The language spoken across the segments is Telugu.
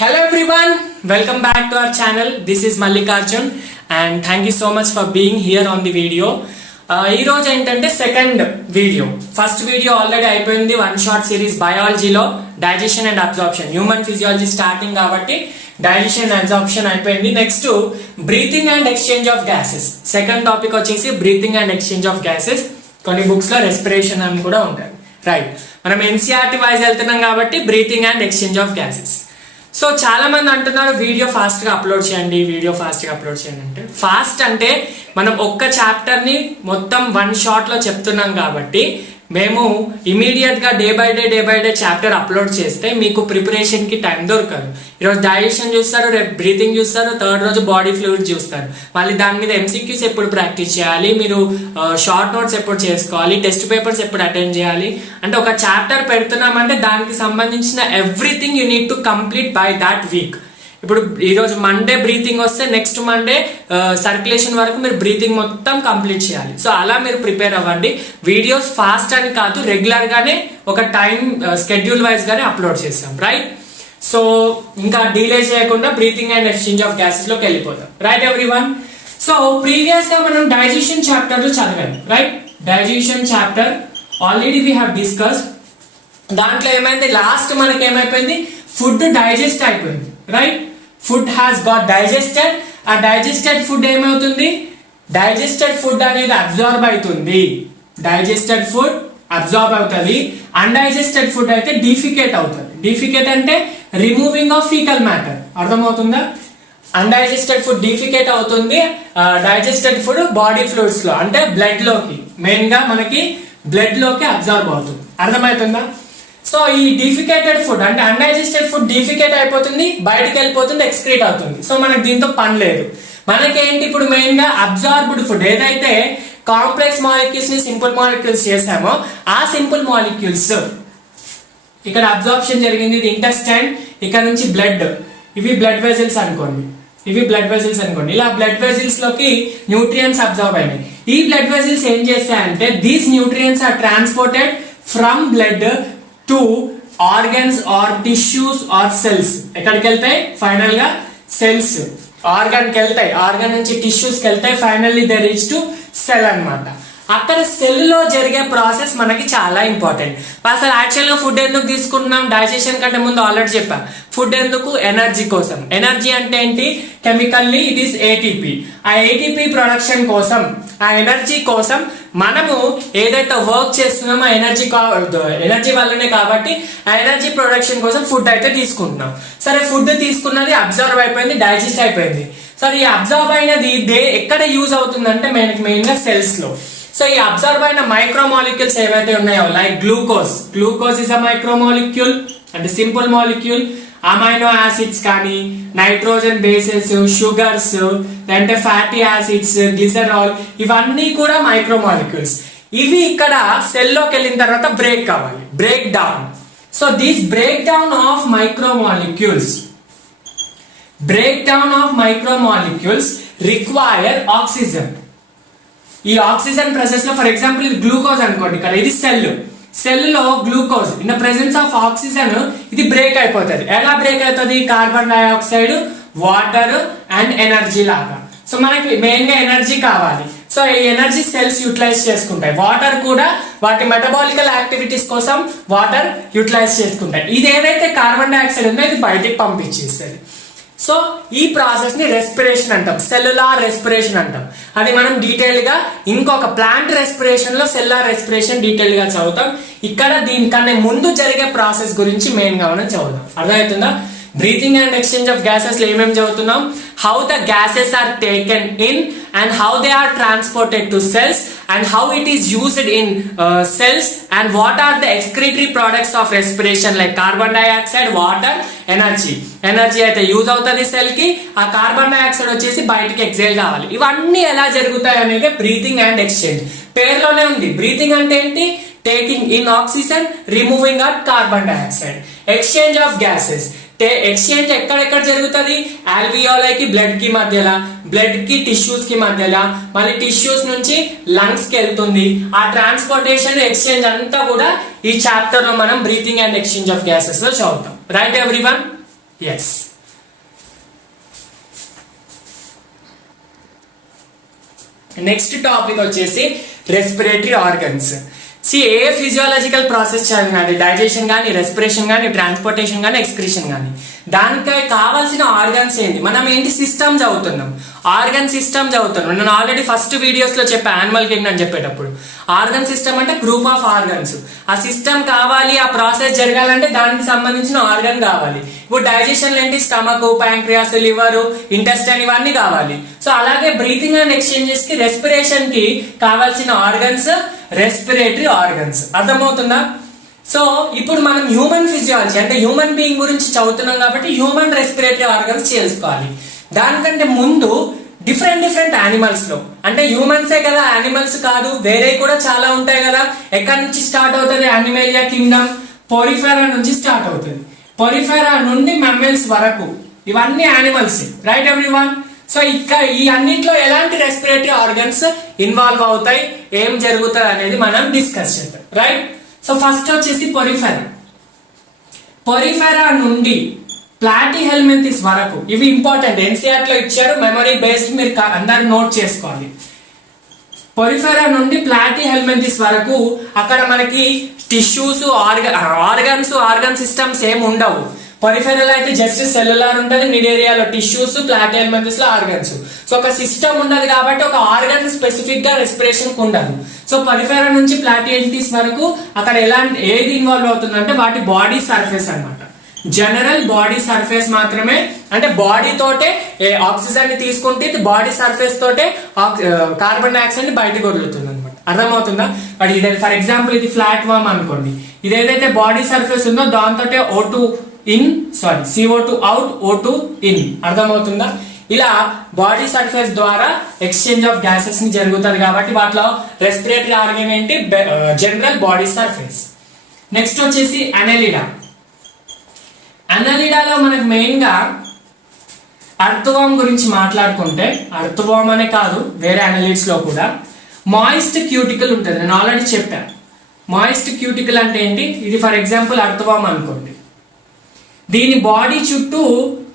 Hello everyone, welcome back to our channel. This is Mallikarjun and thank you so much for being here on the video. ఈ రోజు ఏంటంటే second video. First video already అయిపోయింది, వన్ షార్ట్ సిరీస్ బయాలజీలో digestion and absorption, human physiology starting కాబట్టి డైజెషన్ అండ్ అబ్జార్ప్షన్ అయిపోయింది. Next breathing and exchange of gases, second topic వచ్చేసి breathing and exchange of gases. కొన్ని బుక్స్ లో రెస్పిరేషన్ అని కూడా ఉంటుంది, రైట్? మనం ఎన్సీఆర్టీ వైజ్ వెళ్తున్నాం కాబట్టి breathing and exchange of gases. So చాలా మంది అంటున్నారు వీడియో ఫాస్ట్ గా అప్లోడ్ చేయండి, వీడియో ఫాస్ట్ గా అప్లోడ్ చేయండి. అంటే ఫాస్ట్ అంటే మనం ఒక్క చాప్టర్ ని మొత్తం వన్ షాట్ లో చెప్తున్నాం కాబట్టి మేము ఇమీడియట్ గా day by day chapter upload చేస్తే మీకు ప్రిపరేషన్ కి టైం దొరకదు. ఈరోజు డైజెషన్ చూస్తారు, రేపు బ్రీతింగ్ చూస్తారు, థర్డ్ రోజు బాడీ ఫ్లూయిడ్ చూస్తారు. మళ్ళీ దాని మీద ఎంసీక్యూస్ ఎప్పుడు ప్రాక్టీస్ చేయాలి, మీరు షార్ట్ నోట్స్ ఎప్పుడు చేసుకోవాలి, టెస్ట్ పేపర్స్ ఎప్పుడు అటెండ్ చేయాలి. అంటే ఒక చాప్టర్ పెడుతున్నామంటే దానికి సంబంధించిన everything you need to complete by that week. ఇప్పుడు ఈరోజు మండే బ్రీతింగ్ వస్తే నెక్స్ట్ మండే సర్క్యులేషన్ వరకు మీరు బ్రీతింగ్ మొత్తం కంప్లీట్ చేయాలి. సో అలా మీరు ప్రిపేర్ అవ్వండి. వీడియోస్ ఫాస్ట్ అని కాదు, రెగ్యులర్ గానే ఒక టైం స్కెడ్యూల్ వైజ్ గానే అప్లోడ్ చేస్తాం, రైట్? సో ఇంకా డిలే చేయకుండా breathing and exchange of gases లోకి వెళ్ళిపోతాం, రైట్ ఎవ్రీవన్? సో ప్రీవియస్ గా మనం డైజెషన్ చాప్టర్ లో చదివాం, right? Digestion chapter already we have discuss. దాంట్లో ఏమైంది, లాస్ట్ మనకి ఏమైపోయింది, ఫుడ్ డైజెస్ట్ అయిపోయింది, right? Food has got digested. ఆ డైజెస్టెడ్ ఫుడ్ ఏమవుతుంది, డైజెస్టెడ్ ఫుడ్ అనేది అబ్జార్బ్ అవుతుంది. డైజెస్టెడ్ ఫుడ్ అబ్జార్బ్ అవుతుంది. అన్డైజెస్టెడ్ ఫుడ్ అయితే డిఫికేట్ అవుతుంది. డిఫికేట్ అంటే రిమూవింగ్ ఆఫ్ ఫీకల్ మ్యాటర్, అర్థమవుతుందా? అన్డైజెస్టెడ్ ఫుడ్ డిఫికేట్ అవుతుంది, డైజెస్టెడ్ ఫుడ్ బాడీ ఫ్లూయిడ్స్ లో అంటే బ్లడ్ లోకి, మెయిన్ గా మనకి బ్లడ్ లోకి అబ్జార్బ్ అవుతుంది, అర్థమవుతుందా? సో ఈ డిఫికేటెడ్ ఫుడ్ అంటే అన్డైజెస్టెడ్ ఫుడ్ డిఫికేట్ అయిపోతుంది, బయటకు వెళ్ళిపోతుంది, ఎక్స్క్రీట్ అవుతుంది. సో మనకి దీంతో పని లేదు. మనకేంటి ఇప్పుడు మెయిన్ గా అబ్జార్బ్డ్ ఫుడ్, ఏదైతే కాంప్లెక్స్ మాలిక్యూల్స్ ని సింపుల్ మాలిక్యూల్స్ చేసామో ఆ సింపుల్ మాలిక్యూల్స్ ఇక్కడ అబ్జార్ప్షన్ జరిగింది. ఇది ఇంటెస్టైన్, ఇక్కడ నుంచి బ్లడ్, ఇవి బ్లడ్ వెజల్స్ అనుకోండి, ఇవి బ్లడ్ వెజల్స్ అనుకోండి. ఇలా బ్లడ్ వెజల్స్ లోకి న్యూట్రియంట్స్ అబ్జార్బ్ అయినాయి. ఈ బ్లడ్ వెజల్స్ ఏం చేస్తాయంటే these nutrients are transported from blood to organs or tissues or cells. ఎక్కడికి వెళ్తాయి? ఫైనల్ గా సెల్స్, ఆర్గన్ కి వెళ్తాయి, ఆర్గన్ నుంచి టిష్యూస్ కి వెళ్తాయి, finally they reach to cell అన్నమాట. అక్కడ సెల్ లో జరిగే ప్రాసెస్ మనకి చాలా ఇంపార్టెంట్. అసలు యాక్చువల్ గా ఫుడ్ ఎందుకు తీసుకుంటున్నాం? డైజెషన్ కంటే ముందు ఆల్రెడీ చెప్పా. ఫుడ్ ఎందుకు? ఎనర్జీ కోసం. ఎనర్జీ అంటే ఏంటి? Chemically it is ATP. ఆ ఏటీపీ ప్రొడక్షన్ కోసం, ఆ ఎనర్జీ కోసం మనము ఏదైతే వర్క్ చేస్తున్నామో ఆ ఎనర్జీ వల్లనే కాబట్టి ఆ ఎనర్జీ ప్రొడక్షన్ కోసం ఫుడ్ అయితే తీసుకుంటున్నాం. సరే, ఫుడ్ తీసుకున్నది అబ్జర్వ్ అయిపోయింది, డైజెస్ట్ అయిపోయింది. సరే, ఈ అబ్జర్వ్ అయినది ఎక్కడ యూజ్ అవుతుందంటే మెయిన్ గా సెల్స్ లో. సో ఈ అబ్జర్వ్ అయిన మైక్రోమాలిక్యూల్స్ ఏవైతే ఉన్నాయో, లైక్ గ్లూకోజ్ ఇస్ అ మైక్రోమాలిక్యూల్ అంటే సింపుల్ మాలిక్యూల్. అమైనో యాసిడ్స్ కానీ, నైట్రోజన్ బేసెస్, షుగర్స్, అంటే ఫ్యాటీ యాసిడ్స్, గ్లిసరాల్, ఇవన్నీ కూడా మైక్రోమాలిక్యూల్స్. ఇవి ఇక్కడ సెల్ లోకి వెళ్ళిన తర్వాత బ్రేక్ కావాలి, break down. So this break down of మైక్రోమాలిక్యూల్స్ require oxygen. ఈ ఆక్సిజన్ ప్రాసెస్ లో, ఫర్ ఎగ్జాంపుల్ ఇది గ్లూకోజ్ అనుకోండి, ఇక్కడ ఇది సెల్ లో glucose in the presence of oxygen ఇది బ్రేక్ అయిపోతుంది. ఎలా బ్రేక్ అవుతుంది? Carbon dioxide, water and energy లాగా. సో మనకి మెయిన్ గా ఎనర్జీ కావాలి. సో ఈ ఎనర్జీ సెల్స్ యూటిలైజ్ చేసుకుంటాయి. వాటర్ కూడా వాటి మెటబాలికల్ యాక్టివిటీస్ కోసం వాటర్ యూటిలైజ్ చేసుకుంటాయి. ఇది ఏదైతే కార్బన్ డైఆక్సైడ్ ఉందో ఇది బయటికి పంపించేస్తుంది. సో ఈ ప్రాసెస్ ని రెస్పిరేషన్ అంటాం, సెల్యులార్ రెస్పిరేషన్ అంటాం. అది మనం డీటెయిల్ గా ఇంకొక ప్లాంట్ రెస్పిరేషన్ లో సెల్యులార్ రెస్పిరేషన్ డీటెయిల్ గా చదువుతాం. ఇక్కడ దీనికన్నా ముందు జరిగే ప్రాసెస్ గురించి మెయిన్ గా మనం చదువుతాం. అర్థమవుతుందా? Breathing and exchange of gases లో ఏమేమి చదువుతున్నాం? How the gases are taken in and how they are transported to cells and how it is used in cells and what are the excretory products of respiration like carbon dioxide, water, energy అయితే యూజ్ అవుతుంది సెల్ కి. ఆ కార్బన్ డైఆక్సైడ్ వచ్చేసి బయటికి ఎక్సేల్ కావాలి. ఇవన్నీ ఎలా జరుగుతాయి అనేది బ్రీతింగ్ అండ్ ఎక్స్చేంజ్ పేరులోనే ఉంది. బ్రీతింగ్ అంటే ఏంటి? Taking in oxygen, removing out carbon dioxide. Exchange of gases, exchange ఎక్కడెక్కడ జరుగుతుంది? ఆల్వియోలైకి బ్లడ్ కి మధ్యలో, బ్లడ్ కి టిష్యూస్ కి మధ్యలో, మళ్ళీ టిష్యూస్ నుంచి లంగ్స్ కి వెళ్తుంది. ఆ ట్రాన్స్పోర్టేషన్, ఎక్స్చేంజ్ అంతా కూడా ఈ చాప్టర్ లో మనం breathing and exchange of gases లో చదువుతాం, right everyone? Yes. Next topic వచ్చేసి రెస్పిరేటరీ ఆర్గన్స్. ఏ ఫిజియోలాజికల్ ప్రాసెస్ చదివినా, డైజెషన్ కానీ, రెస్పిరేషన్ కానీ, ట్రాన్స్పోర్టేషన్ కానీ, ఎక్స్క్రీషన్ కానీ, దానికి కావాల్సిన ఆర్గన్స్ ఏంటి, మనం ఏంటి సిస్టమ్ చదువుతున్నాం, ఆర్గన్ సిస్టమ్ చదువుతున్నాం. నేను ఆల్రెడీ ఫస్ట్ వీడియోస్లో చెప్పా యానిమల్ కింగ్డమ్ చెప్పేటప్పుడు. ఆర్గన్ సిస్టమ్ అంటే గ్రూప్ ఆఫ్ ఆర్గన్స్. ఆ సిస్టమ్ కావాలి, ఆ ప్రాసెస్ జరగాలంటే దానికి సంబంధించిన ఆర్గన్ కావాలి. ఇప్పుడు డైజెషన్ ఏంటి, స్టమక్, ప్యాంక్రియాస్, లివర్, ఇంటెస్టైన్ ఇవన్నీ కావాలి. సో అలాగే బ్రీతింగ్ అండ్ ఎక్స్చేంజెస్ కి, రెస్పిరేషన్ కి కావాల్సిన ఆర్గన్స్ రెస్పిరేటరీ ఆర్గన్స్. అర్థమవుతుందా? సో ఇప్పుడు మనం హ్యూమన్ ఫిజియాలజీ అంటే హ్యూమన్ బీయింగ్ గురించి చదువుతున్నాం కాబట్టి హ్యూమన్ రెస్పిరేటరీ ఆర్గన్స్ చేసుకోవాలి. దానికంటే ముందు డిఫరెంట్ యానిమల్స్ లో, అంటే హ్యూమన్సే కదా, యానిమల్స్ కాదు, వేరే కూడా చాలా ఉంటాయి కదా. ఎక్కడి నుంచి స్టార్ట్ అవుతుంది? యానిమేలియా కింగ్డమ్ పొరిఫెరా నుంచి స్టార్ట్ అవుతుంది. పొరిఫెరా నుండి మమ్మల్స్ వరకు ఇవన్నీ యానిమల్స్, రైట్ ఎవ్రీవన్? సో ఇక్కడ ఈ అన్నింటిలో ఎలాంటి రెస్పిరేటరీ ఆర్గన్స్ ఇన్వాల్వ్ అవుతాయి, ఏం జరుగుతుంది అనేది మనం డిస్కస్ చేద్దాం, రైట్? సో ఫస్ట్ వచ్చేసి పొరిఫెరా. పొరిఫెరా నుండి ప్లాటిహెల్మింథస్ వరకు, ఇవి ఇంపార్టెంట్, ఎన్సీఆర్ లో ఇచ్చారు, మెమరీ బేస్డ్, మీరు అందరు నోట్ చేసుకోవాలి. పొరిఫెరా నుండి ప్లాటిహెల్మింథస్ వరకు అక్కడ మనకి టిష్యూస్, ఆర్గన్ సిస్టమ్స్ ఏమి ఉండవు. పొరిఫెరల్ అయితే జస్ట్ సెల్యులార్ ఉంటుంది, మిడ్ ఏరియాలో టిష్యూస్, ప్లాటిహెల్మింథస్ లో ఆర్గన్స్. సో ఒక సిస్టమ్ ఉండదు కాబట్టి ఒక ఆర్గన్ స్పెసిఫిక్ గా రెస్పిరేషన్ ఉండదు. సో పొరిఫెరా నుంచి ప్లాటిహెల్మింథస్ వరకు అక్కడ ఏది ఇన్వాల్వ్ అవుతుందంటే వాటి బాడీ సర్ఫేస్ అన్నమాట. జనరల్ బాడీ సర్ఫేస్ మాత్రమే, అంటే బాడీ తోటే ఆక్సిజన్ ని తీసుకుంటే బాడీ సర్ఫేస్ తోటే కార్బన్ డైఆక్సైడ్ ని బయటకు వదులుతుంది అనమాట. అర్థమవుతుందా? బట్ ఇదే ఫర్ ఎగ్జాంపుల్ ఇది ఫ్లాట్ వామ్ అనుకోండి, ఇది ఏదైతే బాడీ సర్ఫేస్ ఉందో దాంతో CO2 అవుట్, O2 ఇన్. అర్థమవుతుందా? ఇలా బాడీ సర్ఫేస్ ద్వారా ఎక్స్చేంజ్ ఆఫ్ గ్యాసెస్ ని జరుగుతుంది కాబట్టి వాటిలో రెస్పిరేటరీ ఆర్గన్ ఏంటి, జనరల్ బాడీ సర్ఫేస్. నెక్స్ట్ వచ్చేసి అనెలిడా. అనెలిడాలో మనకు మెయిన్ గా అర్థవామ్ గురించి మాట్లాడుకుంటే, అర్థవామ్ అనే కాదు వేరే అనెలిడ్స్ లో కూడా మాయిస్ట్ క్యూటికల్ ఉంటుంది. నేను ఆల్రెడీ చెప్పాను మాయిస్ట్ క్యూటికల్ అంటే ఏంటి. ఇది ఫర్ ఎగ్జాంపుల్ అర్థవామ్ అనుకోండి, దీని బాడీ చుట్టూ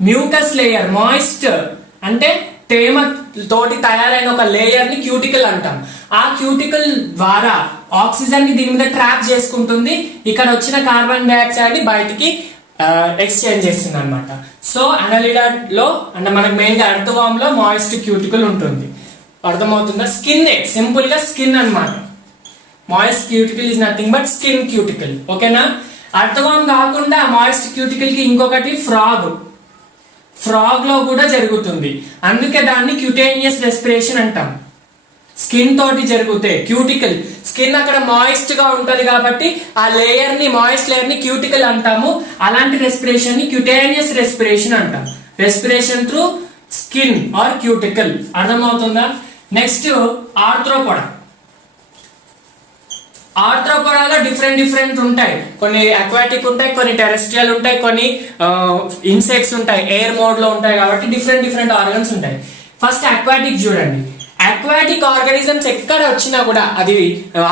మ్యూకస్ లేయర్, మాయిస్ట్ అంటే తేమ తోటి తయారైన ఒక లేయర్ ని క్యూటికల్ అంటాం. ఆ క్యూటికల్ ద్వారా ఆక్సిజన్ ని దీని మీద ట్రాప్ చేసుకుంటుంది, ఇక్కడ వచ్చిన కార్బన్ డైఆక్సైడ్ ని బయటికి ఎక్స్చేంజ్ చేస్తుంది అనమాట. సో అనెలిడా లో అంటే మనకు మెయిన్ గా అర్థవామ్ లో మాయిస్ట్ క్యూటికల్ ఉంటుంది. అర్థమవుతుందా? స్కిన్, సింపుల్ గా స్కిన్ అన్నమాట. Moist cuticle is nothing but skin cuticle. ఓకేనా? అర్థవామ్ కాకుండా మాయిస్ట్ క్యూటికల్ కి ఇంకొకటి ఫ్రాగ్ లో కూడా జరుగుతుంది. అందుకే దాన్ని క్యూటేనియస్ రెస్పిరేషన్ అంటాం. స్కిన్ తోటి జరిగితే క్యూటికల్, స్కిన్ అక్కడ మాయిస్ట్ గా ఉంటది కాబట్టి ఆ లేయర్ ని, మాయిస్ట్ లేయర్ ని క్యూటికల్ అంటాము. అలాంటి రెస్పిరేషన్ ని క్యూటేనియస్ రెస్పిరేషన్ అంటాం. Respiration through skin or cuticle. అర్థమవుతుందా? Next Arthropoda. ఆర్థ్రోపోడాలో డిఫరెంట్ ఉంటాయి. కొన్ని అక్వాటిక్ ఉంటాయి, కొన్ని టెరెస్ట్రియల్ ఉంటాయి, కొన్ని ఇన్సెక్ట్స్ ఉంటాయి, ఎయిర్ మోడ్ లో ఉంటాయి. కాబట్టి డిఫరెంట్ ఆర్గన్స్ ఉంటాయి. ఫస్ట్ అక్వాటిక్ చూడండి. అక్వాటిక్ ఆర్గానిజమ్స్ ఎక్కడ వచ్చినా కూడా, అది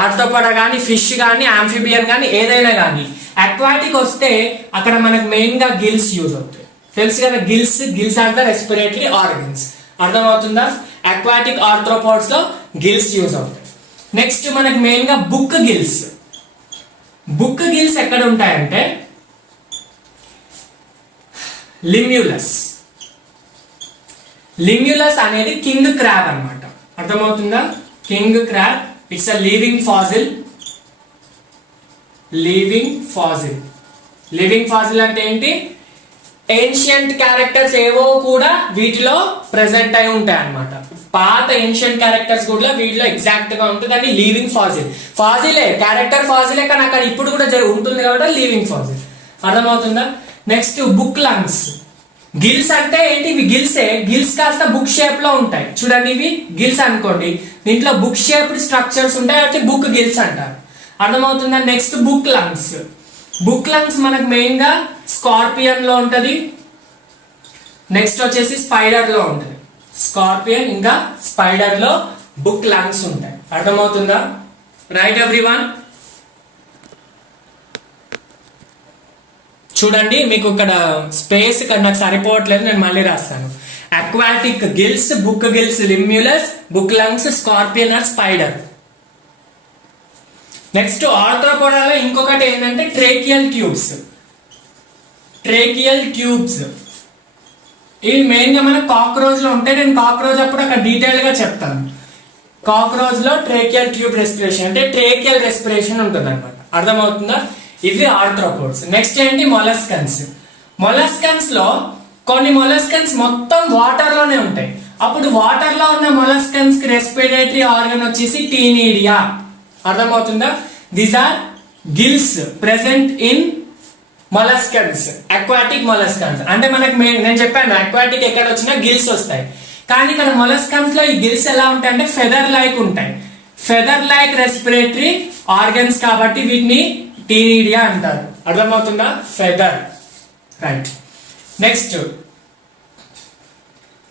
ఆర్థ్రోపోడా కానీ, ఫిష్ కానీ, ఆంఫిబియన్ కానీ, ఏదైనా కానీ, అక్వాటిక్ వస్తే అక్కడ మనకు మెయిన్ గా గిల్స్ యూజ్ అవుతాయి. తెలుసు కదా, gills are the respiratory organs. అర్థమవుతుందా? అక్వాటిక్ ఆర్థ్రోపోడ్స్ లో గిల్స్ యూజ్ అవుతాయి. నెక్స్ట్ మనకి మెయిన్ గా బుక్ గిల్స్ ఎక్కడ ఉంటాయంటే లిమ్యులస్ అనేది కింగ్ క్రాబ్ అన్నమాట. అర్థమవుతుందా? King crab, it's a living fossil అంటే ఏంటి? ఏన్షియంట్ క్యారెక్టర్స్ ఏవో కూడా వీటిలో ప్రెసెంట్ అయి ఉంటాయి అన్నమాట. పాత ఏన్షియంట్ క్యారెక్టర్స్ కూడా వీటిలో ఎగ్జాక్ట్ గా ఉంటుంది. అని లివింగ్ ఫాజిలే, క్యారెక్టర్ ఫాజిలే, కానీ అక్కడ ఇప్పుడు కూడా ఉంటుంది కాబట్టి లివింగ్ ఫాజిల్. అర్థమవుతుందా? Next book lungs. గిల్స్ అంటే ఏంటి? ఇవి గిల్స్ కాస్త బుక్ షేప్ లో ఉంటాయి. చూడండి, ఇవి గిల్స్ అనుకోండి, దీంట్లో బుక్ షేప్డ్ స్ట్రక్చర్స్ ఉంటాయి, అంటే బుక్ గిల్స్ అంటారు. అర్థమవుతుందా? నెక్స్ట్ బుక్ లంగ్స్ మనకు మెయిన్ గా స్కార్పియన్ లో ఉంటది. నెక్స్ట్ వచ్చేసి స్పైడర్ లో ఉంటది. స్కార్పియన్ ఇంకా స్పైడర్ లో బుక్ లంగ్స్ ఉంటాయి. అర్థమవుతుందా? Right everyone? చూడండి, మీకు ఇక్కడ స్పేస్ ఇక్కడ నాకు సరిపోవట్లేదు, నేను మళ్ళీ రాస్తాను. Aquatic gills, book gills Limulus, book lungs scorpion or spider. Next ఆర్థ్రోపోడాలో ఇంకొకటి ఏంటంటే ట్రేకియల్ ట్యూబ్స్. ట్రేకియల్ ట్యూబ్స్ ఇవి మెయిన్ గా మన కాక్రోచ్ లో ఉంటాయి. నేను కాక్రోచ్ అప్పుడు అక్కడ డీటెయిల్ గా చెప్తాను. కాక్రోచ్ లో ట్రేకియల్ ట్యూబ్ రెస్పిరేషన్ అంటే ట్రేకియల్ రెస్పిరేషన్ ఉంటుంది అనమాట. అర్థమవుతుందా? ఇవి ఆర్థ్రోపోడ్స్. నెక్స్ట్ ఏంటి మొలస్కన్స్. మొలస్కన్స్ లో కొన్ని మొలస్కన్స్ మొత్తం వాటర్ లోనే ఉంటాయి. అప్పుడు వాటర్ లో ఉన్న మొలస్కన్స్ కి రెస్పిరేటరీ ఆర్గన్ వచ్చేసి టీనిడియా. అర్థమవుతుందా? These are gills present in molluscans, aquatic molluscans. అంటే మనకి నేను చెప్పాను అక్వాటిక్ ఎక్కడ వచ్చినా గిల్స్ వస్తాయి, కానీ ఇక్కడ మొలస్కన్స్ లో ఈ గిల్స్ ఎలా ఉంటాయి అంటే ఫెదర్ లైక్ ఉంటాయి. ఫెదర్ లైక్ రెస్పిరేటరీ ఆర్గన్స్ కాబట్టి వీటిని టీనిడియా అంటారు. అర్థమవుతుందా? ఫెదర్. రైట్. నెక్స్ట్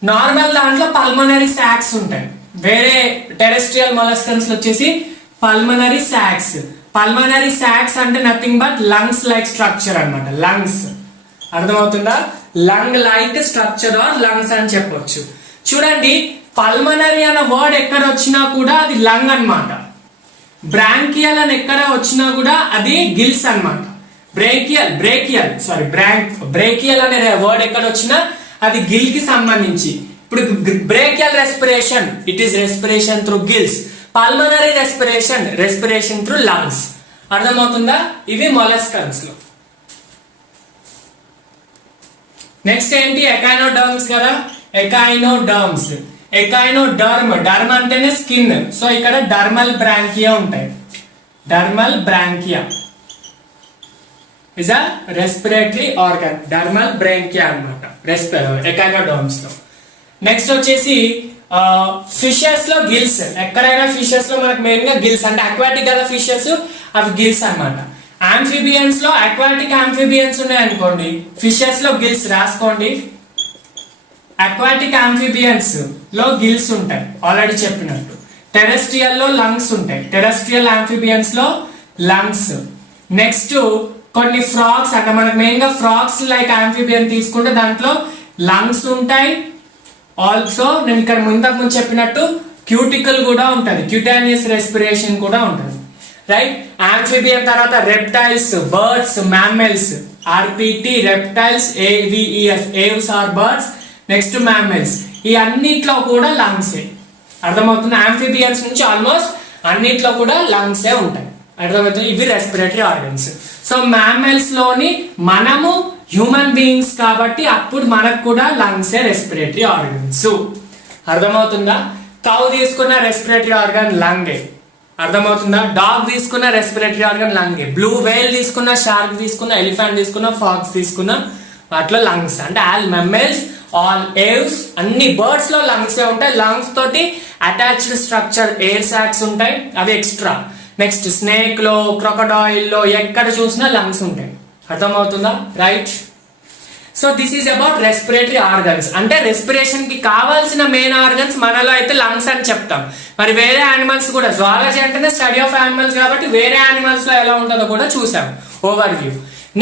నార్మల్ దాంట్లో పల్మనరీ సాక్స్ ఉంటాయి. వేరే టెరెస్ట్రియల్ మొలస్కన్స్ వచ్చేసి పల్మనరీ సాక్స్. పల్మనరీ సాక్స్ అంటే nothing but lungs like structure అన్నమాట. లంగ్స్. అర్థమవుతుందా? Lung like structure or lungs అని చెప్పొచ్చు. చూడండి, పల్మనరీ అన్న వర్డ్ ఎక్కడ వచ్చినా కూడా అది లంగ్ అన్నమాట. బ్రాంకియల్ అని ఎక్కడ వచ్చినా కూడా అది గిల్స్ అన్నమాట. బ్రేకియల్ అనే వర్డ్ ఎక్కడ వచ్చినా అది గిల్ కి సంబంధించి. ఇప్పుడు brachial respiration, it is respiration through gills. Pulmonary respiration through lungs. అర్థమవుతుందా? ఇవి మొలస్కన్స్ లో. నెక్స్ట్ ఏంటి? ఎకైనోడర్మ్స్ కదా. ఎకైనోడర్మ్స్. ఎకైనోడర్మ్, డర్మ్ అంటేనే స్కిన్. సో ఇక్కడ డర్మల్ బ్రాంకియా ఉంటాయి. డర్మల్ bronchia is a respiratory organ. డర్మల్ bronchia అన్నమాట ఎకైనోడర్మ్స్ లో. నెక్స్ట్ వచ్చేసి ఫిషెస్ లో గిల్స్. ఎక్కడైనా ఫిషెస్ లో మనకు మెయిన్ గా గిల్స్ అంటే అక్వాటిక్ కదా ఫిషెస్, అవి గిల్స్ అన్నమాట. ఆంఫిబియన్స్ లో అక్వాటిక్ ఆంఫిబియన్స్ ఉన్నాయి అనుకోండి, ఫిషెస్ లో గిల్స్ రాసుకోండి. అక్వాటిక్ ఆంఫిబియన్స్ లో గిల్స్ ఉంటాయి ఆల్రెడీ చెప్పినట్టు. టెరెస్ట్రియల్ లో లంగ్స్ ఉంటాయి. టెరెస్ట్రియల్ ఆంఫిబియన్స్ లో లంగ్స్. నెక్స్ట్ కొన్ని ఫ్రాగ్స్ అంటే మనకు మెయిన్ గా ఫ్రాగ్స్ లైక్ ఆంఫిబియన్ తీసుకుంటే దాంట్లో లంగ్స్ ఉంటాయి. ఆల్సో నేను ఇక్కడ ముందు చెప్పినట్టు క్యూటికల్ కూడా ఉంటుంది, క్యూటానియస్ రెస్పిరేషన్ కూడా ఉంటుంది. రైట్. ఆంఫిబియన్ తర్వాత reptiles, birds, mammals. RPT reptiles, AVES aves or birds. Next mammals. ఈ అన్నిట్లో కూడా లంగ్సే. అర్థమవుతుంది? ఆంఫిబియన్స్ నుంచి ఆల్మోస్ట్ అన్నిట్లో కూడా లంగ్సే ఉంటాయి. అర్థమవుతుంది? ఇవి రెస్పిరేటరీ ఆర్గన్స్. సో మ్యామ్మల్స్ లోని మనము హ్యూమన్ బీయింగ్స్ కాబట్టి అప్పుడు మనకు కూడా లంగ్సే రెస్పిరేటరీ ఆర్గన్స్. అర్థమవుతుందా? కౌ తీసుకున్న రెస్పిరేటరీ ఆర్గన్ లంగే. అర్థమవుతుందా? డాగ్ తీసుకున్న రెస్పిరేటరీ ఆర్గన్ లంగే. బ్లూ వేల్ తీసుకున్న, షార్క్ తీసుకున్న, ఎలిఫెంట్ తీసుకున్న, ఫాక్స్ తీసుకున్న, వాటిలో లంగ్స్. అంటే ఆల్ మెమ్మల్స్, ఆల్ ఏవ్స్, అన్ని బర్డ్స్ లో లంగ్స్ ఉంటాయి. లంగ్స్ తోటి అటాచ్డ్ స్ట్రక్చర్ ఎయిర్ సాక్స్ ఉంటాయి, అవి ఎక్స్ట్రా. నెక్స్ట్ స్నేక్ లో, క్రొకడాయిల్ లో ఎక్కడ చూసినా లంగ్స్ ఉంటాయి. అర్థమవుతుందా? Right. So this is about respiratory organs. అంటే రెస్పిరేషన్ కి కావాల్సిన మెయిన్ ఆర్గన్స్ మనలో అయితే లంగ్స్ అని చెప్తాం. మరి వేరే యానిమల్స్ కూడా, జువాలజీ అంటేనే స్టడీ ఆఫ్ యానిమల్స్ కాబట్టి వేరే యానిమల్స్ లో ఎలా ఉంటుందో కూడా చూసాం ఓవర్ వ్యూ.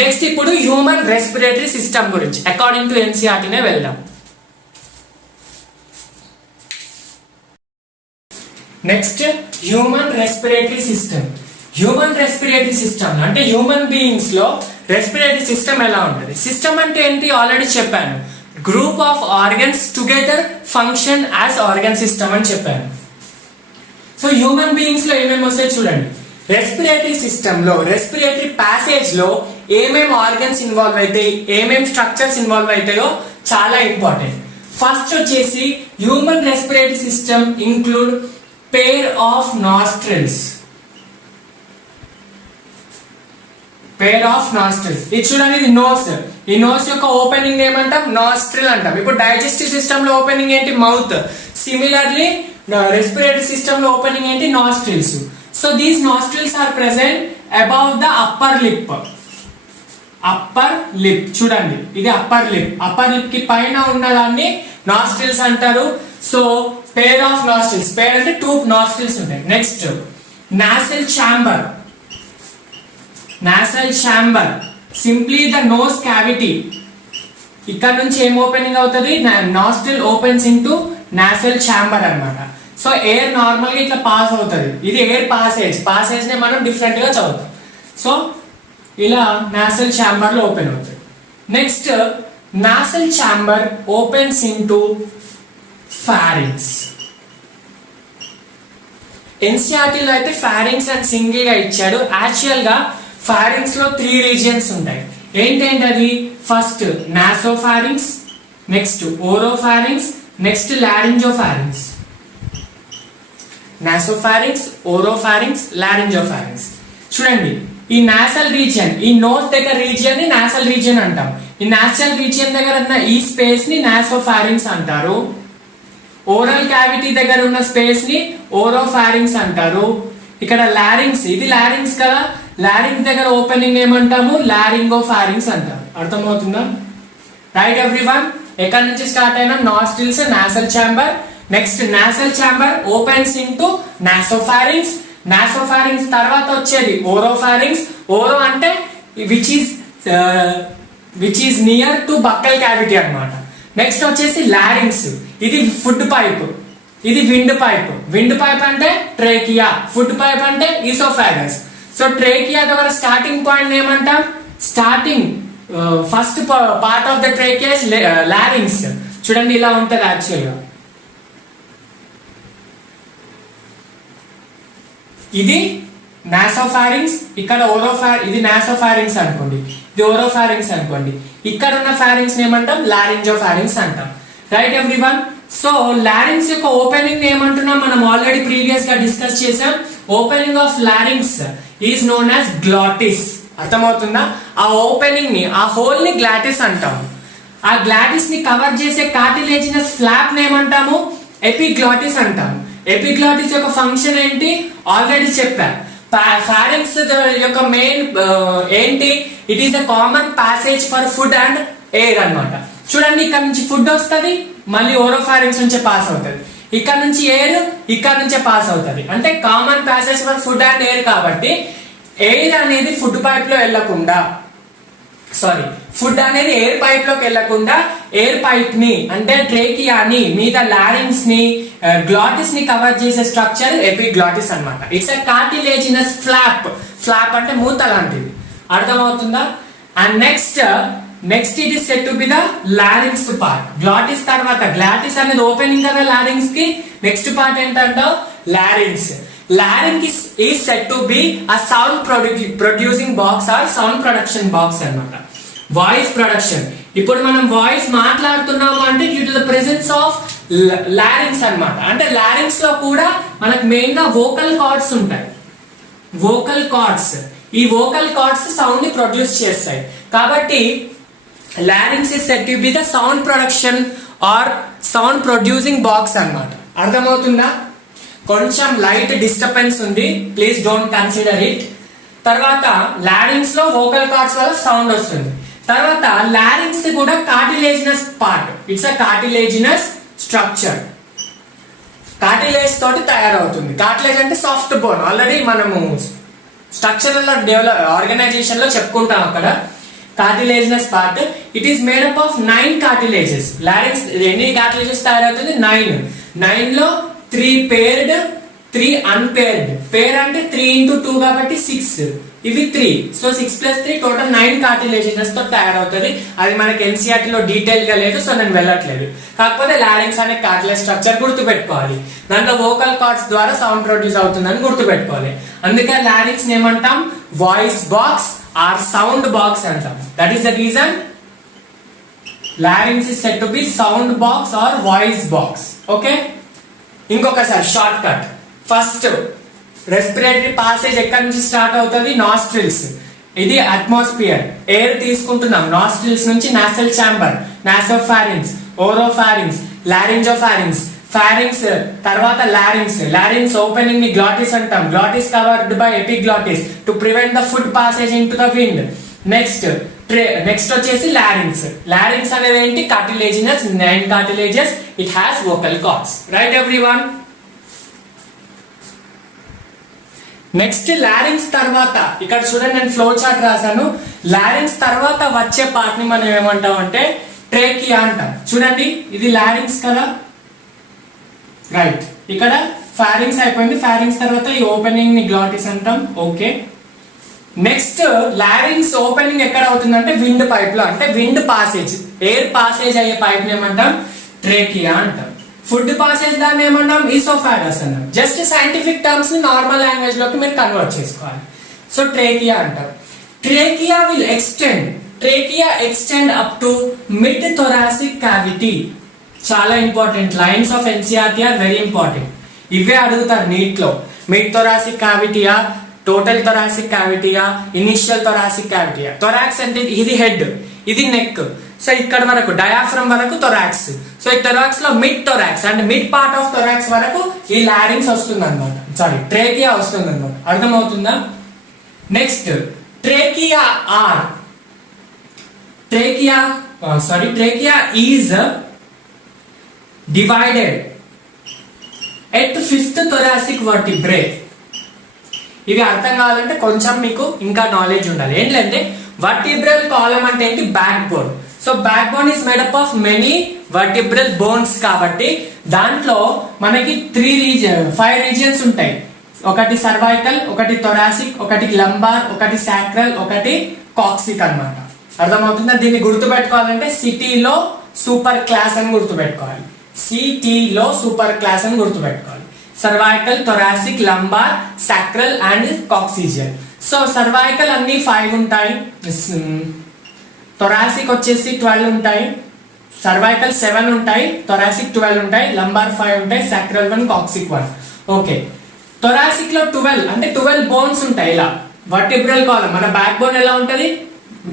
నెక్స్ట్ ఇప్పుడు హ్యూమన్ రెస్పిరేటరీ సిస్టమ్ గురించి అకార్డింగ్ టు ఎన్సీఆర్టీనే వెళ్దాం. Next human respiratory system. Human respiratory system అంటే హ్యూమన్ బీయింగ్స్ లో రెస్పిరేటరీ సిస్టమ్ ఎలా ఉంటుంది? సిస్టమ్ అంటే ఏంటి ఆల్రెడీ చెప్పాను. Group of organs together function as organ system అని చెప్పాను. సో హ్యూమన్ బీయింగ్స్ లో ఏమేమి వస్తాయి చూడండి. రెస్పిరేటరీ సిస్టమ్ లో, రెస్పిరేటరీ ప్యాసేజ్ లో ఏమేమి ఆర్గన్స్ ఇన్వాల్వ్ అవుతాయి, ఏమేమి స్ట్రక్చర్స్ ఇన్వాల్వ్ అవుతాయో చాలా ఇంపార్టెంట్. ఫస్ట్ వచ్చేసి human respiratory system include pair of nostrils. Pair of nostrils. ఇది చూడండి, ఇది నోస్. ఈ నోస్ యొక్క ఓపెనింగ్ ఏమంటాం? నాస్ట్రిల్ అంటాం. ఇప్పుడు డైజెస్టివ్ సిస్టమ్ లో ఓపెనింగ్ ఏంటి? మౌత్. సిమిలర్లీ రెస్పిరేటరీ సిస్టమ్ లో ఓపెనింగ్ ఏంటి? Nostrils. So these nostrils are present above the upper lip. Upper lip చూడండి, ఇది అప్పర్ లిప్. అప్పర్ లిప్ కి పైన ఉన్నదాన్ని నాస్ట్రిల్స్ అంటారు. So pair of nostrils, pair అంటే టూ నాస్ట్రిల్స్ ఉంటాయి. Next nasal chamber. Nasal chamber simply the nose cavity. ఇక్కడ నుంచి ఏం ఓపెనింగ్ అవుతుంది, nostril opens into nasal chamber అన్నమాట. సో ఎయిర్ నార్మల్ గా ఇట్లా పాస్ అవుతుంది, ఇది ఎయిర్ పాసేజ్ నే మనం డిఫరెంట్ గా చదువుతాం. సో ఇలా నాసల్ ఛాంబర్ లో ఓపెన్ అవుతుంది. Next nasal chamber opens into pharynx. ఎన్సిఆర్టీలో అయితే ఫారింగ్స్ అండ్ సింగిల్ గా ఇచ్చాడు. యాక్చువల్ గా ఫారింగ్స్ లో 3 రీజియన్స్ ఉంటాయి. ఏంటంటే అది first nasopharynx, next oropharynx, next laryngopharynx. Nasopharynx, oropharynx, laryngopharynx. చూడండి, ఈ నాసల్ రీజియన్, ఈ నోస్ దగ్గర రీజియన్ ని నాసల్ రీజియన్ అంటాం. ఈ నాసల్ రీజియన్ దగ్గర ఉన్న ఈ స్పేస్ ని నాసోఫారింగ్స్ అంటారు. ఓరల్ క్యావిటీ దగ్గర ఉన్న స్పేస్ ని ఓరోఫారింగ్స్ అంటారు. ఇక్కడ లారింగ్స్, ఇది లారింగ్స్ కదా, లారింగ్స్ దగ్గర ఓపెనింగ్ ఏమంటాము, లారింగోఫారింగ్స్ అంటారు. అర్థమవుతుందా? Right everyone. ఎక్కడి నుంచి స్టార్ట్ అయినా nostrils, nasal chamber. Next nasal chamber opens into nasopharynx. Nasopharynx తర్వాత వచ్చేది ఓరోఫారింగ్స్. ఓరో అంటే which is near to buccal cavity అన్నమాట. నెక్స్ట్ వచ్చేసి లారింగ్స్, ఇది ఫుడ్ పైప్, ఇది విండ్ పైప్. విండ్ పైప్ అంటే ట్రేకియా, ఫుడ్ పైప్ అంటే ఈసోఫాగస్. సో ట్రేకియా దగ్గర స్టార్టింగ్ పాయింట్ ఏమంటాం, starting first part of the trachea is larynx. చూడండి ఇలా ఉంటది యాక్చువల్గా. ఇది నాసోఫారింగ్స్, ఇక్కడ ఇది నాసోఫారింగ్స్ అనుకోండి, ఇది ఓరోఫారింగ్స్ అనుకోండి. ఇక్కడ ఉన్న ఫారింగ్స్ ఏమంటాం, లారింజోఫారింగ్స్ అంటాం. Right everyone. సో లారింగ్స్ యొక్క ఓపెనింగ్ ఏమంటున్నాం మనం ఆల్రెడీ ప్రీవియస్ గా డిస్కస్ చేసాం. Opening of లారింగ్స్ is known as glottis. అర్థమవుతుందా? ఆ ఓపెనింగ్ ని, ఆ హోల్ ని గ్లాటిస్ అంటాం. ఆ గ్లాటిస్ ని కవర్ చేసే కార్టిలేజినస్ ఫ్లాప్ ని ఏమంటాము, ఎపిగ్లాటిస్ అంటాం. ఎపిగ్లాటిస్ యొక్క ఫంక్షన్ ఏంటి ఆల్రెడీ చెప్పా. ఫారింగ్స్ యొక్క మెయిన్ ఏంటి, it is a common passage for food and air అన్నమాట. చూడండి, ఇక్కడ నుంచి ఫుడ్ వస్తుంది, మళ్ళీ ఓరోఫారింగ్స్ నుంచే పాస్ అవుతుంది. ఇక్కడ నుంచి ఎయిర్ ఇక్కడ నుంచే పాస్ అవుతుంది. అంటే common passage for food and air కాబట్టి ఎయిర్ అనేది ఫుడ్ పైప్ లో వెళ్లకుండా, ఫుడ్ అనేది ఎయిర్ పైప్ లోకి వెళ్లకుండా ఎయిర్ పైప్ ని అంటే ట్రేకియాని మీద లారింగ్స్ ని గ్లాటిస్ ని కవర్ చేసే స్ట్రక్చర్ ఎపిగ్లాటిస్ అన్నమాట. ఇట్స్ ఎ కార్టిలేజినస్ ఫ్లాప్ అంటే మూత లాంటిది. అర్థమవుతుందా? And next it is set to be the లారింగ్స్ part. Glottis తర్వాత, గ్లాటిస్ అనేది ఓపెనింగ్ కదా లారింగ్స్ కి, నెక్స్ట్ పార్ట్ ఏంటంటే లారింగ్స్. లారింగ్ is said to be a sound producing box or sound production box అన్నమాట. Voice production. ఇప్పుడు మనం వాయిస్ మాట్లాడుతున్నాము అంటే due to the presence of లారింగ్స్ అన్నమాట. అంటే లారింగ్స్ లో కూడా మనకు మెయిన్ గా వోకల్ కార్డ్స్ ఉంటాయి. వోకల్ కార్డ్స్, ఈ వోకల్ కార్డ్స్ సౌండ్ ని ప్రొడ్యూస్ చేస్తాయి. కాబట్టి లారింగ్స్ is said to be the sound production or sound producing box అన్నమాట. అర్థమవుతుందా? కొంచెం లైట్ డిస్టర్బెన్స్ ఉంది, ప్లీజ్ డోంట్ కన్సిడర్ ఇట్. తర్వాత లారింగ్స్ లో వోకల్ కార్డ్స్ వల్ల సౌండ్ వస్తుంది. తర్వాత లారింగ్స్ కూడా cartilaginous part, it's a cartilaginous structure. Cartilage తోటి తయారవుతుంది. కార్టిలేజ్ అంటే సాఫ్ట్ బోన్, ఆల్రెడీ మనము స్ట్రక్చరల్ ఆర్గనైజేషన్ లో చెప్పుకుంటాం అక్కడ. Cartilaginous part, it is made up of 9 cartilages. లారింగ్స్ ఎన్ని కార్టిలేజెస్ తయారవుతుంది, 9 లో 3 paired, 3 unpaired. పేర్ అంటే 3 into 2 కాబట్టి 6, ఇవి 3. సో 6 plus 3 టోటల్ 9 కార్టిలేజెస్ తో తయారవుతుంది. అది మనకి ఎన్సీఆర్టీ లో డీటెయిల్ గా లేదు, సో నేను వెళ్ళట్లేదు. కాకపోతే లారింగ్స్ అనే కార్టిలేజ్ స్ట్రక్చర్ గుర్తుపెట్టుకోవాలి. దాంట్లో వోకల్ కార్డ్స్ ద్వారా సౌండ్ ప్రొడ్యూస్ అవుతుందని గుర్తుపెట్టుకోవాలి. అందుకే లారింగ్స్ ఏమంటాం, voice box or sound box అంటాం. That is the reason larynx is said to be sound box or voice box. Okay, ఇంకొకసారి short cut. First respiratory passage ఎక్కడి నుంచి స్టార్ట్ అవుతుంది, నాస్ట్రిల్స్. ఇది అట్మాస్ఫియర్, ఎయిర్ తీసుకుంటున్నాం నాస్ట్రిల్స్ నుంచి. Nasal chamber, nasopharynx, oropharynx, laryngopharynx, pharynx తర్వాత లారింగ్స్ ఓపెనింగ్ ని గ్లాటిస్ అంటాం. Glottis covered by epiglottis to prevent the food passage in to the wind. Next వచ్చేసి లారింగ్స్ అనేది ఏంటి, cartilaginous, 9 cartilages. It has vocal cords. Right everyone. Next లారింగ్స్ తర్వాత ఇక్కడ చూడండి, నేను ఫ్లో చార్ట్ రాశాను. లారింగ్స్ తర్వాత వచ్చే పార్ట్ ని మనం ఏమంటాం అంటే ట్రేకియా అంటాం. చూడండి ఇది లారింగ్స్ కదా, రైట్. ఇక్కడ ఫారింగ్స్ అయిపోయింది, ఫారింగ్స్ తర్వాత ఈ ఓపెనింగ్ ని గ్లాటిస్ అంటాం. ఓకే, నెక్స్ట్ లారింగ్స్ ఓపెనింగ్ ఎక్కడ అవుతుందంటే విండ్ పైప్ లో, అంటే విండ్ పాసేజ్, ఎయిర్ పాసేజ్ అయ్యే పైప్ ని ఏమంటాం ట్రేకియా అంటాం. ఫుడ్ పాసేజ్ దాన్ని ఏమంటాం ఈసోఫాగస్ అన్నాం. జస్ట్ సైంటిఫిక్ టర్మ్స్ ని నార్మల్ లాంగ్వేజ్ లోకి మీరు కన్వర్ట్ చేసుకోవాలి. సో ట్రేకియా అంటాం. Trachea will extend up to mid thoracic cavity. చాలా important, lines of NCERT are very important. ఇవే అడుగుతారు నీట్ లో. మిడ్ థొరాసిక్ క్యావిటీయా, టోటల్ థొరాసిక్ క్యావిటీయా, ఇనిషియల్ థొరాసిక్ క్యావిటీయా. థొరాక్స్ అంటే ఇది హెడ్, ఇది నెక్. సో ఇక్కడ వరకు డయాఫ్రమ్ వరకు థొరాక్స్. సో ఈ థొరాక్స్ లో మిడ్ థొరాక్స్ అంటే మిడ్ పార్ట్ ఆఫ్ థొరాక్స్ వరకు ఈ లారింగ్స్ వస్తుంది అనమాట, సారీ ట్రేకియా వస్తుంది అనమాట. అర్థమవుతుందా? Next trachea or trachea is divided at fifth thoracic vertebrae. ఇవి అర్థం కావాలంటే కొంచెం మీకు ఇంకా నాలెడ్జ్ ఉండాలి. ఏంటంటే వర్టిబ్రల్ కాలమ్ అంటే ఏంటి, back bone. So back bone is made up of many vertebral bones కాబట్టి దాంట్లో మనకి 5 రీజియన్స్ ఉంటాయి. ఒకటి సర్వైకల్, ఒకటి థొరాసిక్, ఒకటి లంబార్, ఒకటి సాక్రల్, ఒకటి కాక్సిక్ అన్నమాట. అర్థమవుతుందా? దీన్ని గుర్తుపెట్టుకోవాలంటే సిటీలో సూపర్ క్లాస్ అని గుర్తుపెట్టుకోవాలి. సిటీలో సూపర్ క్లాస్ అని గుర్తుపెట్టుకోవాలి. Cervical, thoracic, lumbar, sacral and coccygeal. So cervical అన్ని 5 ఉంటాయి, థొరాసిక్ వచ్చేసి 12 ఉంటాయి, సర్వైకల్ 7 ఉంటాయి, థొరాసిక్ 12 ఉంటాయి, లంబార్ 5 ఉంటాయి, సాక్రల్ 1, కాక్సిక్ 1. ఓకే, థొరాసిక్ లో 12 అంటే 12 బోన్స్ ఉంటాయి. ఇలా వర్టిబ్రల్ కాలమ్, మన బ్యాక్ బోన్ ఎలా ఉంటది,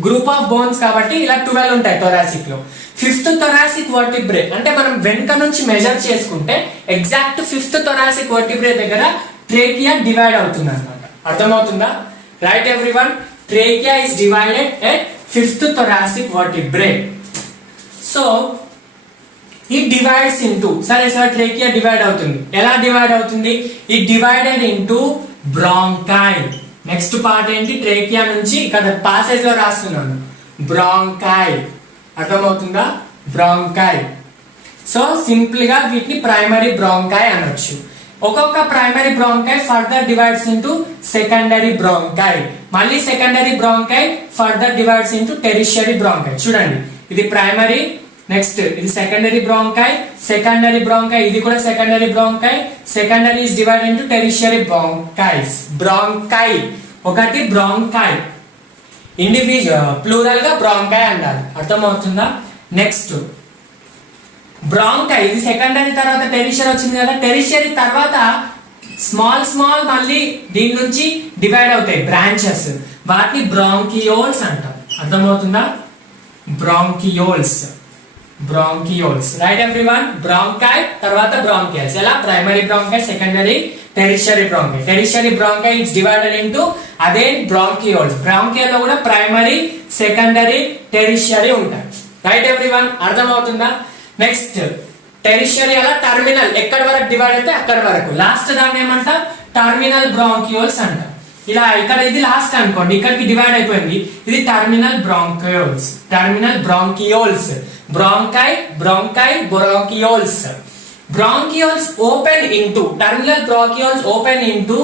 గ్రూప్ ఆఫ్ బోన్స్ కాబట్టి ఇలా 12 ఉంటాయి థొరాసిక్ లో. ఫిఫ్త్ థొరాసిక్ వర్టిబ్రే అంటే మనం వెనుక నుంచి మెజర్ చేసుకుంటే ఎగ్జాక్ట్ ఫిఫ్త్ థొరాసిక్ వర్టిబ్రే దగ్గర ట్రేకియా డివైడ్ అవుతుంది అన్నమాట. అర్థమవుతుందా? Right everyone, trachea is divided at fifth thoracic vertebrae. So it divides into, సరే సార్ ట్రేకియా డివైడ్ అవుతుంది, ఎలా డివైడ్ అవుతుంది? It divided into bronchi. Next part ఏంటి, ట్రేకియా నుంచి ఇక్కడ పాసేజ్ లో రాస్తున్నాను బ్రాంకై. అర్థమవుతుందా? బ్రాంకై. సో సింపుల్ గా వీటిని ప్రైమరీ బ్రాంకై అనొచ్చు. ఒక్కొక్క primary bronchi further divides into secondary bronchi. మళ్ళీ secondary bronchi further divides into tertiary bronchi. చూడండి, ఇది ప్రైమరీ, నెక్స్ట్ ఇది సెకండరీ బ్రాంకై, సెకండరీ బ్రాంకై, ఇది కూడా secondary bronchi, secondary is divided into tertiary bronchis. Bronchi ఒకటి బ్రాంకై, ఇండివిజువల్ ప్లూరల్ గా బ్రాంకై అన్నారు. అర్థమవుతుందా? నెక్స్ట్ బ్రాంకై, ఇది సెకండరీ తర్వాత టెరిషియరీ వచ్చింది కదా, టెరిషియరీ తర్వాత స్మాల్ మళ్ళీ దీని నుంచి డివైడ్ అవుతాయి బ్రాంచెస్, వాటిని బ్రాంకియోల్స్ అంటాం. అర్థమవుతుందా? Bronchioles, right everyone. బ్రాంకై తర్వాత బ్రాంకియల్స్. ఎలా? Primary bronchi, secondary, tertiary bronchi. Tertiary bronchi it's divided into అదే బ్రాంకియోల్స్. బ్రాంకియల్ లో కూడా ప్రైమరీ, సెకండరీ, టెరిషియరీ ఉంటాయి. రైట్ ఎవ్రీవన్, అర్థమవుతుందా? నెక్స్ట్ టెరిషియరీ అలా టర్మినల్, ఎక్కడి వరకు డివైడ్ అయితే అక్కడి వరకు. లాస్ట్ దాన్ని ఏమంటాం? టర్మినల్ బ్రాంకియోల్స్ అంటాం. ఇలా ఇక్కడ ఇది లాస్ట్ అనుకోండి, ఇక్కడికి డివైడ్ అయిపోయింది, ఇది terminal bronchioles. Bronchi, bronchioles. Bronchioles open into, terminal bronchioles open into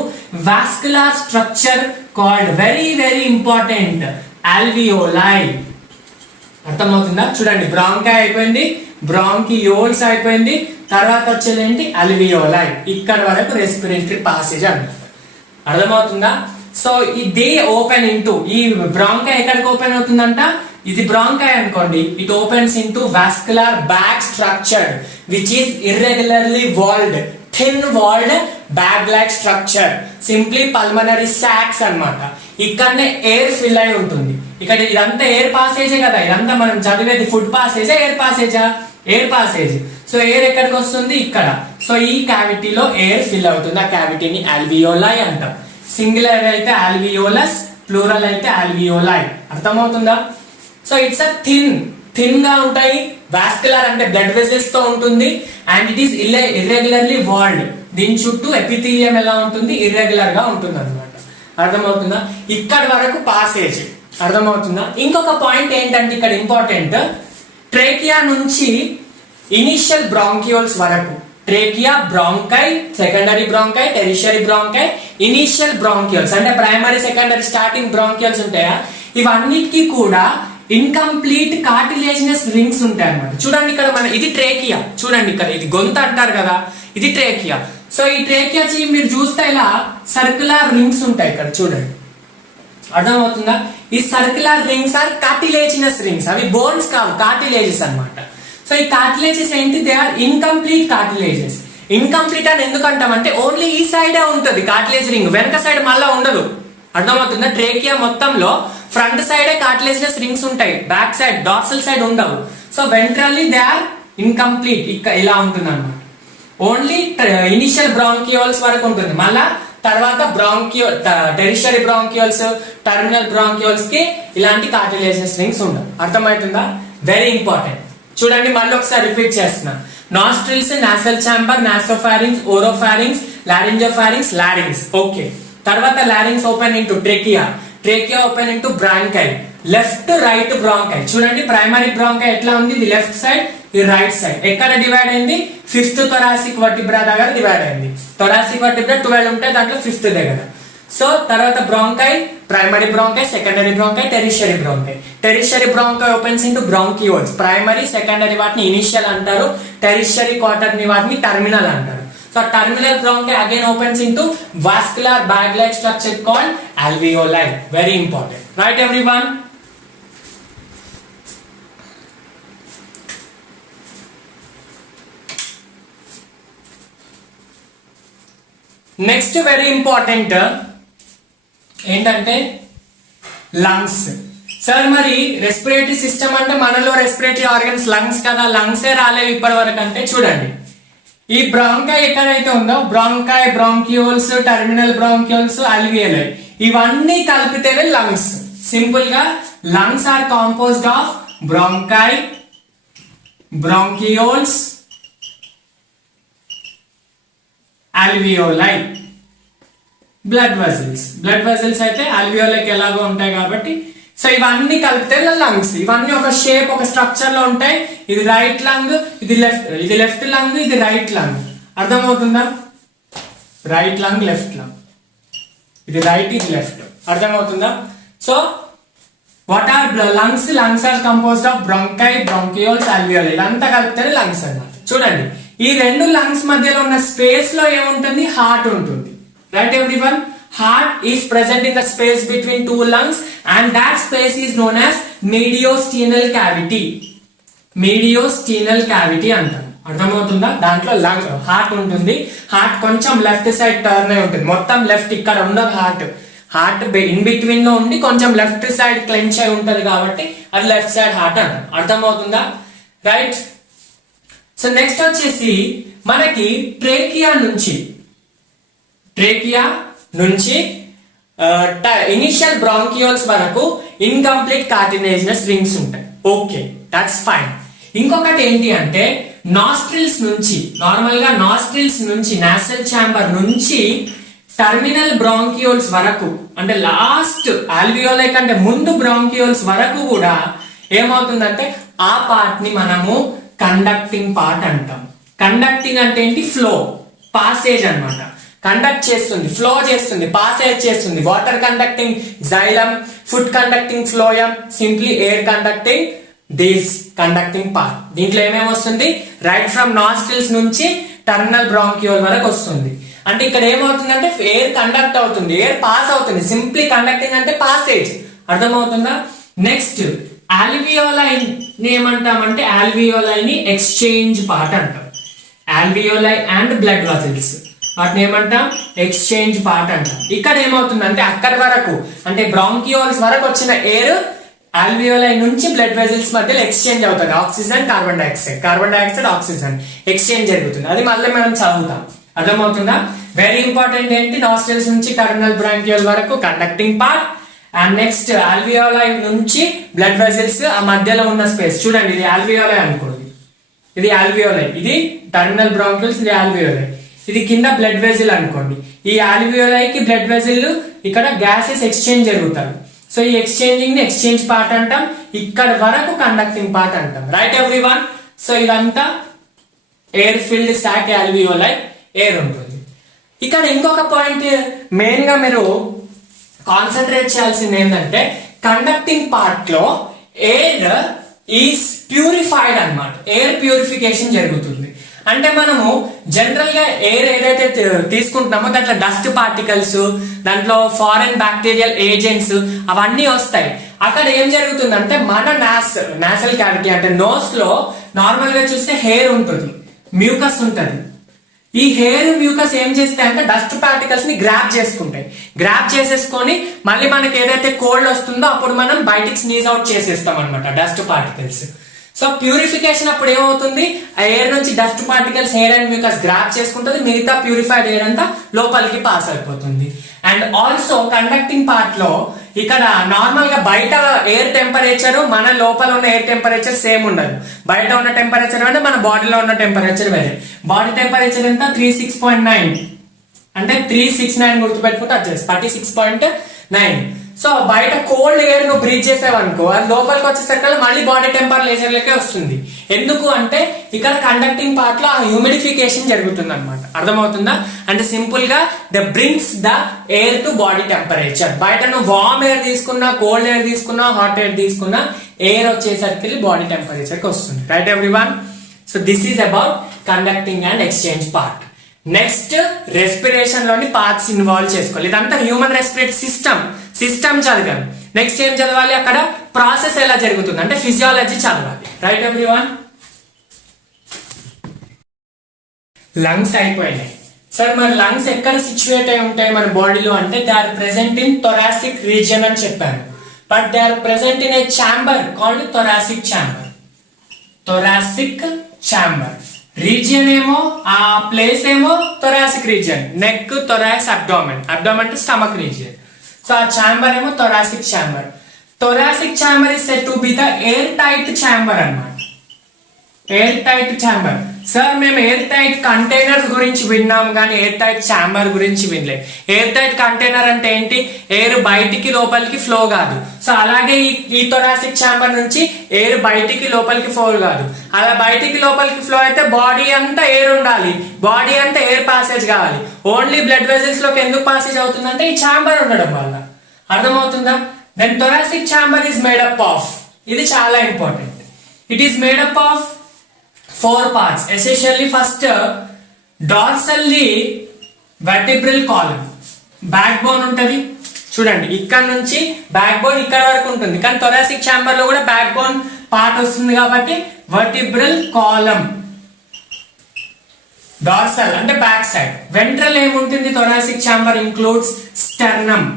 vascular structure called very important alveoli. అర్థమవుతుందా? చూడండి, బ్రాంకై అయిపోయింది, బ్రాంకియోల్స్ అయిపోయింది, తర్వాత వచ్చేది ఏంటి, అల్వియోలై. ఇక్కడ వరకు రెస్పిరేటరీ పాసేజ్ అంటారు. అర్థమవుతుందా? సో ఇది ఓపెన్ ఇంటూ, ఈ బ్రాంకై ఎక్కడికి ఓపెన్ అవుతుందంట, ఇది బ్రాంకై అనుకోండి, it opens into vascular bag structure which is irregularly walled, thin walled bag like structure, simply pulmonary sacs అన్నమాట. ఇక్కడనే ఎయిర్ ఫిల్ అయి ఉంటుంది. ఇక్కడ ఇదంతా ఎయిర్ పాసేజే కదా, ఇదంతా మనం చదివేది ఫుడ్ పాసేజా, ఎయిర్ పాసేజా? Air passage. సో ఎయిర్ ఎక్కడికి వస్తుంది, ఇక్కడ. సో ఈ క్యావిటీలో ఎయిర్ ఫిల్ అవుతుంది, ఆ క్యావిటీని అల్వియోలై అంటాం. సింగులర్ అయితే అల్వియోలస్, ప్లూరల్ అయితే అల్వియోలై. అర్థమవుతుందా? సో ఇట్స్ అ థిన్ గా ఉంటాయి, వాస్కులర్ అంటే బ్లడ్ వెసల్స్ తో ఉంటుంది, and it is irregularly walled. దీని చుట్టూ ఎపిథీలియం ఎలా ఉంటుంది, ఇర్రెగ్యులర్ గా ఉంటుంది అన్నమాట. అర్థమవుతుందా? ఇక్కడ వరకు పాసేజ్. అర్థమవుతుందా? ఇంకొక పాయింట్ ఏంటంటే ఇక్కడ ఇంపార్టెంట్, ట్రేకియా నుంచి ఇనిషియల్ బ్రాంకియోల్స్ వరకు, trachea, bronchi, secondary bronchi, tertiary bronchi, initial bronchioles అంటే ప్రైమరీ, సెకండరీ, స్టార్టింగ్ బ్రాంకియోల్స్ ఉంటాయా, ఇవన్నిటికీ కూడా ఇన్కంప్లీట్ కార్టిలేజినస్ రింగ్స్ ఉంటాయి అన్నమాట. చూడండి ఇక్కడ ఇది ట్రేకియా, చూడండి ఇక్కడ ఇది గొంతు అంటారు కదా, ఇది ట్రేకియా. సో ఈ ట్రేకియా మీరు చూస్తే ఇలా సర్క్యులర్ రింగ్స్ ఉంటాయి ఇక్కడ చూడండి, అర్థమవుతుందా? ఈ circular rings are cartilaginous rings, అవి బోన్స్ కావు, కార్టిలేజెస్ అన్నమాట. సో ఈ కార్టిలేజెస్ ఏంటి, they are incomplete cartilages. Incomplete అని ఎందుకంటామంటే ఓన్లీ ఈ సైడే ఉంటుంది కార్టిలేజ్ రింగ్, వెనక సైడ్ మళ్ళా ఉండదు. అర్థమవుతుందా? ట్రేకియా మొత్తంలో ఫ్రంట్ సైడే కార్టిలేజినస్ రింగ్స్ ఉంటాయి, బ్యాక్ సైడ్ డార్సల్ సైడ్ ఉండవు. So ventrally they are incomplete, ఇలా ఉంటుంది అన్నమాట. ఓన్లీ ఇనిషియల్ బ్రాంకియోల్స్ వరకు ఉంటుంది, మళ్ళా తర్వాత టెరిషరీ బ్రాంకియోల్స్, టర్మినల్ బ్రాంకియోల్స్ కి ఇలాంటి కార్టిలేజినస్ రింగ్స్ ఉండవు. అర్థమవుతుందా? Very important. చూడండి మళ్ళీ ఒకసారి రిపీట్ చేస్తున్నా. Nostrils, nasal chamber, nasopharynx, oropharynx, laryngopharynx, larynx. Okay, తర్వాత larynx open into trachea, trachea open into bronchi, left right bronchi. చూడండి ప్రైమరీ బ్రాంకై ఎట్లా ఉంది, ఇది లెఫ్ట్ సైడ్, ఇది రైట్ సైడ్. ఎక్కడ డివైడ్ అయింది, 5th థొరాసిక్ వర్టిబ్రా దగ్గర డివైడ్ అయింది. థొరాసిక్ వర్టిబ్రా 12 ఉంటాయి, దాంట్లో 5th దగ్గర. సో తర్వాత bronchi, primary bronchi, secondary bronchi, tertiary bronchi. Tertiary bronchi opens into bronchioles. Primary, secondary వాటిని ఇనిషియల్ అంటారు, టెరిషరీ క్వార్టర్ని వాటిని టర్మినల్ అంటారు. So terminal bronchi again opens into vascular bag-like structure called alveoli. Very important. Right, everyone? Next very important ఏంటంటే లంగ్స్. సార్ మరి రెస్పిరేటరీ సిస్టమ్ అంటే మనలో రెస్పిరేటరీ ఆర్గన్స్ లంగ్స్ కదా, లంగ్సే రాలేవు ఇప్పటి వరకు అంటే చూడండి, ఈ బ్రాంకై ఎక్కడైతే ఉందో bronchi, bronchioles, terminal bronchioles, alveoli ఇవన్నీ కలిపితేనే లంగ్స్. సింపుల్ గా lungs are composed of bronchi, bronchioles, alveoli, blood vessels. Blood vessels అయితే అల్వియోలైకి ఎలాగో ఉంటాయి కాబట్టి సో ఇవన్నీ కలిపితే లంగ్స్. ఇవన్నీ ఒక షేప్, ఒక స్ట్రక్చర్ లో ఉంటాయి. ఇది రైట్ లంగ్, ఇది లెఫ్ట్ లంగ్, ఇది రైట్ లంగ్. అర్థమవుతుందా? రైట్ లంగ్, లెఫ్ట్ లంగ్, ఇది రైట్, ఇది లెఫ్ట్. అర్థమవుతుందా? So what are lungs? Lungs are composed of bronchi, bronchioles, alveoli. ఇదంతా కలిపితేనే లంగ్స్ అన్నమాట. చూడండి ఈ రెండు లంగ్స్ మధ్యలో ఉన్న స్పేస్ లో ఏముంటుంది? హార్ట్ ఉంటుంది. Right, everyone? Heart is present in the space between two lungs and that space is known as mediastinal cavity. Mediastinal cavity అంటారు. అర్థమవుతుందా? దాంట్లో లంగ్ హార్ట్ ఉంటుంది. హార్ట్ కొంచెం లెఫ్ట్ సైడ్ టర్న్ అయి ఉంటుంది, మొత్తం లెఫ్ట్ ఇక్కడ ఉండదు. హార్ట్ ఇన్ బిట్వీన్ లో ఉండి కొంచెం లెఫ్ట్ సైడ్ క్లెంచ్ అయి ఉంటది కాబట్టి అది లెఫ్ట్ సైడ్ హార్ట్ అంటారు. అర్థమవుతుందా? రైట్. సో నెక్స్ట్ వచ్చేసి మనకి ట్రేకియా నుంచి ఇనిషియల్ బ్రాంకియోల్స్ వరకు ఇన్కంప్లీట్ కార్టిలేజినస్ రింగ్స్ ఉంటాయి. Okay, that's fine. ఇంకొకటి ఏంటి అంటే నాస్ట్రిల్స్ నుంచి, నార్మల్ గా నాస్ట్రిల్స్ నుంచి, నాసల్ ఛాంబర్ నుంచి టర్మినల్ బ్రాంకియోల్స్ వరకు అంటే లాస్ట్ ఆల్వియోలై కంటే ముందు బ్రాంకియోల్స్ వరకు కూడా ఏమవుతుందంటే ఆ పార్ట్ ని మనము కండక్టింగ్ పార్ట్ అంటాం. కండక్టింగ్ అంటే ఏంటి? ఫ్లో, పాసేజ్ అన్నమాట. కండక్ట్ చేస్తుంది, ఫ్లో చేస్తుంది, పాసేజ్ చేస్తుంది. Water conducting xylem, food conducting phloem, simply air conducting this conducting part. దీంట్లో ఏమేమి వస్తుంది? రైట్ ఫ్రమ్ నాస్ట్రిల్స్ నుంచి టర్మినల్ బ్రాంకియోల్ వరకు వస్తుంది. అంటే ఇక్కడ ఏమవుతుందంటే ఎయిర్ కండక్ట్ అవుతుంది, ఎయిర్ పాస్ అవుతుంది. సింప్లీ కండక్టింగ్ అంటే పాసేజ్. అర్థమవుతుందా? నెక్స్ట్ ఆల్వియోలై ఏమంటామంటే ఆల్వియోలైని ఎక్స్చేంజ్ పార్ట్ అంటాం. ఆల్వియోలై అండ్ బ్లడ్ వెసల్స్ వాటిని ఏమంటాం? ఎక్స్చేంజ్ పార్ట్ అంటాం. ఇక్కడ ఏమవుతుందంటే అక్కడి వరకు అంటే బ్రాంకియోల్స్ వరకు వచ్చిన ఎయిర్ ఆల్వియోలై నుంచి బ్లడ్ వెసల్స్ మధ్యలో ఎక్స్చేంజ్ అవుతుంది. Oxygen, carbon dioxide, carbon dioxide, oxygen exchange జరుగుతుంది. అది మళ్ళీ మనం చదువుతాం. అర్థమవుతుందా? వెరీ ఇంపార్టెంట్ ఏంటి? నాస్ట్రిల్స్ నుంచి టర్మినల్ బ్రాంకియోల్ వరకు conducting part and next alveoli నుంచి బ్లడ్ వెసల్స్ ఆ మధ్యలో ఉన్న స్పేస్. చూడండి ఇది ఆల్వియోలై అనుకోండి, ఇది ఆల్వియోలై, ఇది టర్మినల్ బ్రాంకియోల్స్, ఇది ఆల్వియోలై, ఇది కింద బ్లడ్ వెజిల్ అనుకోండి. ఈ ఆల్వియోలైకి బ్లడ్ వెజిల్ ఇక్కడ గ్యాసెస్ ఎక్స్చేంజ్ జరుగుతాయి. సో ఈ ఎక్స్చేంజింగ్ ని ఎక్స్చేంజ్ పార్ట్ అంటాం, ఇక్కడ వరకు కండక్టింగ్ పార్ట్ అంటాం. Right everyone. సో ఇదంతా ఎయిర్ ఫిల్డ్ సాక్ ఆల్వియోలై ఎయిర్ ఉంటుంది. ఇక్కడ ఇంకొక పాయింట్ మెయిన్ గా మీరు కాన్సన్ట్రేట్ చేయాల్సింది ఏంటంటే కండక్టింగ్ పార్ట్ లో ఎయిర్ ఈస్ ప్యూరిఫైడ్ అన్నమాట. ఎయిర్ ప్యూరిఫికేషన్ జరుగుతుంది. అంటే మనము జనరల్ గా ఎయిర్ ఏదైతే తీసుకుంటున్నామో దాంట్లో డస్ట్ పార్టికల్స్, దాంట్లో ఫారెన్ బ్యాక్టీరియల్ ఏజెంట్స్ అవన్నీ వస్తాయి. అక్కడ ఏం జరుగుతుందంటే మన నాసల్ క్యావిటీ అంటే నోస్ లో నార్మల్ గా చూస్తే హెయిర్ ఉంటుంది, మ్యూకస్ ఉంటుంది. ఈ హెయిర్ మ్యూకస్ ఏం చేస్తాయి అంటే డస్ట్ పార్టికల్స్ ని గ్రాప్ చేసుకుంటాయి. గ్రాప్ చేసేసుకొని మళ్ళీ మనకి ఏదైతే కోల్డ్ వస్తుందో అప్పుడు మనం బయటికి స్నీజ్ అవుట్ చేసేస్తాం అనమాట డస్ట్ పార్టికల్స్. సో ప్యూరిఫికేషన్ అప్పుడు ఏమవుతుంది, ఆ ఎయిర్ నుంచి dust particles hair and mucus grab చేసుకుంటుంది, మిగతా ప్యూరిఫైడ్ ఎయిర్ అంతా లోపలికి పాస్ అయిపోతుంది. అండ్ ఆల్సో కండక్టింగ్ పార్ట్ లో ఇక్కడ నార్మల్ గా బయట ఎయిర్ టెంపరేచర్ మన లోపల ఉన్న ఎయిర్ టెంపరేచర్ సేమ్ ఉండదు. బయట ఉన్న టెంపరేచర్ అంటే మన బాడీలో ఉన్న టెంపరేచర్ వేరే. బాడీ టెంపరేచర్ ఎంత 36.9 అంటే 369 గుర్తుపెట్టుకుంటే వచ్చేసి 36.9. సో బయట కోల్డ్ ఎయిర్ నువ్వు బ్రీత్ చేసావనుకో అది లోపలికి వచ్చేసరికి మళ్ళీ బాడీ టెంపరేచర్ లెక్కే వస్తుంది. ఎందుకు అంటే ఇక్కడ కండక్టింగ్ పార్ట్ లో హ్యూమిడిఫికేషన్ జరుగుతుంది అనమాట. అర్థమవుతుందా? అంటే సింపుల్ గా the brings the air to body temperature. బయట నువ్వు వార్మ్ ఎయిర్ తీసుకున్నా, కోల్డ్ ఎయిర్ తీసుకున్నా, హాట్ ఎయిర్ తీసుకున్నా ఎయిర్ వచ్చేసరికి బాడీ టెంపరేచర్ కి వస్తుంది. Right everyone. So this is about conducting and exchange part. Next respiration లోని పార్ట్స్ ఇన్వాల్వ్ చేసుకోవాలి. ఇదంతా హ్యూమన్ రెస్పిరేటరీ సిస్టమ్ చదివాను. నెక్స్ట్ ఏం చదవాలి, అక్కడ ప్రాసెస్ ఎలా జరుగుతుంది అంటే ఫిజియాలజీ చదవాలి. Right everyone. లంగ్స్ అయిపోయినాయి. సార్ మన లంగ్స్ ఎక్కడ సిచ్యువేట్ అయి ఉంటాయి మన బాడీలో అంటే they are present in thoracic region అని చెప్పాను. But they are present in a chamber called thoracic chamber. Thoracic chamber region ఏమో ఆ ప్లేస్ ఏమో thoracic region, neck, thorax, abdomen. Abdomen అంటే స్టమక్ రీజియన్. సో ఆ ఛాంబర్ ఏమో thoracic chamber. Thoracic chamber is said to be the air tight chamber అన్నమాట. Air tight chamber. సార్ మేము ఎయిర్ టైట్ కంటైనర్ గురించి విన్నాం కానీ ఎయిర్ టైట్ ఛాంబర్ గురించి వినలేదు. ఎయిర్ టైట్ కంటైనర్ అంటే ఏంటి, ఎయిర్ బయటికి లోపలికి ఫ్లో కాదు. సో అలాగే ఈ థొరాసిక్ ఛాంబర్ నుంచి ఎయిర్ బయటికి లోపలికి ఫ్లో కాదు. అలా బయటికి లోపలికి ఫ్లో అయితే బాడీ అంతా ఎయిర్ ఉండాలి, బాడీ అంతా ఎయిర్ పాసేజ్ కావాలి. ఓన్లీ బ్లడ్ వెజల్స్ లోకి ఎందుకు పాసేజ్ అవుతుందంటే ఈ ఛాంబర్ ఉండడం వల్ల. అర్థమవుతుందా? Then thoracic chamber is made up of, ఇది చాలా important, it is made up of 4 parts. Essentially first dorsally vertebral column, backbone ఉంటది చూడండి. ఇక్కడ నుంచి బ్యాక్ బోన్ ఇక్కడ వరకు ఉంటుంది, కానీ థొరాసిక్ ఛాంబర్ లో కూడా బ్యాక్ బోన్ పార్ట్ వస్తుంది కాబట్టి వర్టిబ్రల్ కాలమ్. డార్సల్ అంటే బ్యాక్ సైడ్. వెంట్రల్ ఏముంటుంది thoracic chamber includes sternum.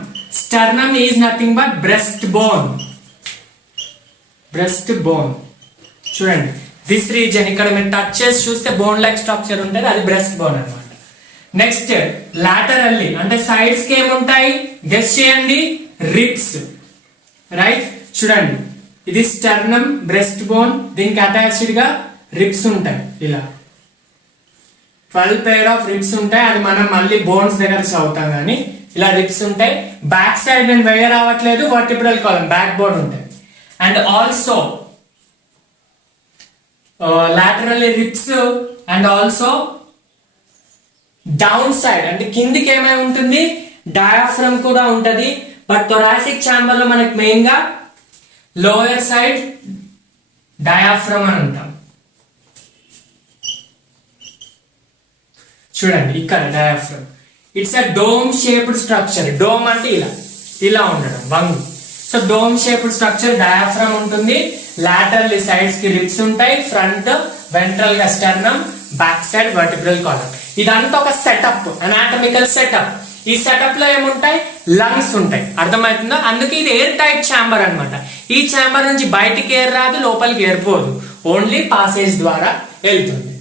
Sternum is nothing but breast bone. Breast bone చూడండి, దిస్ రీజన్ ఇక్కడ మీరు టచ్ చేసి చూస్తే బోన్ లైక్ స్ట్రక్చర్ ఉంటుంది, అది బ్రెస్ట్ బోన్ అన్నమాట. నెక్స్ట్ లాటరల్లీ అంటే సైడ్స్ కి ఏముంటాయి గెస్ చేయండి, రిబ్స్. రైట్ చూడండి, ఇది స్టర్నమ్, బ్రెస్ట్ బోన్, దీనికి అటాచ్డ్ గా రిబ్స్ ఉంటాయి. ఇలా 12 pair ఆఫ్ రిబ్స్ ఉంటాయి. అది మనం మళ్ళీ బోన్స్ దగ్గర చదువుతాం కానీ ఇలా రిబ్స్ ఉంటాయి. బ్యాక్ సైడ్ నేను వేయ రావట్లేదు, వర్టిబ్రల్ కాలమ్ బ్యాక్ బోన్ ఉంటాయి. And also laterally ribs and also down side అంటే కిందికి ఏమై ఉంటుంది డయాఫ్రమ్ కూడా ఉంటది. బట్ థొరాసిక్ ఛాంబర్ లో మనకి మెయిన్ గా లోయర్ సైడ్ డయాఫ్రమ్ అని ఉంటాం. చూడండి ఇక్కడ diaphragm, it's a dome shaped structure. Dome అంటే ఇలా ఉండడం వంగు. So dome shaped structure diaphragm ఉంటుంది. లాటరల్లీ సైడ్స్ కి రిబ్స్ ఉంటాయి, ఫ్రంట్ వెంట్రల్ గా sternum, back side vertebral column. ఇదంతా ఒక సెటప్, అనాటమికల్ సెటప్. ఈ సెటప్ లో ఏముంటాయి లంగ్స్ ఉంటాయి. అర్థమవుతుందా? అందుకే ఇది ఎయిర్ టైట్ ఛాంబర్ అన్నమాట. ఈ ఛాంబర్ నుంచి బయటికి ఎయిర్ రాదు, లోపలికి ఎయిర్ పోదు, ఓన్లీ పాసేజ్ ద్వారా వెళ్తుంది.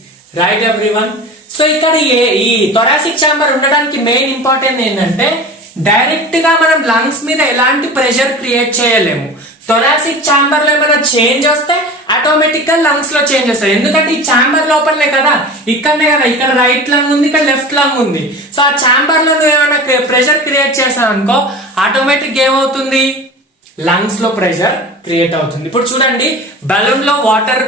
Right everyone. సో ఇక్కడ ఈ థొరాసిక్ ఛాంబర్ ఉండడానికి మెయిన్ ఇంపార్టెంట్ ఏంటంటే డైరెక్ట్ గా మనం లంగ్స్ మీద ఎలాంటి ప్రెషర్ క్రియేట్ చేయలేము. థొరాసిక్ ఛాంబర్ లో ఏమైనా చేంజ్ వస్తే ఆటోమేటిక్ గా లంగ్స్ లో చేంజ్ వస్తాయి. ఎందుకంటే ఈ ఛాంబర్ లోపలనే కదా, ఇక్కడనే కదా, ఇక్కడ రైట్ లంగ్ ఉంది, ఇక్కడ లెఫ్ట్ లంగ్ ఉంది. సో ఆ ఛాంబర్ లో నువ్వు ఏమైనా ప్రెషర్ క్రియేట్ చేసావు అనుకో, ఆటోమేటిక్ ఏమవుతుంది లంగ్స్ లో ప్రెషర్ క్రియేట్ అవుతుంది. ఇప్పుడు చూడండి, బలూన్ లో వాటర్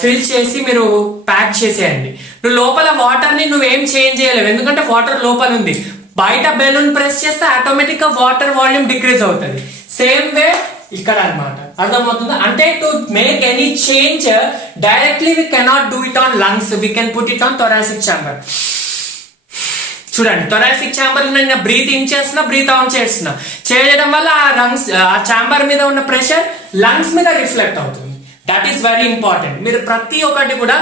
ఫిల్ చేసి మీరు ప్యాక్ చేసేయండి. నువ్వు లోపల వాటర్ ని నువ్వేం చేంజ్ చేయలేవు, ఎందుకంటే వాటర్ లోపల ఉంది. బయట బెలూన్ ప్రెస్ చేస్తే ఆటోమేటిక్ గా వాటర్ వాల్యూమ్ డిక్రీజ్ అవుతుంది. సేమ్ వే ఇక్కడ అన్నమాట, అర్థమవుతుందా? అంటే to make any change directly we cannot do it on lungs, we can put it on thoracic chamber. చూడండి, థొరాసిక్ ఛాంబర్ నేను బ్రీత్ ఇన్ చేస్తున్నా, బ్రీత్ అవుట్ చేస్తున్నా. చేయడం వల్ల ఆ లంగ్స్, ఆ ఛాంబర్ మీద ఉన్న ప్రెషర్ లంగ్స్ మీద రిఫ్లెక్ట్ అవుతుంది. That is very important. మీరు ప్రతి ఒక్కటి కూడా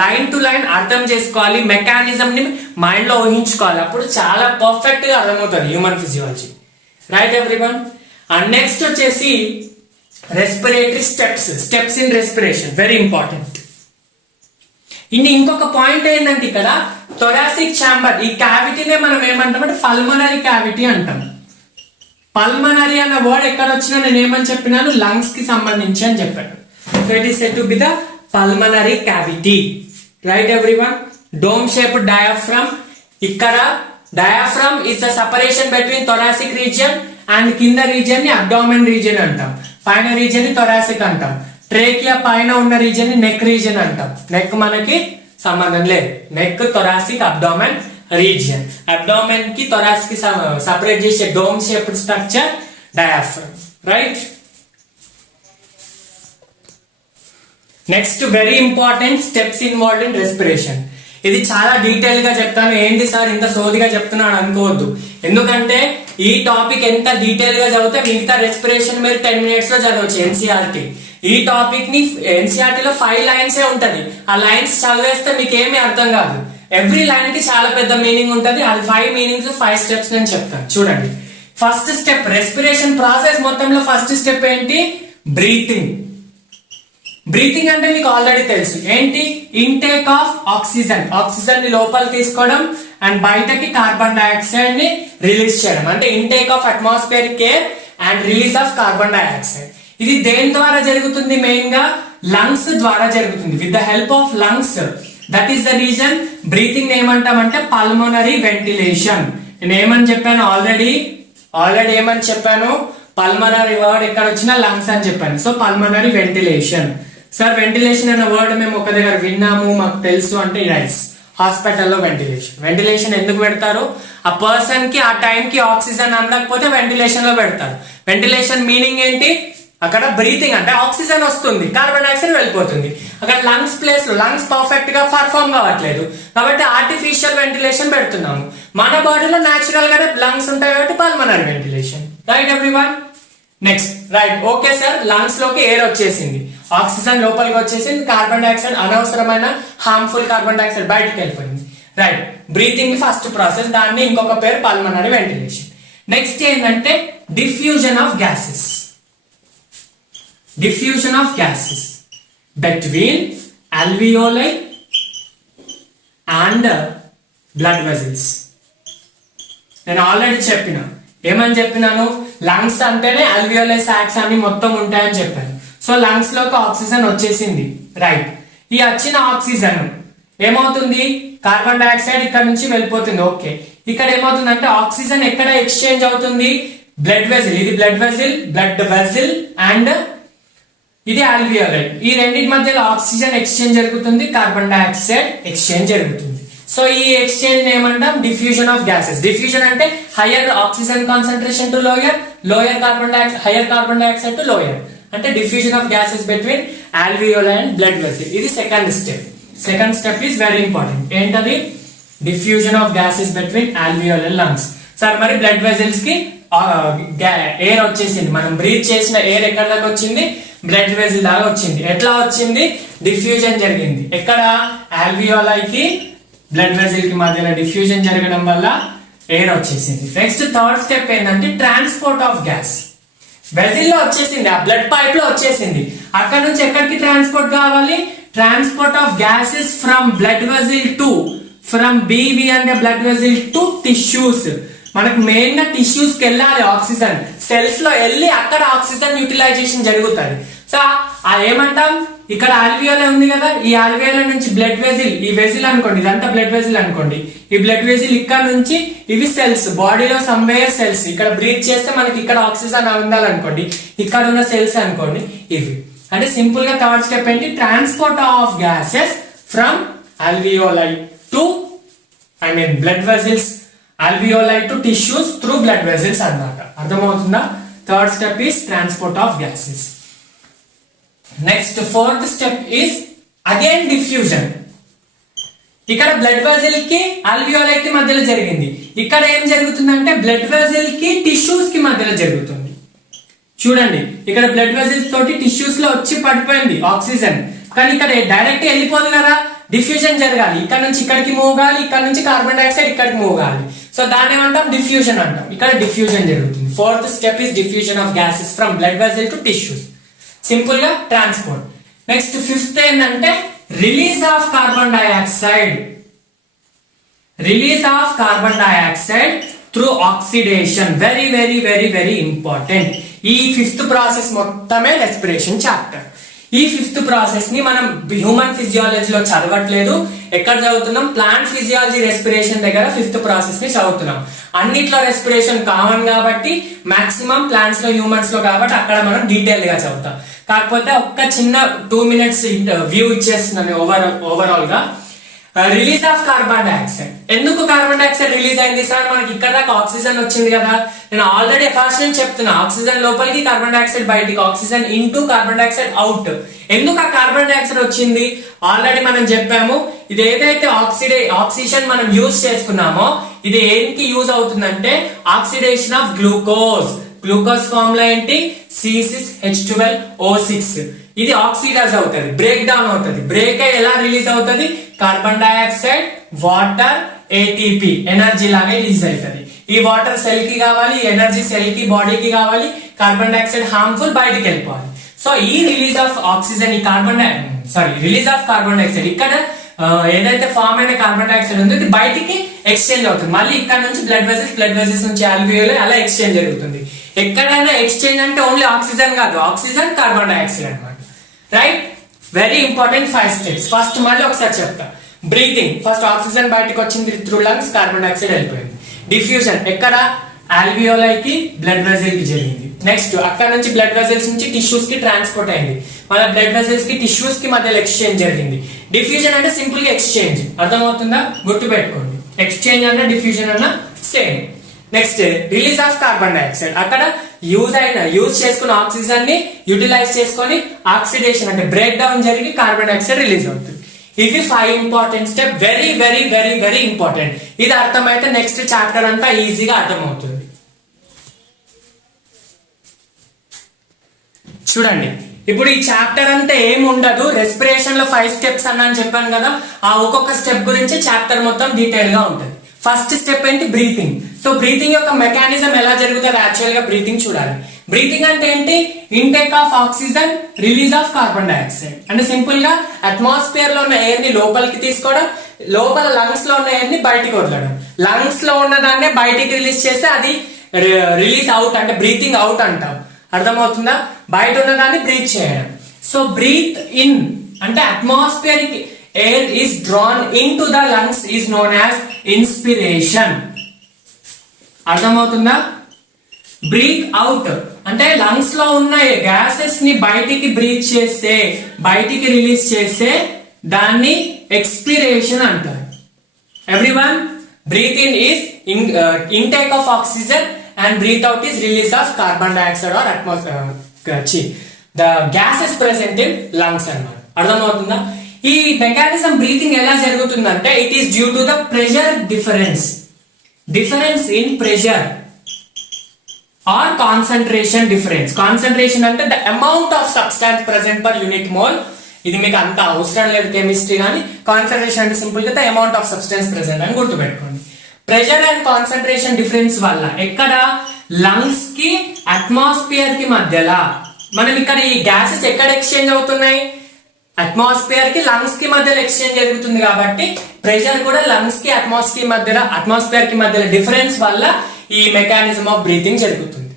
లైన్ టు లైన్ అర్థం చేసుకోవాలి, మెకానిజం ని మైండ్ లో ఊహించుకోవాలి. అప్పుడు చాలా పర్ఫెక్ట్ గా అర్థమవుతుంది human physiology. Right everyone. And next వచ్చేసి respiratory steps in respiration, very important. ఇంకొక పాయింట్ ఏంటంటే ఇక్కడ థొరాసిక్ ఛాంబర్, ఈ క్యావిటీనే మనం ఏమంటామంటే పల్మనరీ క్యావిటీ అంటాం. పల్మనరీ అన్న వర్డ్ ఎక్కడ వచ్చినా నేను ఏమని చెప్పినాను, లంగ్స్ కి సంబంధించి అని చెప్పాను. So it is said to be the pulmonary cavity. Right everyone. Dome shaped diaphragm, ఇక్కడ diaphragm is the separation between thoracic region and కింద రీజియన్ ని అబ్డామెన్ రీజియన్ అంటాం, పైన రీజియన్ ని థొరాసిక్ అంటాం. ట్రేకియా పైన ఉన్న రీజియన్ ని నెక్ రీజియన్ అంటాం. నెక్ మనకి సంబంధం లేదు, neck thoracic abdomen region. Abdomen కి థొరాసిక్ కి సపరేట్ చేసే dome shaped structure diaphragm. Right. Next very important steps involved in respiration. ఇది చాలా డీటెయిల్ గా చెప్తాను. ఏంటి సార్ ఇంత సోదిగా చెప్తున్నాను అనుకోవద్దు, ఎందుకంటే ఈ టాపిక్ ఎంత డీటెయిల్ గా చదివితే మిగతా రెస్పిరేషన్ మీరు 10 minutes లో చదవచ్చు. ఎన్సీఆర్టీ ఈ టాపిక్ ని ఎన్సీఆర్టీ లో 5 lines ఉంటది. ఆ లైన్స్ చదివేస్తే మీకు ఏమీ అర్థం కాదు. ఎవ్రీ లైన్ కి చాలా పెద్ద మీనింగ్ ఉంటది. అది 5 meanings 5 steps నేను చెప్తాను. చూడండి, ఫస్ట్ స్టెప్ రెస్పిరేషన్ ప్రాసెస్ మొత్తంలో ఫస్ట్ స్టెప్ ఏంటి, బ్రీతింగ్. బ్రీతింగ్ అంటే మీకు ఆల్రెడీ తెలుసు ఏంటి, ఇంటేక్ ఆఫ్ ఆక్సిజన్, ఆక్సిజన్ ని లోపల తీసుకోవడం అండ్ బయటకి కార్బన్ డైఆక్సైడ్ ని రిలీజ్ చేయడం. అంటే intake of atmospheric air and release of carbon dioxide. ఇది దేని ద్వారా జరుగుతుంది, మెయిన్ గా లంగ్స్ ద్వారా జరుగుతుంది, with the help of lungs. That is the reason breathing ఏమంటామంటే పల్మోనరీ వెంటిలేషన్. నేను ఏమని చెప్పాను ఆల్రెడీ ఏమని చెప్పాను, పల్మనరీ వర్డ్ ఎక్కడ వచ్చినా లంగ్స్ అని చెప్పాను. So pulmonary ventilation. Sir ventilation అనే వర్డ్ మేము ఒక దగ్గర విన్నాము, మాకు తెలుసు అంటే రైస్, హాస్పిటల్లో వెంటిలేషన్ ఎందుకు పెడతారు, ఆ పర్సన్ కి ఆ టైం కి ఆక్సిజన్ అందకపోతే వెంటిలేషన్ లో పెడతారు. వెంటిలేషన్ మీనింగ్ ఏంటి, అక్కడ బ్రీతింగ్ అంటే ఆక్సిజన్ వస్తుంది, కార్బన్ డైఆక్సైడ్ వెళ్ళిపోతుంది. అక్కడ లంగ్స్ ప్లేస్ లో లంగ్స్ పర్ఫెక్ట్ గా పర్ఫార్మ్ కావట్లేదు కాబట్టి ఆర్టిఫిషియల్ వెంటిలేషన్ పెడుతున్నాము. మన బాడీలో న్యాచురల్ గానే లంగ్స్ ఉంటాయి కాబట్టి pulmonary ventilation. Right everyone. Next right, okay sir, lungs లోకి ఎయిర్ వచ్చేసింది, ఆక్సిజన్ లోపలికి వచ్చేసింది, కార్బన్ డైఆక్సైడ్ అనవసరమైన హార్మ్ఫుల్ కార్బన్ డైఆక్సైడ్ బయటకు వెళ్ళిపోయింది. రైట్, బ్రీతింగ్ ఫస్ట్ ప్రాసెస్, దాన్ని ఇంకొక పేరు పల్మనరీ వెంటిలేషన్. నెక్స్ట్ ఏంటంటే diffusion of gases. Diffusion of gases between alveoli and blood vessels. నేను ఆల్రెడీ ఏమని చెప్పినాను, లంగ్స్ అంటేనే అల్వియోలై సాక్స్ అని మొత్తం ఉంటాయని చెప్పాను. సో లంగ్స్ లోకి ఆక్సిజన్ వచ్చేసింది. రైట్, ఈ వచ్చిన ఆక్సిజన్ ఏమవుతుంది, కార్బన్ డైఆక్సైడ్ ఇక్కడ నుంచి వెళ్ళిపోతుంది. ఓకే, ఇక్కడ ఏమవుతుందంటే ఆక్సిజన్ ఎక్కడ ఎక్స్చేంజ్ అవుతుంది, బ్లడ్ వెజిల్. ఇది బ్లడ్ వెజిల్ అండ్ ఇది ఆల్వియోలై. ఈ రెండింటి మధ్యలో ఆక్సిజన్ ఎక్స్చేంజ్ జరుగుతుంది, కార్బన్ డైఆక్సైడ్ ఎక్స్చేంజ్ జరుగుతుంది. సో ఈ ఎక్స్చేంజ్ ఏమంటాం, డిఫ్యూజన్ ఆఫ్ గ్యాసెస్. డిఫ్యూజన్ అంటే higher oxygen concentration to lower carbon dioxide to lower, అంటే diffusion of gases between alveoli and blood vessel. ఇది second step. Second step is very important. ఏంటది, diffusion of gases between alveoli and lungs. Sir మరి బ్లడ్ వెసిల్స్ కి ఎయిర్ వచ్చేసింది, మనం బ్రీత్ చేసిన ఎయిర్ ఎక్కడ దాకా వచ్చింది, బ్లడ్ వెసిల్ దాకా వచ్చింది. ఎట్లా వచ్చింది, డిఫ్యూజన్ జరిగింది. ఎక్కడ, ఆల్వియోలైకి బ్లడ్ వెసిల్ కి మధ్యలో డిఫ్యూజన్ జరగడం వల్ల ఎయిర్ వచ్చేసింది. నెక్స్ట్ థర్డ్ స్టెప్ ఏంటంటే ట్రాన్స్పోర్ట్ ఆఫ్ గ్యాస్. వెసిల్ లో వచ్చేసింది, ఆ బ్లడ్ పైప్ లో వచ్చేసింది, అక్కడ నుంచి ఎక్కడికి ట్రాన్స్పోర్ట్ కావాలి, transport of gases from blood vessel to, from BV అంటే బ్లడ్ వెసిల్ టు టిష్యూస్. మనకు మెయిన్ గా టిష్యూస్ కి వెళ్ళాలి ఆక్సిజన్, సెల్స్ లో వెళ్ళి అక్కడ ఆక్సిజన్ యూటిలైజేషన్ జరుగుతుంది. సో ఆ ఏమంటాం, ఇక్కడ ఆల్వియోలై ఉంది కదా, ఈ ఆల్వియోలై నుంచి బ్లడ్ వెజిల్, ఈ వెజిల్ అనుకోండి, ఇదంతా బ్లడ్ వెజిల్ అనుకోండి. ఈ బ్లడ్ వెజిల్ ఇక్కడ నుంచి ఇవి సెల్స్, బాడీలో సమ్వేర్ సెల్స్. ఇక్కడ బ్రీత్ చేస్తే మనకి ఇక్కడ ఆక్సిజన్ అందాలనుకోండి, ఇక్కడ ఉన్న సెల్స్ అనుకోండి ఇవి. అంటే సింపుల్ గా థర్డ్ స్టెప్ ఏంటి, transport of gases from alveoli to blood vessels, alveoli to tissues through blood vessels అన్నమాట. అర్థమవుతుందా? Third step is transport of gases. Next fourth step is again diffusion. ఇక్కడ బ్లడ్ వెజిల్ కి ఆల్వియోలై కి మధ్యలో జరిగింది. ఇక్కడ ఏం జరుగుతుందంటే బ్లడ్ వెజిల్ కి టిష్యూస్ కి మధ్యలో జరుగుతుంది. చూడండి, ఇక్కడ బ్లడ్ వెజిల్స్ తోటి టిష్యూస్ లో వచ్చి పడిపోయింది ఆక్సిజన్, కానీ ఇక్కడ డైరెక్ట్ వెళ్ళిపోదు కదా, డిఫ్యూజన్ జరగాలి. ఇక్కడ నుంచి ఇక్కడికి మూవ్ కావాలి, ఇక్కడ నుంచి కార్బన్ డైఆక్సైడ్ ఇక్కడికి మూవ్ కావాలి. సో దాన్ని ఏమంటాం, డిఫ్యూజన్ అంటాం. ఇక్కడ డిఫ్యూజన్ జరుగుతుంది. Fourth step is diffusion of gases from blood వెజిల్ to tissues. Simple గా ట్రాన్స్పోర్ట్. నెక్స్ట్ ఫిఫ్త్ ఏంటంటే release of carbon dioxide. Release of carbon dioxide through oxidation. Very very very very important. ఈ ఫిఫ్త్ ప్రాసెస్ మొత్తమే రెస్పిరేషన్ చాప్టర్. ఈ ఫిఫ్త్ ప్రాసెస్ ని మనం హ్యూమన్ ఫిజియాలజీలో చదవట్లేదు. ఎక్కడ చదువుతున్నాం, ప్లాంట్ ఫిజియాలజీ రెస్పిరేషన్ దగ్గర ఫిఫ్త్ ప్రాసెస్ ని చదువుతున్నాం. అన్నిట్లో రెస్పిరేషన్ కామన్ కాబట్టి మాక్సిమం ప్లాంట్స్ లో, హ్యూమన్స్ లో కాబట్టి అక్కడ మనం డీటెయిల్ గా చదువుతాం. కాకపోతే ఒక్క చిన్న 2 minutes వ్యూ ఇచ్చేస్తున్నాను ఓవరాల్ గా. Release of carbon dioxide. ఎందుకు కార్బన్ డైఆక్సైడ్ రిలీజ్ అయింది సార్, మనకి ఇక్కడ దాకా ఆక్సిజన్ వచ్చింది కదా. నేను ఆల్రెడీ ఫస్ట్ నుంచి చెప్తున్నా, ఆక్సిజన్ లోపలికి, కార్బన్ డైఆక్సైడ్ బయటికి, oxygen into carbon dioxide out. ఎందుకు ఆ కార్బన్ డైఆక్సైడ్ వచ్చింది ఆల్రెడీ మనం చెప్పాము. ఇది ఏదైతే ఆక్సిజన్ మనం యూజ్ చేసుకున్నామో ఇది ఏంటి యూజ్ అవుతుందంటే oxidation of glucose. Glucose formula ఏంటి, C6H12O6. ఇది ఆక్సిడైజ్ అవుతుంది, బ్రేక్ డౌన్ అవుతుంది. బ్రేక్ అయ్యి ఎలా రిలీజ్ అవుతుంది, carbon dioxide, water, ATP energy లాగా రిలీజ్ అవుతుంది. ఈ వాటర్ సెల్ కి కావాలి, ఎనర్జీ సెల్ కి, బాడీకి కావాలి. కార్బన్ డైఆక్సైడ్ హార్మ్ఫుల్, బయటికి వెళ్ళిపోవాలి. సో ఈ రిలీజ్ ఆఫ్ ఆక్సిజన్, ఈ రిలీజ్ ఆఫ్ కార్బన్ డైఆక్సైడ్ ఇక్కడ ఏదైతే ఫామ్ అయిన కార్బన్ డైఆక్సైడ్ ఉందో ఇది బయటికి ఎక్స్చేంజ్ అవుతుంది. మళ్ళీ ఇక్కడ నుంచి బ్లడ్ వెజల్స్ నుంచి ఆల్వియోలై అలా ఎక్స్చేంజ్ జరుగుతుంది. ఎక్కడైనా ఎక్స్చేంజ్ అంటే ఓన్లీ ఆక్సిజన్ కాదు, ఆక్సిజన్, కార్బన్ డైఆక్సైడ్ అన్నమాట. Right, very important 5 steps. First మళ్ళీ ఒకసారి చెప్తా. బ్రీతింగ్, ఫస్ట్ ఆక్సిజన్ బయటకు వచ్చింది త్రూ లంగ్స్, కార్బన్ డైఆక్సైడ్ వెళ్ళిపోయింది. డిఫ్యూజన్ ఎక్కడ, ఆల్వియోలై కి, బ్లడ్ వెజిల్ కి జరిగింది. నెక్స్ట్ అక్కడ నుంచి బ్లడ్ వెజిల్స్ నుంచి టిష్యూస్ కి ట్రాన్స్పోర్ట్ అయింది. మన బ్లడ్ వెజిల్స్ కి, టిష్యూస్ కి మధ్యలో ఎక్స్చేంజ్ జరిగింది. డిఫ్యూజన్ అంటే సింపుల్ గా ఎక్స్చేంజ్. అర్థమవుతుందా, గుర్తుపెట్టుకోండి. ఎక్స్చేంజ్ అన్న డిఫ్యూజన్ అన్న same. Next release of carbon dioxide. అక్కడ యూజ్ చేసుకున్న ఆక్సిజన్ ని యూటిలైజ్ చేసుకొని ఆక్సిడేషన్ అంటే బ్రేక్ డౌన్ జరిగి కార్బన్ డైఆక్సైడ్ రిలీజ్ అవుతుంది. ఇవి 5 important step. Very very very very important. ఇది అర్థమైతే నెక్స్ట్ చాప్టర్ అంతా ఈజీగా అర్థమవుతుంది. చూడండి, ఇప్పుడు ఈ చాప్టర్ అంతా ఏమి ఉండదు. రెస్పిరేషన్ లో 5 steps అని చెప్పాను కదా, ఆ ఒక్కొక్క స్టెప్ గురించి చాప్టర్ మొత్తం డీటెయిల్ గా ఉంటుంది. ఫస్ట్ స్టెప్ ఏంటి, బ్రీతింగ్. సో బ్రీతింగ్ యొక్క మెకానిజం ఎలా జరుగుతుంది, యాక్చువల్ గా బ్రీతింగ్ చూడాలి. బ్రీతింగ్ అంటే ఏంటి, intake of oxygen, release of carbon dioxide. అంటే సింపుల్ గా అట్మాస్ఫియర్ లో ఉన్న ఎయిర్ ని లోపలికి తీసుకోవడం, లోపల లంగ్స్ లో ఉన్న ఎయిర్ ని బయటికి వదలడం. లంగ్స్ లో ఉన్న దాన్నే బయటికి రిలీజ్ చేస్తే అది రిలీజ్ అవుట్ అంటే బ్రీతింగ్ అవుట్ అంటాం. అర్థమవుతుందా, బయట ఉన్న దాన్ని బ్రీత్ చేయడం. సో బ్రీత్ ఇన్ అంటే atmospheric air is drawn into the lungs is known as inspiration. అర్థమవుతుందా, బ్రీత్ అవుట్ అంటే లంగ్స్ లో ఉన్న గ్యాసెస్ ని బయటికి బ్రీత్ చేస్తే, బయటికి రిలీజ్ చేస్తే దాన్ని ఎక్స్పిరేషన్ అంటారు. Everyone, breathe in is intake of oxygen and breathe out is release of carbon dioxide or atmosphere the gases present in lungs అన్నమాట. అర్థమవుతుందా, ఈ మెకానిజం బ్రీతింగ్ ఎలా జరుగుతుందంటే it is due to the pressure difference in pressure or concentration difference. Concentration అంటే the amount of substance present per unit mole. ఇది మీకు అంత అవసరం లేదు కెమిస్ట్రీ, కానీ కాన్సంట్రేషన్ అంటే సింపుల్ గా the amount of substance present అని గుర్తుపెట్టుకోండి. ప్రెషర్ అండ్ కాన్సంట్రేషన్ డిఫరెన్స్ వల్ల ఎక్కడ, లంగ్స్ కి అట్మాస్ఫియర్ కి మధ్యలో. మనం ఇక్కడ ఈ గ్యాసెస్ ఎక్కడ ఎక్స్చేంజ్ అవుతున్నాయి, అట్మాస్ఫియర్ కి లంగ్స్ కి మధ్యలో ఎక్స్చేంజ్ జరుగుతుంది. కాబట్టి ప్రెషర్ కూడా లంగ్స్ కి అట్మాస్ఫియర్ కి మధ్యలో డిఫరెన్స్ వల్ల ఈ మెకానిజం ఆఫ్ బ్రీతింగ్ జరుగుతుంది.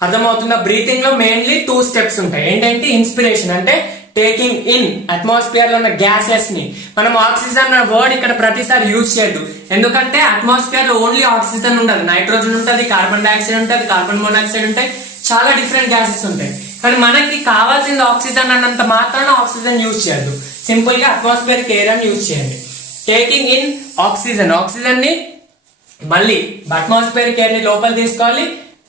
అర్థమవుతుందా, బ్రీతింగ్ లో మెయిన్లీ 2 steps ఉంటాయి. ఏంటంటే ఇన్స్పిరేషన్ అంటే టేకింగ్ ఇన్ అట్మాస్ఫియర్ లో ఉన్న గ్యాసెస్ ని. మనం ఆక్సిజన్ అనే వర్డ్ ఇక్కడ ప్రతిసారి యూజ్ చేయొద్దు, ఎందుకంటే అట్మాస్ఫియర్ లో ఓన్లీ ఆక్సిజన్ ఉండదు, నైట్రోజన్ ఉంటుంది, కార్బన్ డైఆక్సైడ్ ఉంటుంది, కార్బన్ మోనాక్సైడ్ ఉంటాయి, చాలా డిఫరెంట్ గ్యాసెస్ ఉంటాయి. కానీ మనకి కావాల్సింది ఆక్సిజన్ అన్నంత మాత్రాన ఆక్సిజన్ యూజ్ చేయొద్దు, సింపుల్ గా అట్మాస్ఫియర్ ఎయిర్ అని యూజ్ చేయండి. టేకింగ్ ఇన్ ఆక్సిజన్, ఆక్సిజన్ ని మళ్ళీ అట్మాస్ఫియర్ ఎయిర్ ని లోపల తీసుకోవాలి,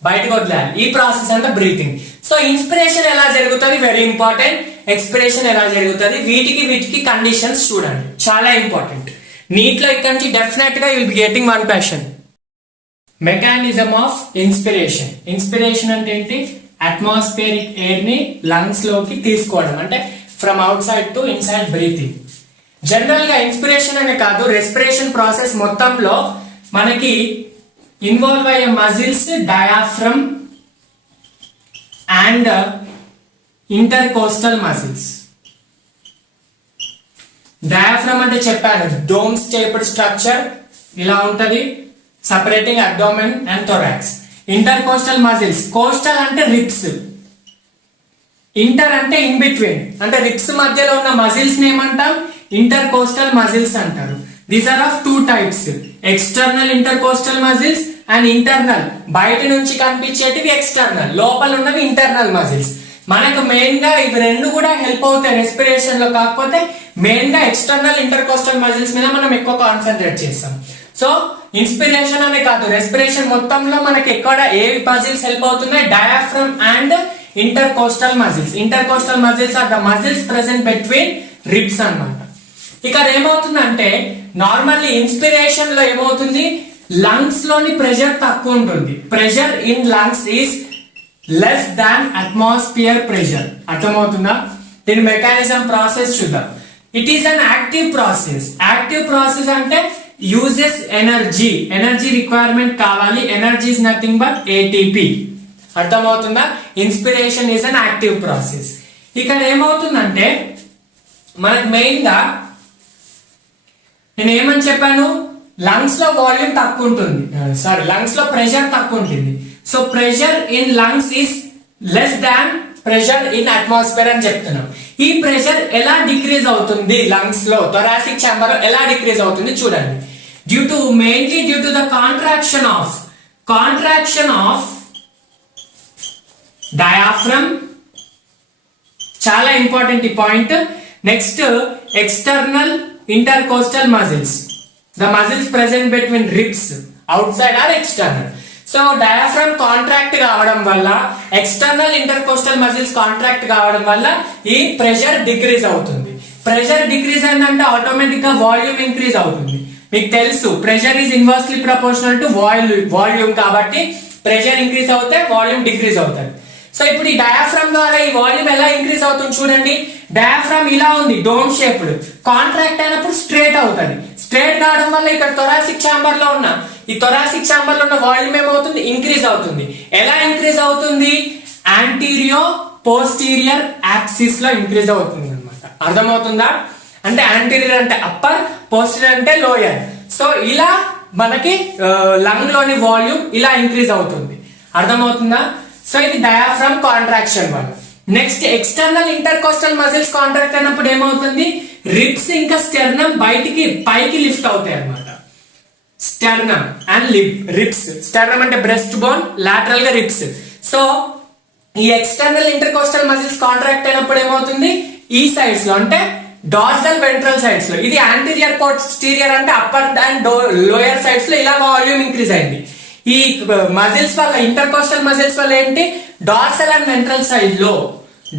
బయటకు వదిలేయాలి. ఈ ప్రాసెస్ అంతా బ్రీతింగ్. సో ఇన్స్పిరేషన్ ఎలా జరుగుతుంది, వెరీ ఇంపార్టెంట్. ఎక్స్పిరేషన్ ఎలా జరుగుతుంది, వీటికి కండిషన్స్ చూడండి, చాలా ఇంపార్టెంట్. నీట్లో ఇక్కడ నుంచి డెఫినెట్ గా you'll be getting one question. Mechanism of inspiration. Inspiration అంటే ఏంటి? అట్మాస్ఫియరిక్ ఎయిర్ ని లంగ్స్ లోకి తీసుకోవడం, అంటే from out side to inside breathing. General గా ఇన్స్పిరేషన్ అనే కాదు, రెస్పిరేషన్ ప్రాసెస్ మొత్తంలో మనకి ఇన్వాల్వ్ అయ్యే muscles diaphragm and intercostal muscles. Diaphragm అంటే చెప్పాను, డోమ్ షేప్డ్ స్ట్రక్చర్ ఇలా ఉంటది, separating abdomen and thorax. Intercostal muscles, coastal అంటే రిబ్స్, ఇంటర్ అంటే ఇన్ బిట్వీన్, అంటే రిబ్స్ మధ్యలో ఉన్న మజిల్స్ ని ఏమంటాం? ఇంటర్కోస్టల్ మజిల్స్ అంటారు. These are of two types, external intercostal muscles and internal, బయట నుంచి కనిపించేటివి ఎక్స్టర్నల్, లోపల ఉన్నవి ఇంటర్నల్ మజిల్స్. మనకు మెయిన్ గా ఇవి రెండు కూడా హెల్ప్ అవుతాయి రెస్పిరేషన్ లో, కాకపోతే మెయిన్ గా ఎక్స్టర్నల్ ఇంటర్కోస్టల్ మజిల్స్ మీద మనం ఎక్కువ కాన్సన్ట్రేట్ చేస్తాం. సో ఇన్స్పిరేషన్ అనే కాదు, రెస్పిరేషన్ మొత్తంలో మనకి ఎక్కడ ఏ మజిల్స్ హెల్ప్ అవుతున్నాయి? Diaphragm and intercostal muscles. Intercostal muscles are the muscles present between ribs అన్నమాట. ఇక్కడ ఏమవుతుందంటే నార్మల్లీ ఇన్స్పిరేషన్ లో ఏమవుతుంది? లంగ్స్ లోని ప్రెషర్ తక్కువ ఉంటుంది, pressure in lungs is less than atmosphere pressure. అర్థమవుతుందా? దీని మెకానిజం ప్రాసెస్ చూద్దాం. It is an active process. Active process అంటే యూజెస్ ఎనర్జీ, ఎనర్జీ రిక్వైర్మెంట్ కావాలి, energy is nothing but ATP. అర్థమవుతుందా? Inspiration is an active process. ఇక్కడ ఏమవుతుందంటే మనకు మెయిన్ గా నేను ఏమని చెప్పాను? లంగ్స్ లో వాల్యూమ్ తక్కువ ఉంటుంది, సారీ లంగ్స్ లో ప్రెషర్ తక్కువ ఉంటుంది. So pressure in lungs is less than pressure in atmosphere అని చెప్తున్నాం. ఈ ప్రెషర్ ఎలా డిక్రీజ్ అవుతుంది లంగ్స్ లో, థొరాసిక్ ఛాంబర్ లో ఎలా డిక్రీజ్ అవుతుంది చూడండి. Mainly due to the contraction of diaphragm, చాలా ఇంపార్టెంట్ ఈ point. Next external intercostal muscles, the muscles present between ribs, outside or external. So diaphragm contract కావడం వల్ల, ఎక్స్టర్నల్ ఇంటర్కోస్టల్ మజిల్స్ కాంట్రాక్ట్ కావడం వల్ల ఈ ప్రెషర్ డిక్రీజ్ అవుతుంది. ప్రెషర్ డిక్రీజ్ అయిందంటే ఆటోమేటిక్ గా వాల్యూమ్ ఇంక్రీజ్ అవుతుంది. మీకు తెలుసు pressure is inversely proportional to volume, కాబట్టి ప్రెషర్ ఇంక్రీజ్ అవుతే వాల్యూమ్ డిక్రీజ్ అవుతుంది. సో ఇప్పుడు ఈ డయాఫ్రమ్ ద్వారా ఈ వాల్యూమ్ ఎలా ఇంక్రీజ్ అవుతుంది చూడండి. డయాఫ్రమ్ ఇలా ఉంది, డోమ్ షేప్డ్, కాంట్రాక్ట్ అయినప్పుడు స్ట్రేట్ అవుతుంది. స్ట్రేట్ కావడం వల్ల ఇక్కడ థొరాసిక్ ఛాంబర్ లో ఉన్న వాల్యూమ్ ఏమవుతుంది? ఇంక్రీజ్ అవుతుంది. ఎలా ఇంక్రీజ్ అవుతుంది? యాంటీరియో పోస్టీరియర్ యాక్సిస్ లో ఇంక్రీజ్ అవుతుంది అనమాట. అర్థమవుతుందా? అంటే యాంటీరియర్ అంటే అప్పర్, పోస్టీరియర్ అంటే లోయర్. సో ఇలా మనకి లంగ్ లోని వాల్యూమ్ ఇలా ఇంక్రీజ్ అవుతుంది. అర్థమవుతుందా? సో ఇది డయాఫ్రమ్ కాంట్రాక్షన్ వల్ల. Next external intercostal muscles contract అయినప్పుడు ఏమవుతుంది? రిబ్స్ ఇంకా స్టెర్నమ్ పైకి లిఫ్ట్ అవుతాయి అన్నమాట. స్టెర్నమ్ అండ్ రిబ్స్, స్టెర్నమ్ అంటే బ్రెస్ట్ బోన్, లాటరల్ గా రిబ్స్. సో ఈ ఎక్స్టర్నల్ ఇంటర్కోస్టల్ మజిల్స్ కాంట్రాక్ట్ అయినప్పుడు ఏమవుతుంది? ఈ సైడ్స్ లో అంటే డార్సల్ వెంట్రల్ సైడ్స్ లో, ఇది యాంటీరియర్ పోస్టీరియర్ అంటే అప్పర్ అండ్ లోయర్ సైడ్స్ లో ఇలా వాల్యూమ్ ఇంక్రీజ్ అయింది. ఈ మజిల్స్ వల్ల, ఇంటర్కోస్టల్ మజిల్స్ వల్ల ఏంటి? డార్సల్ అండ్ వెంట్రల్ సైడ్ లో,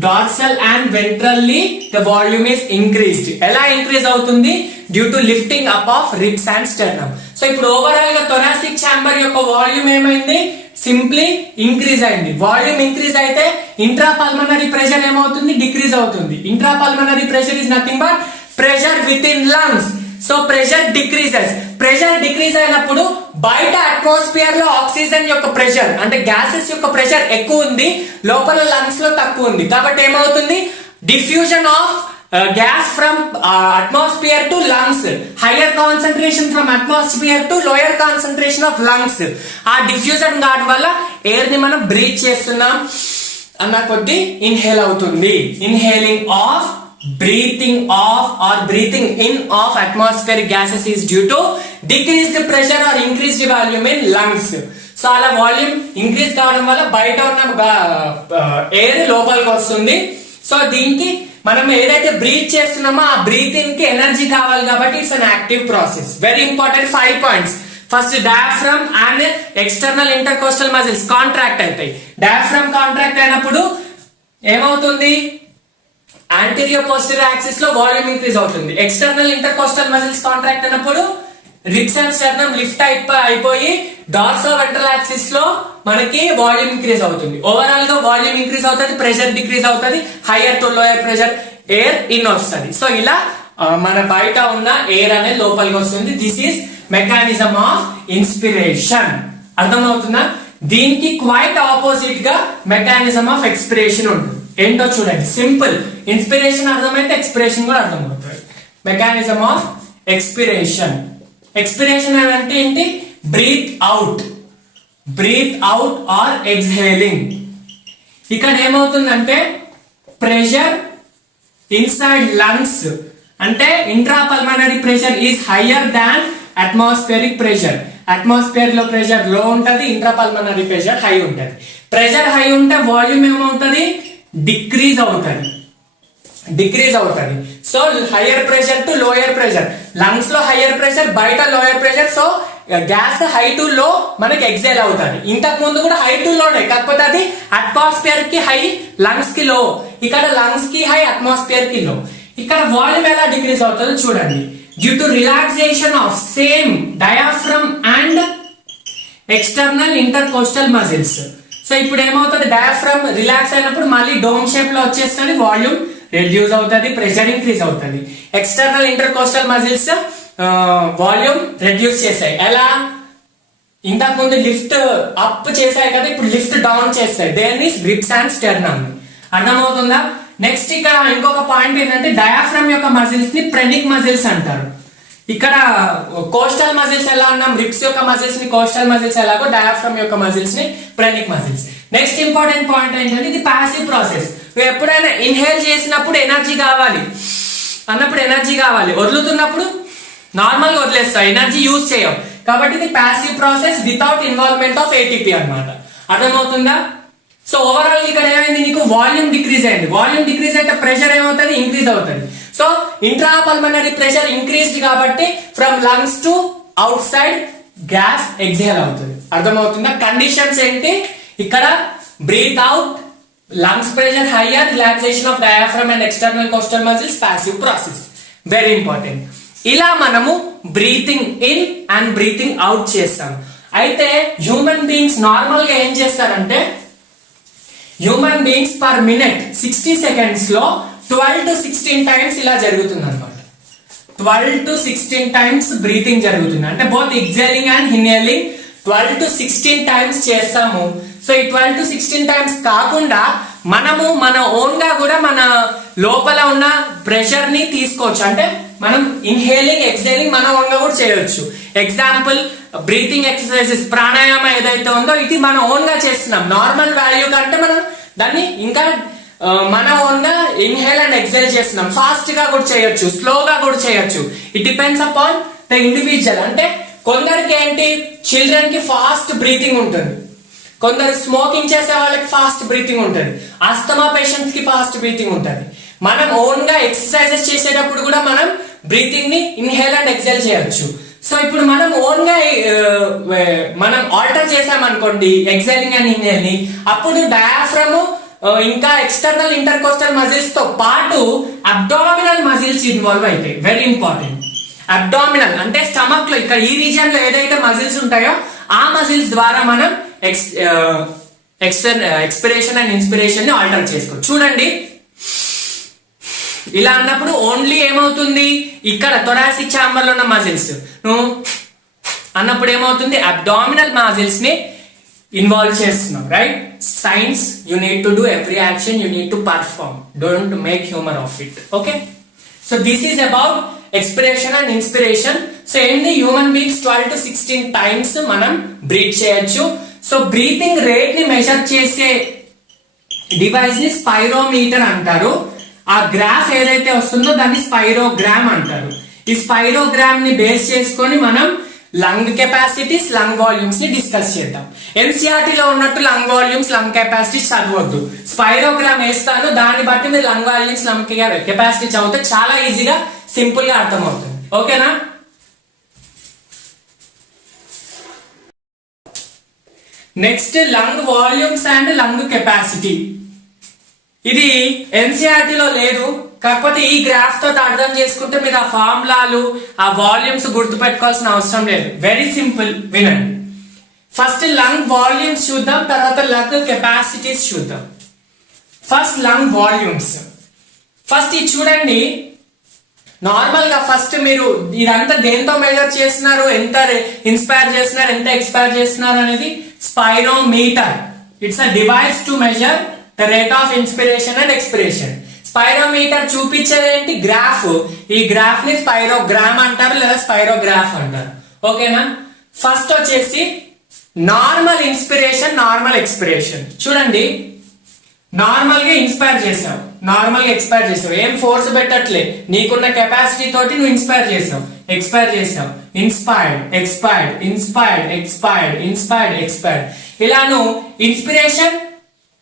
dorsal and ventrally the volume is increased. ఎలా ఇంక్రీజ్ అవుతుంది? Due to lifting up of ribs and sternum. So ఇప్పుడు ఓవరాల్ గా థొరాసిక్ ఛాంబర్ యొక్క వాల్యూమ్ ఏమైంది? సింప్లీ ఇంక్రీజ్ అయింది. వాల్యూమ్ ఇంక్రీజ్ అయితే ఇంట్రా పల్మనరీ ప్రెషర్ ఏమవుతుంది? డిక్రీజ్ అవుతుంది. Intra pulmonary pressure is nothing but pressure with in lungs. So pressure decreases. Pressure decrease అయినప్పుడు బయట అట్మాస్ఫియర్ లో ఆక్సిజన్ యొక్క ప్రెషర్ అంటే గ్యాసెస్ యొక్క ప్రెషర్ ఎక్కువ ఉంది, లోపల లంగ్స్ లో తక్కువ ఉంది. కాబట్టి ఏమవుతుంది? Diffusion of gas from atmosphere to lungs, higher concentration from atmosphere to lower concentration of lungs. ఆ డిఫ్యూజన్ కావడం వల్ల ఎయిర్ ని మనం బ్రీత్ చేస్తున్నాం. అన్న కొద్దీ ఇన్హేల్ అవుతుంది. Inhaling of, breathing off or breathing in of atmospheric gases is due to decreased pressure or increased volume in lungs. So అలా వాల్యూమ్ ఇంక్రీజ్ కావడం వల్ల బయట ఉన్న ఎయిర్ లోపలికి వస్తుంది. సో దీనికి మనం ఏదైతే బ్రీత్ చేస్తున్నామో ఆ బ్రీతింగ్ కి ఎనర్జీ కావాలి కాబట్టి it's an active process. Very important 5 points. First diaphragm and external intercostal muscles contract అవుతాయి. డయాఫ్రమ్ కాంట్రాక్ట్ అయినప్పుడు ఏమవుతుంది, యాంటీరియర్ పోస్టీరియర్ యాక్సిస్ లో వాల్యూమ్ ఇంక్రీజ్ అవుతుంది. ఎక్స్టర్నల్ ఇంటర్కోస్టల్ మజిల్స్ కాంట్రాక్ట్ అయినప్పుడు రిబ్స్ అండ్ స్టెర్నమ్ లిఫ్ట్ అయిపోయి డార్సో వెంట్రల్ యాక్సిస్ లో మనకి వాల్యూమ్ ఇంక్రీజ్ అవుతుంది. ఓవరాల్ గా వాల్యూమ్ ఇంక్రీజ్ అవుతుంది, ప్రెషర్ డిక్రీజ్ అవుతుంది, hire to lower pressure air in వస్తుంది. సో ఇలా మన బయట ఉన్న ఎయిర్ అనేది లోపలికి వస్తుంది. This is mechanism of inspiration. అర్థమవుతుందా? దీనికి క్వైట్ ఆపోజిట్ గా మెకానిజం ఆఫ్ ఎక్స్పిరేషన్ ఉంటుంది. ఏంటో చూడండి, సింపుల్. ఇన్స్పిరేషన్ అర్థమైతే ఎక్స్పిరేషన్ కూడా అర్థమవుతుంది. Mechanism of expiration. ఎక్స్పిరేషన్ అంటే ఏంటి? Breathe out, breathe out or exhaling. ఇక్కడ ఏమవుతుందంటే ప్రెషర్ ఇన్సైడ్ లంగ్స్ అంటే intrapulmonary pressure is higher than atmospheric pressure. Atmosphere లో ప్రెషర్ లో ఉంటది, ఇంట్రాపల్మనరీ ప్రెషర్ హై ఉంటది. ప్రెషర్ హై ఉంటే వాల్యూమ్ ఏమవుతుంది? డిక్రీజ్ అవుతుంది, డిక్రీజ్ అవుతుంది. So higher pressure to lower pressure, lungs లో హయ్యర్ ప్రెషర్, బయట lower pressure. So gas high to low మనకి ఎక్సైల్ అవుతుంది. ఇంతకు ముందు కూడా హై టు లోనే, కాకపోతే అది అట్మాస్ఫియర్ కి హై, లంగ్స్ కి లో. ఇక్కడ లంగ్స్ కి హై, అట్మాస్ఫియర్ కి లో. ఇక్కడ వాల్యూమ్ ఎలా డిక్రీజ్ అవుతుందో చూడండి. Due to relaxation of same diaphragm and external intercostal muscles. So ఇప్పుడు ఏమవుతుంది, డయాఫ్రమ్ రిలాక్స్ అయినప్పుడు మళ్ళీ డోమ్ షేప్ లో వచ్చేస్తుంది, వాల్యూమ్ రెడ్యూస్ అవుతుంది, ప్రెషర్ ఇంక్రీజ్ అవుతుంది. External intercostal muscles volume reduce చేశాయి. ఎలా? ఇంతకు ముందు లిఫ్ట్ అప్ చేశాయి కదా, ఇప్పుడు లిఫ్ట్ డౌన్ చేస్తాయి. There is ribs and sternum. అర్థమవుతుందా? నెక్స్ట్ ఇక్కడ ఇంకొక పాయింట్ ఏంటంటే డయాఫ్రమ్ యొక్క మజిల్స్ ని ప్రెనిక్ మజిల్స్ అంటారు. ఇక్కడ కోస్టల్ మజిల్స్ ఎలా అన్నాం, రిబ్స్ యొక్క మజిల్స్ ని కోస్టల్ మజిల్స్ ఎలాగో డయాఫ్రమ్ యొక్క మజిల్స్ ని ప్రెనిక్ మజిల్స్. నెక్స్ట్ ఇంపార్టెంట్ పాయింట్ ఏంటంటే ఇది పాసివ్ ప్రాసెస్. నువ్వు ఎప్పుడైనా ఇన్హేల్ చేసినప్పుడు ఎనర్జీ కావాలి అన్నప్పుడు ఎనర్జీ కావాలి, వదులుతున్నప్పుడు నార్మల్ గా వదిలేస్తావు, ఎనర్జీ యూజ్ చేయవు. కాబట్టి ఇది passive process without involvement of ATP అన్నమాట. అర్థమవుతుందా? సో ఓవరాల్ ఇక్కడ ఏమైంది, నీకు వాల్యూమ్ డిక్రీజ్ అయింది. వాల్యూమ్ డిక్రీజ్ అయితే ప్రెషర్ ఏమవుతుంది? ఇంక్రీజ్ అవుతుంది. సో ఇంట్రాపల్మనరీ ప్రెషర్ ఇంక్రీజ్డ్ కాబట్టి from lungs to outside gas exhale అవుతుంది. అర్థమవుతుందా? కండిషన్స్ ఏంటి ఇక్కడ? Breathe out, lungs pressure higher, relaxation of diaphragm and external costal muscles, passive process. Very important. ఇలా మనము breathing in and breathing out చేస్తాం. అయితే హ్యూమన్ బీయింగ్స్ నార్మల్ గా ఏం చేస్తారంటే, human beings per minute 60 seconds లో 12 to 16 టైమ్స్ ఇలా జరుగుతుంది అనమాట. 12 to 16 టైమ్స్ బ్రీతింగ్ జరుగుతుంది. అంటే both exhaling and inhaling 12 to 16 times చేస్తాము. సో ఈ 12 to 16 టైమ్స్ కాకుండా మనము మన ఓన్ గా కూడా మన లోపల ఉన్న ప్రెషర్ ని తీసుకోవచ్చు. అంటే మనం ఇన్హేలింగ్ ఎక్సేలింగ్ మన ఓన్ గా కూడా చేయొచ్చు. ఎగ్జాంపుల్ బ్రీతింగ్ ఎక్సర్సైజెస్, ప్రాణాయామ ఏదైతే ఉందో ఇది మన ఓన్ గా చేస్తున్నాం. నార్మల్ వాల్యూ కంటే మనం దాన్ని ఇంకా మన ఓన్ గా ఇన్హేల్ అండ్ ఎక్సేల్ చేస్తున్నాం. ఫాస్ట్ గా కూడా చేయొచ్చు, స్లోగా కూడా చేయొచ్చు. It depends upon the individual. అంటే కొందరికి ఏంటి, చిల్డ్రన్ కి ఫాస్ట్ బ్రీతింగ్ ఉంటుంది, కొందరు స్మోకింగ్ చేసే వాళ్ళకి ఫాస్ట్ బ్రీతింగ్ ఉంటుంది, ఆస్తమా పేషెంట్స్ కి ఫాస్ట్ బ్రీతింగ్ ఉంటుంది. మనం ఓన్ గా ఎక్సర్సైజెస్ చేసేటప్పుడు కూడా మనం బ్రీతింగ్ ని ఇన్హేల్ అండ్ ఎక్సేల్ చేయొచ్చు. సో ఇప్పుడు మనం ఓన్ గా మనం ఆల్టర్ చేసామనుకోండి ఎక్సేలింగ్ అండ్ ఇన్హేల్ ని, అప్పుడు డయాఫ్రమ్ ఇంకా ఎక్స్టర్నల్ ఇంటర్కోస్టల్ మజిల్స్ తో పాటు అబ్డామినల్ మజిల్స్ ఇన్వాల్వ్ అవుతాయి. Very important. అబ్డామినల్ అంటే స్టమక్ లో ఇక్కడ ఈ రీజియన్ లో ఏదైతే మజిల్స్ ఉంటాయో ఆ మజిల్స్ ద్వారా మనం ఎక్స్పిరేషన్ అండ్ ఇన్స్పిరేషన్ ని ఆల్టర్ చేసుకోవచ్చు. చూడండి, ఇలా అన్నప్పుడు ఓన్లీ ఏమవుతుంది, ఇక్కడ థొరాసిక్ ఛాంబర్ లో ఉన్న మజిల్స్ అన్నప్పుడు ఏమవుతుంది, అబ్డామినల్ మజిల్స్ ని ఇన్వాల్వ్ చేస్తున్నాం. Right? Science you need to do every action you need to perform, don't make humour of it. Okay, so this is about expiration and inspiration. So ఏంటి, హ్యూమన్ బీయింగ్స్ 12 to 16 టైమ్స్ మనం బ్రీత్ చేయొచ్చు. సో బ్రీతింగ్ రేట్ ని మెజర్ చేసే డివైస్ ని స్పైరోమీటర్ అంటారు. ఆ గ్రాఫ్ ఏదైతే వస్తుందో దాన్ని స్పైరోగ్రామ్ అంటారు. ఈ స్పైరోగ్రామ్ ని బేస్ చేసుకొని మనం లంగ్ కెపాసిటీస్, లంగ్ వాల్యూమ్స్ ని డిస్కస్ చేద్దాం. ఎన్సీఆర్టీ లో ఉన్నట్టు లంగ్ వాల్యూమ్స్, లంగ్ కెపాసిటీస్ చదవద్దు. స్పైరోగ్రామ్ వేస్తాను, దాన్ని బట్టి మీరు లంగ్ వాల్యూమ్స్, లంగ్ కెపాసిటీ చదివితే చాలా ఈజీగా సింపుల్ గా అర్థమవుతుంది. ఓకేనా? Next lung volumes and lung capacity. ఇది ఎన్సీఆర్టీలో లేదు, కాకపోతే ఈ గ్రాఫ్ తో అర్థం చేసుకుంటే మీరు ఆ ఫార్ములాలు, ఆ వాల్యూమ్స్ గుర్తు పెట్టుకోవాల్సిన అవసరం లేదు. వెరీ సింపుల్, వినండి. ఫస్ట్ లంగ్ వాల్యూమ్స్ చూద్దాం, తర్వాత లంగ్ కెపాసిటీస్ చూద్దాం. First lung volumes. ఫస్ట్ ఇది చూడండి. నార్మల్ గా ఫస్ట్ మీరు ఇదంతా దేంతో మెజర్ చేస్తున్నారు, ఎంత ఇన్స్పైర్ చేస్తున్నారు, ఎంత ఎక్స్పైర్ చేస్తున్నారు అనేది spirometer. It's a device to measure the rate of inspiration and expiration. Spirometer చూపించేది ఏంటి? గ్రాఫ్. ఈ గ్రాఫ్ ని స్పైరోగ్రామ్ అంటారు లేదా స్పైరోగ్రాఫ్ అంటారు. ఓకేనా? ఫస్ట్ వచ్చేసి నార్మల్ ఇన్స్పిరేషన్, నార్మల్ ఎక్స్పిరేషన్. చూడండి, నార్మల్ గా ఇన్స్పైర్ చేసావు, నార్మల్ గా ఎక్స్పైర్ చేసావు, ఏం ఫోర్స్ పెట్టట్లే, నీకున్న కెపాసిటీ తోటి నువ్వు ఇన్స్పైర్ చేసావు, ఎక్స్పైర్ చేసావు. Inspired, expired, inspired, expired, inspired, expired. ఇలా నువ్వు inspiration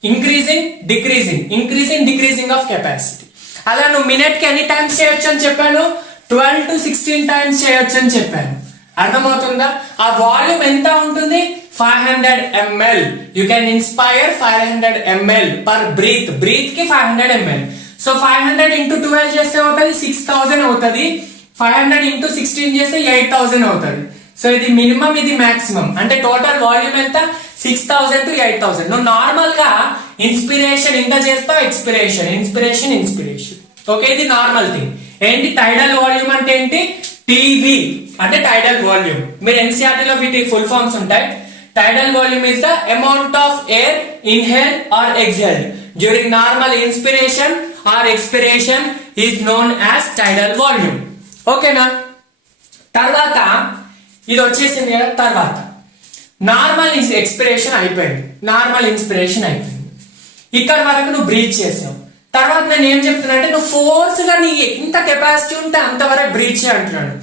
increasing, decreasing, increasing, decreasing of capacity. అలా నువ్వు మినిట్ కి ఎన్ని టైమ్స్ చేయొచ్చు అని చెప్పాను? 12 to 16 టైమ్స్ చేయొచ్చు అని చెప్పాను. అర్థమవుతుందా? ఆ వాల్యూమ్ ఎంత ఉంటుంది? 500 ml. You can inspire 500 ml per breath. Breath కి 500 ml. సో 500 into 12 చేస్తే అవుతుంది 6000 అవుతుంది. 500 into 16 చేస్తే 8000 అవుతుంది. సో ఇది మినిమం, ఇది మాక్సిమం. అంటే టోటల్ వాల్యూమ్ ఎంత? 6000 to 8000. నువ్వు నార్మల్ గా ఇన్స్పిరేషన్ ఇంత చేస్తావు, ఎక్స్పిరేషన్, ఇన్స్పిరేషన్, ఇన్స్పిరేషన్. ఓకే, ఇది నార్మల్ థింగ్. ఏంటి టైడల్ వాల్యూమ్ అంటే ఏంటి? టీవీ అంటే టైడల్ వాల్యూమ్. మీరు ఎన్సీఆర్టీ లో వీటి ఫుల్ ఫార్మ్స్ ఉంటాయి. Tidal volume is the amount of air inhale or exhale during normal inspiration or expiration is known as tidal volume. ఓకేనా? తర్వాత ఇది వచ్చేసింది కదా. తర్వాత నార్మల్ ఎక్స్పిరేషన్ అయిపోయింది, నార్మల్ ఇన్స్పిరేషన్ అయిపోయింది. ఇక్కడ వరకు నువ్వు బ్రీత్ చేసావు. తర్వాత నేను ఏం చెప్తున్నా అంటే నువ్వు ఫోర్స్ గా నీ ఎంత కెపాసిటీ ఉంటే అంతవరకు బ్రీత్ చేయ అంటున్నాడు.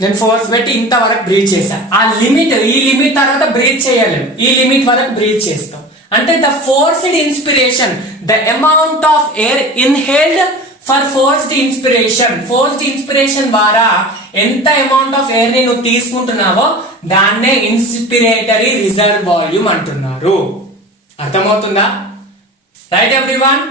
నేను ఫోర్స్ పెట్టి ఇంతవరకు బ్రీత్ చేశా. ఆ లిమిట్, ఈ లిమిట్ తర్వాత బ్రీత్ చేయలేము, ఈ లిమిట్ వరకు బ్రీత్ చేస్తాం. అంటే the forced inspiration, the amount of air inhaled for forced inspiration. Forced inspiration ద్వారా ఎంత అమౌంట్ ఆఫ్ ఎయిర్ ని నువ్వు తీసుకుంటున్నావో దాన్నే ఇన్స్పిరేటరీ రిజర్వ్ వాల్యూమ్ అంటున్నారు. అర్థమవుతుందా? Right everyone?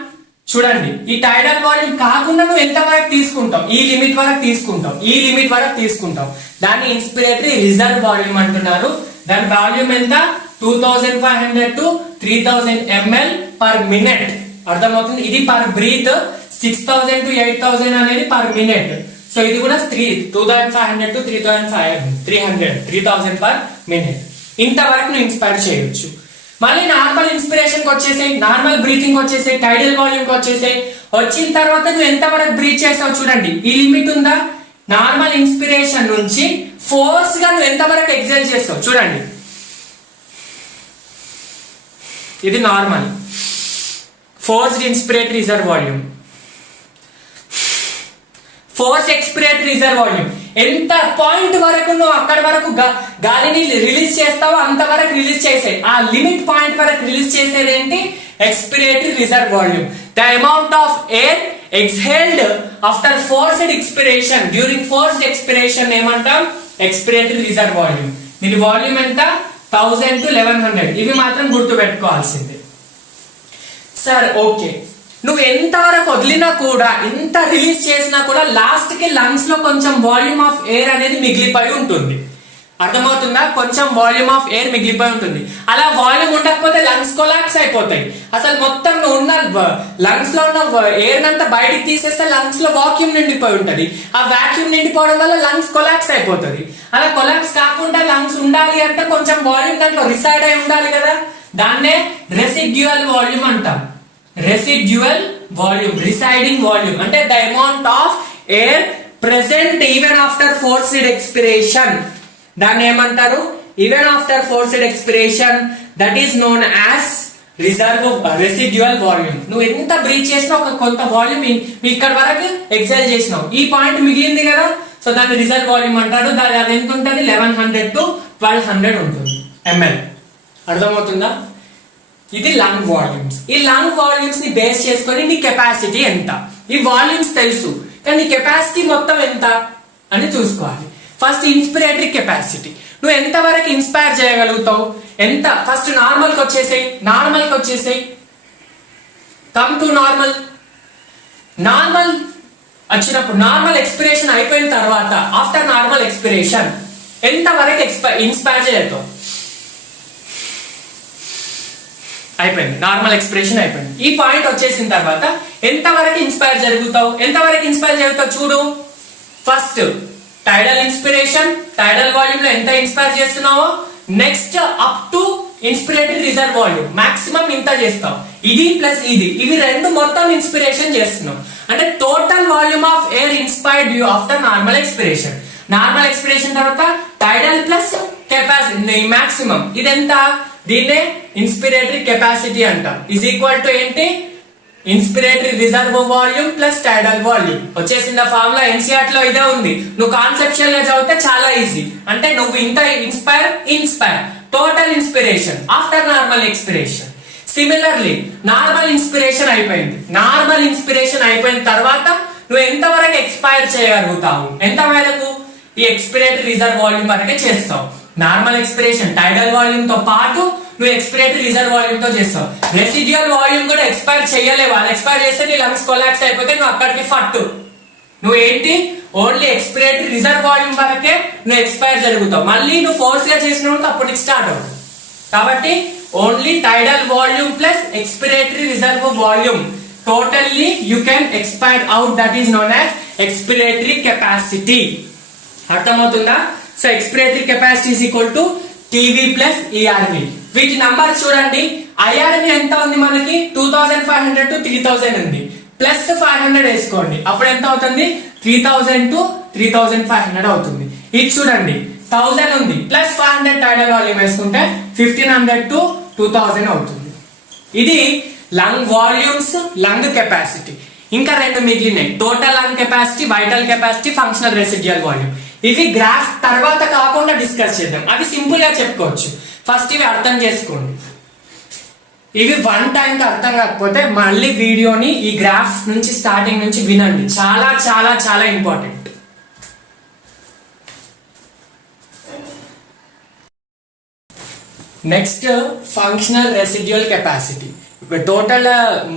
చూడండి, ఈ టైడల్ వాల్యూమ్ కాకుండా నువ్వు ఎంత వరకు తీసుకుంటావు? ఈ లిమిట్ వరకు తీసుకుంటావు, ఈ లిమిట్ వరకు తీసుకుంటావు. దాన్ని ఇన్స్పిరేటరీ రిజర్వ్ వాల్యూమ్ అంటున్నారు. దాని వాల్యూమ్ ఎంత? 2500 to 3000 ml పర్ మినిట్. అర్థమవుతుంది? ఇది పర్ బ్రీత్. 6000 to 8000 అనేది పర్ మినిట్. సో ఇది కూడా 2500 to 3000 పర్ మినిట్. ఇంతవరకు నువ్వు ఇన్స్పైర్ చేయొచ్చు. మళ్ళీ నార్మల్ ఇన్స్పిరేషన్ కి వచ్చేసి, నార్మల్ బ్రీతింగ్ వచ్చేసి, టైడల్ వాల్యూమ్ కి వచ్చేసి, వచ్చిన తర్వాత నువ్వు ఎంత వరకు బ్రీత్ చేసావు చూడండి. ఈ లిమిట్ ఉందా? నార్మల్ ఇన్స్పిరేషన్ నుంచి ఫోర్స్ గా నువ్వు ఎంత వరకు ఎక్సైల్ చేస్తావు చూడండి. ఇది normal forced inspiratory reserve volume. Force expiratory reserve volume ఎంత పాయింట్ వరకు నువ్వు అక్కడ వరకు గాలిని రిలీజ్ చేస్తావో అంతవరకు రిలీజ్ చేసే, ఆ లిమిట్ పాయింట్ వరకు రిలీజ్ చేసేది ఏంటి? Expiratory reserve volume. The amount of air exhaled after forced expiration, during forced expiration ఏమంటాం? Expiratory reserve volume. దీని వాల్యూమ్ ఎంత? 1000 to 1100. ఇవి మాత్రం గుర్తు పెట్టుకోవాల్సిందే. సార్ ఓకే, నువ్వు ఎంత వరకు వదిలినా కూడా, ఎంత రిలీజ్ చేసినా కూడా లాస్ట్ కి లంగ్స్ లో కొంచెం వాల్యూమ్ ఆఫ్ ఎయిర్ అనేది మిగిలిపోయి ఉంటుంది. అర్థమవుతుందా? కొంచెం వాల్యూమ్ ఆఫ్ ఎయిర్ మిగిలిపోయి ఉంటుంది. అలా వాల్యూమ్ ఉండకపోతే లంగ్స్ కొలాప్స్ అయిపోతాయి. అసలు మొత్తం ఉన్న లంగ్స్ లో ఉన్న ఎయిర్ అంతా బయటికి తీసేస్తే లంగ్స్ లో వాక్యూమ్ నిండిపోయి ఉంటది. ఆ వాక్యూమ్ నిండిపోవడం వల్ల లంగ్స్ కొలాప్స్ అయిపోతుంది. అలా కొలాప్స్ కాకుండా లంగ్స్ ఉండాలి అంటే కొంచెం వాల్యూమ్ దాంట్లో రిసైడ్ అయి ఉండాలి కదా. దాన్నే రెసిడ్యువల్ వాల్యూమ్ అంటాం. రెసిడ్యువల్ వాల్యూమ్, రిసైడింగ్ వాల్యూమ్ అంటే the amount of air present even after forced expiration. దాన్ని ఏమంటారు? Even after forced expiration. That is known as residual volume. నువ్వు ఎంత బ్రీత్ చేసినా ఒక కొంత వాల్యూమ్ ఇక్కడ వరకు ఎక్సైల్ చేసినావు, ఈ పాయింట్ మిగిలింది కదా, సో దాన్ని రిజర్వ్ వాల్యూమ్ అంటారు. దాని అది ఎంత ఉంటుంది, 1100 to 1200 ఉంటుంది ml. అర్థమవుతుందా? ఇది లంగ్ వాల్యూమ్స్. ఈ లంగ్ వాల్యూమ్స్ ని బేస్ చేసుకొని నీ కెపాసిటీ ఎంత. ఈ వాల్యూమ్స్ తెలుసు కానీ నీ కెపాసిటీ మొత్తం ఎంత అని చూసుకోవాలి. ఫస్ట్ ఇన్స్పిరేటరీ కెపాసిటీ, నువ్వు ఎంత వరకు ఇన్స్పైర్ చేయగలుగుతావు, ఎంత. ఫస్ట్ నార్మల్ కి వచ్చేసేయి. కమ్ టు నార్మల్ వచ్చినప్పుడు నార్మల్ ఎక్స్పిరేషన్ అయిపోయిన తర్వాత ఆఫ్టర్ నార్మల్ ఎక్స్పిరేషన్ ఎంత వరకు ఇన్స్పైర్ చేయగలుగుతావు. అయిపోయింది, నార్మల్ ఎక్స్ప్రెషన్ అయిపోయింది. ఈ పాయింట్ వచ్చేసిన తర్వాత ఎంత వరకు ఇన్స్పైర్ జరుగుతావు చూడు. ఫస్ట్ టైడల్ ఇన్స్పిరేషన్, టైడల్ వాల్యూమ్ లో ఎంత ఇన్స్పైర్ చేస్తున్నావో, next up to inspiratory reserve volume maximum ఇంత చేస్తావు. ఇది ప్లస్ ఇవి రెండు మొత్తం ఇన్స్పిరేషన్ చేస్తున్నావు. అంటే total volume of air inspired you after normal expiration. Normal expiration తర్వాత టైడల్ ప్లస్ కెపాసిటీ మాక్సిమం, ఇదెంత, దీన్నే ఇన్స్పిరేటరీ కెపాసిటీ అంటాం. ఈజ్ ఈక్వల్ టు ఏంటి, inspiratory reserve volume plus టైడల్ volume. వచ్చేసిన ఫార్ములా ఎన్సీఆర్టీ లో ఇదే ఉంది. నువ్వు కాన్సెప్చువల్ గా చదివితే చాలా ఈజీ. అంటే నువ్వు ఇంత inspire total inspiration after normal expiration. Similarly normal inspiration అయిపోయిన తర్వాత నువ్వు ఎంత వరకు ఎక్స్పైర్ చేయగలుగుతావు, ఎంత వరకు, ఈ ఎక్స్పిరేటరీ రిజర్వ్ వాల్యూమ్ వరకే చేస్తావు. నార్మల్ ఎక్స్పిరేషన్ టైడల్ వాల్యూమ్ తో పాటు నువ్వు ఎక్స్పిరేటరీ రిజర్వ్ వాల్యూమ్ తో చేస్తావు. రెసిడ్యువల్ వాల్యూమ్ కూడా ఎక్స్పైర్ చేయలేవు. అది ఎక్స్పైర్ చేస్తే నీ లంగ్స్ కొలాప్స్ అయిపోతే నువ్వు అక్కడికి ఫట్టు. నువ్వు ఏంటి, ఓన్లీ ఎక్స్పిరేటరీ రిజర్వ్ వాల్యూమ్ వరకే నువ్వు ఎక్స్పైర్ జరుగుతావు. మళ్ళీ నువ్వు ఫోర్స్ గా చేసినప్పుడు అప్పటికి స్టార్ట్ అవుతుంది. కాబట్టి only tidal volume plus expiratory reserve volume totally you can expire out, that is known as expiratory capacity. అర్థమవుతుందా? So expiratory capacity is equal to TV plus ERV. వీటి నంబర్ చూడండి. ఐఆర్వి ఎంత ఉంది మనకి, 2500 to 3000 ఉంది. ప్లస్ 500 వేసుకోండి, అప్పుడు ఎంత అవుతుంది, 3000 to 3500 అవుతుంది. ఇది చూడండి 1000 ఉంది, ప్లస్ 500 టైడల్ వాల్యూమ్ వేసుకుంటే 1500 to 2000 అవుతుంది. ఇది లంగ్ వాల్యూమ్స్, లంగ్ కెపాసిటీ. ఇంకా రెండు మిగిలినాయి, total lung capacity, vital capacity, functional residual volume. ఇవి గ్రాఫ్ తర్వాత కాకుండా డిస్కస్ చేద్దాం. అవి సింపుల్ గా చెప్పుకోవచ్చు. ఫస్ట్ ఇవి అర్థం చేసుకోండి. ఇవి వన్ టైం కి అర్థం కాకపోతే మళ్ళీ వీడియోని ఈ గ్రాఫ్ నుంచి స్టార్టింగ్ నుంచి వినండి. చాలా చాలా చాలా important. Next functional residual capacity. Total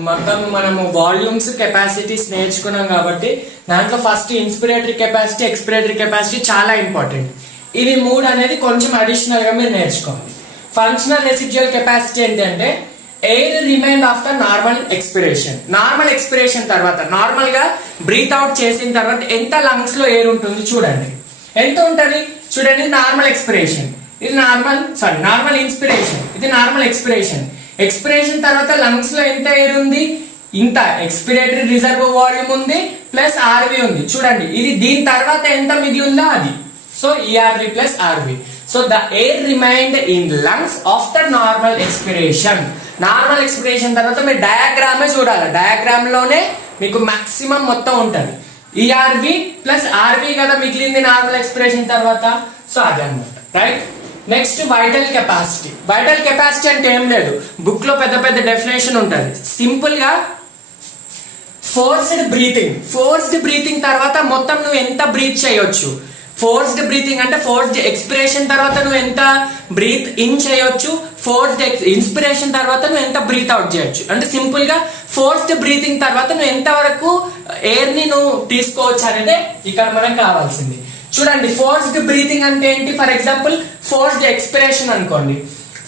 మొత్తం మనము వాల్యూమ్స్, కెపాసిటీస్ నేర్చుకున్నాం కాబట్టి దాంట్లో first inspiratory capacity, expiratory capacity చాలా ఇంపార్టెంట్. ఇవి మూడు అనేది కొంచెం అడిషనల్ గా మీరు నేర్చుకోవాలి. ఫంక్షనల్ రెసిడ్యువల్ కెపాసిటీ ఏంటంటే air remain after normal expiration. Normal expiration తర్వాత, నార్మల్ గా బ్రీత్ అవుట్ చేసిన తర్వాత ఎంత లంగ్స్ లో ఎయిర్ ఉంటుంది చూడండి. ఎంత ఉంటది చూడండి. నార్మల్ ఎక్స్పిరేషన్ ఇది నార్మల్ ఇన్స్పిరేషన్, ఇది నార్మల్ ఎక్స్పిరేషన్. ఎక్స్పిరేషన్ తర్వాత లంగ్స్ లో ఎంత ఎయిర్ ఉంది, ఇంత ఎక్స్పిరేటరీ రిజర్వ్ వాల్యూమ్ ఉంది ప్లస్ ఆర్వి ఉంది చూడండి. ఇది దీని తర్వాత ఎంత మిగిలి ఉందో అది. So ERV plus RV. So the air remained in lungs after normal expiration. Normal expiration తర్వాత మీరు డయాగ్రామే చూడాలి. డయాగ్రామ్ లోనే మీకు మాక్సిమం మొత్తం ఉంటది. ఈఆర్వి ప్లస్ ఆర్వి కదా మిగిలింది నార్మల్ ఎక్స్పిరేషన్ తర్వాత. సో అదనమాట, right. Next vital capacity. Vital capacity అంటే ఏం లేదు, బుక్ లో పెద్ద పెద్ద డెఫినేషన్ ఉంటుంది. సింపుల్ గా ఫోర్స్డ్ బ్రీతింగ్ తర్వాత మొత్తం నువ్వు ఎంత బ్రీత్ చేయొచ్చు. ఫోర్స్డ్ బ్రీతింగ్ అంటే ఫోర్స్డ్ ఎక్స్పిరేషన్ తర్వాత నువ్వు ఎంత బ్రీత్ ఇన్ చేయొచ్చు, ఫోర్స్డ్ ఇన్స్పిరేషన్ తర్వాత నువ్వు ఎంత బ్రీత్ అవుట్ చేయొచ్చు. అంటే సింపుల్ గా ఫోర్స్డ్ బ్రీతింగ్ తర్వాత నువ్వు ఎంత వరకు ఎయిర్ ని నువ్వు తీసుకోవచ్చు అనేది ఇక్కడ మనకు కావాల్సింది. చూడండి ఫోర్స్డ్ బ్రీతింగ్ అంటే ఏంటి. ఫర్ ఎగ్జాంపుల్ ఫోర్స్డ్ ఎక్స్పిరేషన్ అనుకోండి.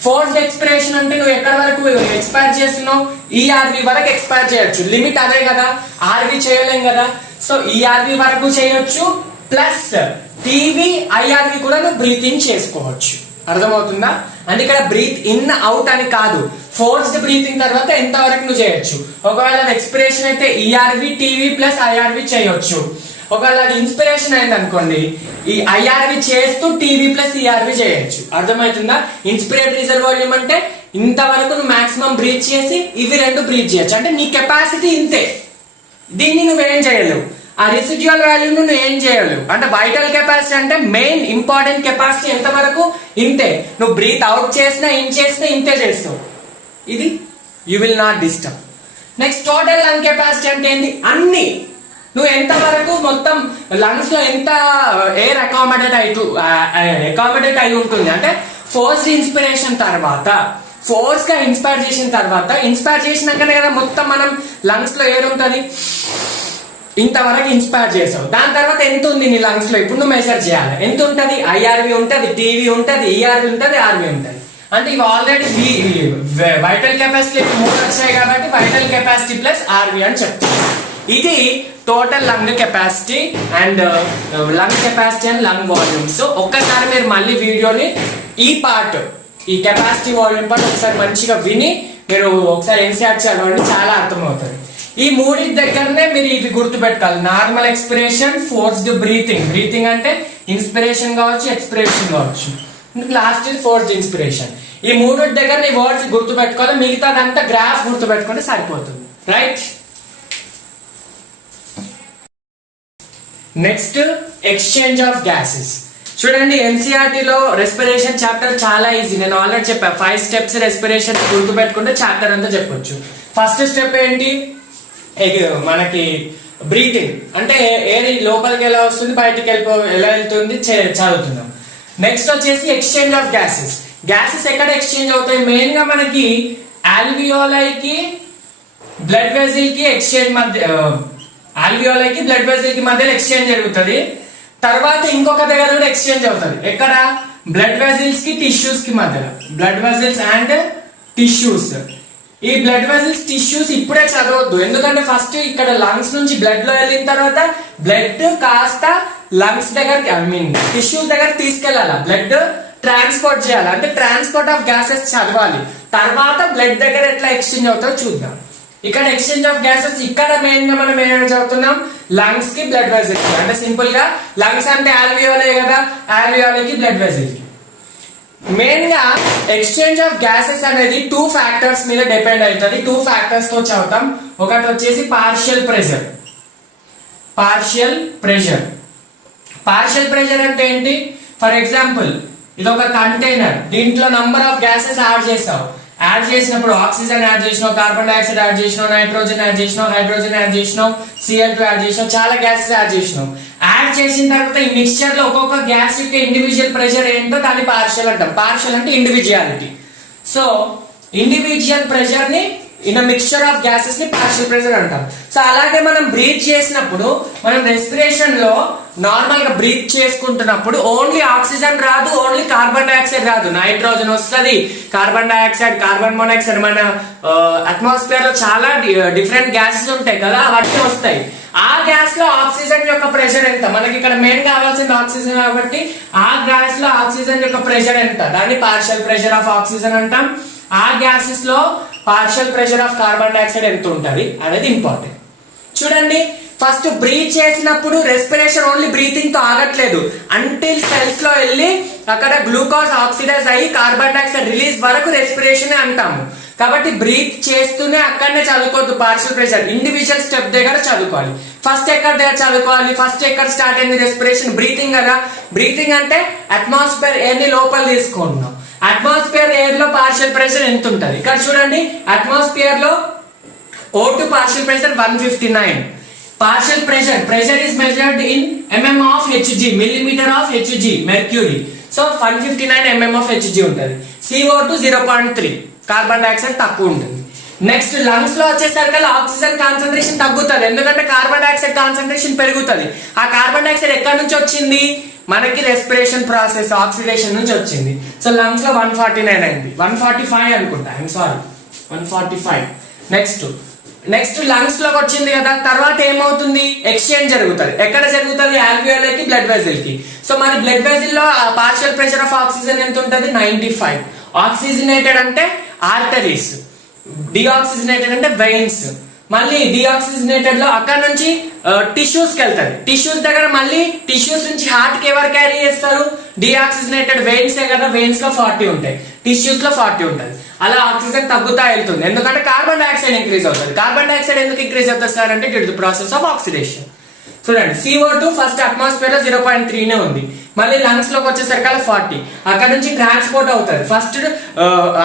ఫోర్స్డ్ ఎక్స్పిరేషన్ అంటే నువ్వు ఎక్కడ వరకు ఎక్స్పైర్ చేస్తున్నావు, ఈఆర్వి వరకు ఎక్స్పైర్ చేయొచ్చు. లిమిట్ అదే కదా, ఆర్వి చేయలేం కదా. సో ఈఆర్వి వరకు చేయొచ్చు ప్లస్ టీవీ ఐఆర్వి కూడా నువ్వు బ్రీత్ ఇన్ చేసుకోవచ్చు. అర్థమవుతుందా? అంటే ఇక్కడ బ్రీత్ ఇన్ అవుట్ అని కాదు, ఫోర్స్డ్ బ్రీతింగ్ తర్వాత ఎంత వరకు నువ్వు చేయొచ్చు. ఒకవేళ ఎక్స్పిరేషన్ అయితే ఈఆర్వి టీవీ ప్లస్ ఐఆర్వి చేయొచ్చు. ఒకవేళ అది ఇన్స్పిరేషన్ అయింది అనుకోండి, ఈ ఐఆర్వి చేస్తూ టీవీ ప్లస్ ఈఆర్వి చేయొచ్చు. అర్థమవుతుందా? ఇన్స్పిరేటరీ రిజర్వ్ వాల్యూమ్ అంటే ఇంతవరకు నువ్వు మాక్సిమం బ్రీత్ చేసి ఇవి రెండు బ్రీత్ చేయొచ్చు. అంటే నీ కెపాసిటీ ఇంతే, దీన్ని నువ్వేం చేయలేవు. ఆ రెసిడ్యువల్ వాల్యూ నువ్వు ఏం చేయలేవు. అంటే వైటల్ కెపాసిటీ అంటే మెయిన్ ఇంపార్టెంట్ కెపాసిటీ ఎంత వరకు ఇంతే. నువ్వు బ్రీత్ అవుట్ చేసినా ఇన్ చేసినా ఇంతే చేస్తావు. ఇది you will not disturb. Next total lung capacity అంటే ఏంటి, అన్ని నువ్వు ఎంత వరకు మొత్తం లంగ్స్ లో ఎంత ఎయిర్ అకామిడేట్ అయి ఉంటుంది అంటే ఫోర్స్డ్ ఇన్స్పిరేషన్ తర్వాత, ఫోర్స్ గా ఇన్స్పైర్ చేసిన తర్వాత, ఇన్స్పైర్ చేసినాకనే కదా మొత్తం మనం లంగ్స్ లో ఎయిర్ ఉంటుంది. ఇంతవరకు ఇన్స్పైర్ చేసావు, దాని తర్వాత ఎంత ఉంది నీ లంగ్స్ లో ఇప్పుడు నువ్వు మెజర్ చేయాలి. ఎంత ఉంటుంది, ఐఆర్వి ఉంటుంది, టీవీ ఉంటుంది, ఈఆర్వి ఉంటుంది, ఆర్వి ఉంటుంది. అంటే ఇవి ఆల్రెడీ వైటల్ కెపాసిటీ 3 వచ్చాయి కాబట్టి వైటల్ కెపాసిటీ ప్లస్ ఆర్వి అని చెప్తాను. ఇది total lung capacity and lung capacity and lung volume. So ఒక్కసారి మీరు మళ్ళీ వీడియోని ఈ పార్ట్, ఈ కెపాసిటీ వాల్యూమ్ పార్ట్ ఒకసారి మంచిగా విని మీరు ఒకసారి ఎన్సీఆర్ చదవండి, చాలా అర్థమవుతుంది. ఈ మూడింటి దగ్గరనే మీరు ఇవి గుర్తుపెట్టాలి. Normal expiration, forced breathing. Breathing అంటే ఇన్స్పిరేషన్ కావచ్చు, ఎక్స్పిరేషన్ కావచ్చు. లాస్ట్ ఇది ఫోర్స్డ్ ఇన్స్పిరేషన్. ఈ మూడింటి దగ్గర నీ వర్డ్స్ గుర్తుపెట్టుకోవాలి, మిగతాదంతా గ్రాఫ్ గుర్తుపెట్టుకుంటే సరిపోతుంది. Right. Next exchange of gases. చూడండి ఎన్సీఆర్టీలో రెస్పిరేషన్ చాప్టర్ చాలా ఈజీ. నేను ఆల్రెడీ చెప్పా 5 స్టెప్స్ రెస్పిరేషన్ గుర్తుపెట్టుకుంటే చాప్టర్ అంతా చెప్పొచ్చు. ఫస్ట్ స్టెప్ ఏంటి, మనకి బ్రీతింగ్ అంటే ఎయిర్ లోపలికి ఎలా వస్తుంది బయటికి ఎలా వెళ్తుంది చదువుతున్నాం. నెక్స్ట్ వచ్చేసి ఎక్స్చేంజ్ ఆఫ్ గ్యాసెస్. గ్యాసెస్ ఎక్కడ ఎక్స్చేంజ్ అవుతాయి, మెయిన్ గా మనకి ఆల్వియోలైకి బ్లడ్ వెజిల్ కి ఎక్స్చేంజ్ మధ్య, ఆల్వియోలైకి బ్లడ్ వెజిల్ కి మధ్యలో ఎక్స్చేంజ్ జరుగుతుంది. తర్వాత ఇంకొక దగ్గర కూడా ఎక్స్చేంజ్ అవుతుంది. ఎక్కడ, బ్లడ్ వెజిల్స్ కి టిష్యూస్ కి మధ్యలో. Blood vessels and tissues. ఈ బ్లడ్ వెజిల్స్ టిష్యూస్ ఇప్పుడే చదవద్దు, ఎందుకంటే ఫస్ట్ ఇక్కడ లంగ్స్ నుంచి బ్లడ్ లో వెళ్ళిన తర్వాత బ్లడ్ కాస్త లంగ్స్ దగ్గరికి, ఐ మీన్ టిష్యూస్ దగ్గర తీసుకెళ్లాలి. బ్లడ్ ట్రాన్స్పోర్ట్ చేయాలి, అంటే ట్రాన్స్పోర్ట్ ఆఫ్ గ్యాసెస్ చదవాలి. తర్వాత బ్లడ్ దగ్గర ఎట్లా ఎక్స్చేంజ్ అవుతుందో చూద్దాం. ఇక్కడ ఎక్స్చేంజ్ ఆఫ్ గ్యాసెస్ ఇక్కడ మెయిన్ గా మనం ఏమైనా చదువుతున్నాం, లంగ్స్ కి బ్లడ్ వెజిల్ కి. అంటే సింపుల్ గా లంగ్స్ అంటే ఆల్వియోలే కదా, ఆల్వియోలకి బ్లడ్ వెజిల్ కి. మెయిన్ గా ఎక్స్చేంజ్ ఆఫ్ గ్యాసెస్ అనేది 2 ఫ్యాక్టర్స్ మీద డిపెండ్ అవుతుంది. 2 ఫ్యాక్టర్స్ తో చదువుతాం. ఒకటి వచ్చేసి partial pressure. Partial pressure, partial pressure అంటే ఏంటి, ఫర్ ఎగ్జాంపుల్ ఇది ఒక కంటైనర్, దీంట్లో నంబర్ ఆఫ్ గ్యాసెస్ యాడ్ చేసావు. యాడ్ చేసినప్పుడు ఆక్సిజన్ యాడ్ చేసినావు, కార్బన్ డైఆక్సైడ్ యాడ్ చేసినావు, నైట్రోజన్ యాడ్ చేసినావు, హైడ్రోజన్ యాడ్ చేసినావు, Cl2 యాడ్ చేసినావు, చాలా గ్యాసెస్ యాడ్ చేసినావు. యాడ్ చేసిన తర్వాత ఈ మిక్స్చర్ లో ఒక్కొక్క గ్యాస్ యొక్క ఇండివిజువల్ ప్రెషర్ ఏంటో దాన్ని పార్షియల్ అంటాం. పార్షియల్ అంటే ఇండివిజువాలిటీ. సో ఇండివిజువల్ ప్రెషర్ ని ఇన్ మిక్స్చర్ ఆఫ్ గ్యాసెస్ ని పార్షియల్ ప్రెషర్ అంటాం. సో అలాగే మనం బ్రీత్ చేసినప్పుడు, మనం రెస్పిరేషన్ లో నార్మల్ గా బ్రీత్ చేసుకుంటున్నప్పుడు ఓన్లీ ఆక్సిజన్ రాదు, ఓన్లీ కార్బన్ డైఆక్సైడ్ రాదు, నైట్రోజన్ వస్తుంది, కార్బన్ డైఆక్సైడ్, కార్బన్ మోనాక్సైడ్. మన అట్మాస్ఫియర్ లో చాలా డిఫరెంట్ గ్యాసెస్ ఉంటాయి కదా, అవన్నీ వస్తాయి. ఆ గ్యాస్ లో ఆక్సిజన్ యొక్క ప్రెషర్ ఎంత, మనకి ఇక్కడ మెయిన్ కావాల్సింది ఆక్సిజన్ కాబట్టి ఆ గ్యాస్ లో ఆక్సిజన్ యొక్క ప్రెషర్ ఎంత, దాన్ని పార్షియల్ ప్రెషర్ ఆఫ్ ఆక్సిజన్ అంటాం. ఆ గ్యాసెస్ లో partial pressure of carbon dioxide ఎంత ఉంటుంది అనేది ఇంపార్టెంట్. చూడండి, ఫస్ట్ బ్రీత్ చేసినప్పుడు రెస్పిరేషన్ ఓన్లీ బ్రీతింగ్ తో ఆగట్లేదు, అంటిల్ సెల్స్ లో వెళ్ళి అక్కడ గ్లూకోజ్ ఆక్సిడైజ్ అయ్యి కార్బన్ డైఆక్సైడ్ రిలీజ్ వరకు రెస్పిరేషన్ అంటాము. కాబట్టి బ్రీత్ చేస్తూనే అక్కడనే చదువుకోవద్దు పార్షియల్ ప్రెషర్, ఇండివిజువల్ స్టెప్ దగ్గర చదువుకోవాలి. ఫస్ట్ ఎక్కడ దగ్గర చదువుకోవాలి, ఫస్ట్ ఎక్కడ స్టార్ట్ అయింది రెస్పిరేషన్, బ్రీతింగ్ కదా. బ్రీతింగ్ అంటే అట్మాస్ఫియర్ ఎయిర్ ని లోపల తీసుకుంటున్నాం. అట్మాస్ఫియర్ ఎయిర్ లో పార్షియల్ ప్రెషర్ ఎంత ఉంటుంది, ఇక్కడ చూడండి. అట్మాస్ఫియర్ లో O2 partial pressure 159. Partial pressure is measured in mm of Hg, millimeter of Hg, mercury. So 159 mm of Hg ఉంటుంది. CO2 0.3, కార్బన్ డైఆక్సైడ్ తక్కువ ఉంటుంది. నెక్స్ట్ లంగ్స్ లో వచ్చేసరికి ఆక్సిజన్ కాన్సన్ట్రేషన్ తగ్గుతుంది, ఎందుకంటే కార్బన్ డైఆక్సైడ్ కాన్సన్ట్రేషన్ పెరుగుతుంది. ఆ కార్బన్ డైఆక్సైడ్ ఎక్కడి నుంచి వచ్చింది, మనకి రెస్పిరేషన్ ప్రాసెస్ ఆక్సిడేషన్ నుంచి వచ్చింది. సో లంగ్స్ లో 149 అయింది, 145 అనుకుంటా, ఐఎమ్ సారీ 145. నెక్స్ట్ లంగ్స్ లోకి వచ్చింది కదా, తర్వాత ఏమవుతుంది, ఎక్స్చేంజ్ జరుగుతుంది. ఎక్కడ జరుగుతుంది, ఆల్వియోలకి బ్లడ్ వెజిల్ కి. సో మరి బ్లడ్ వెజిల్ లో పార్షియల్ ప్రెషర్ ఆఫ్ ఆక్సిజన్ ఎంత ఉంటుంది, 95. ఆక్సిజనేటెడ్ అంటే ఆర్టరీస్, డిఆక్సిజనేటెడ్ అంటే వెయిన్స్. మళ్ళీ డిఆక్సిజనేటెడ్ లో అక్కడ నుంచి టిష్యూస్ కి వెళ్తారు. టిష్యూస్ దగ్గర మళ్ళీ టిష్యూస్ నుంచి హార్ట్ కి ఎవరు క్యారీ చేస్తారు, డిఆక్సిజనేటెడ్ వెయిన్స్ కదా, వెయిన్స్ లో 40 ఉంటాయి, టిష్యూస్ లో 40 ఉంటుంది. అలా ఆక్సిజన్ తగ్గుతా వెళ్తుంది, ఎందుకంటే కార్బన్ డైఆక్సైడ్ ఇంక్రీజ్ అవుతుంది. కార్బన్ డైఆక్సైడ్ ఎందుకు ఇంక్రీజ్ అవుతుంది సార్ అంటే due to the process of oxidation. చూడండి CO2 ఫస్ట్ అట్మాస్ఫియర్ లో 0.3 ఉంది, మళ్ళీ లంగ్స్ లోకి వచ్చేసరికి 40, అక్కడ నుంచి ట్రాన్స్పోర్ట్ అవుతుంది. ఫస్ట్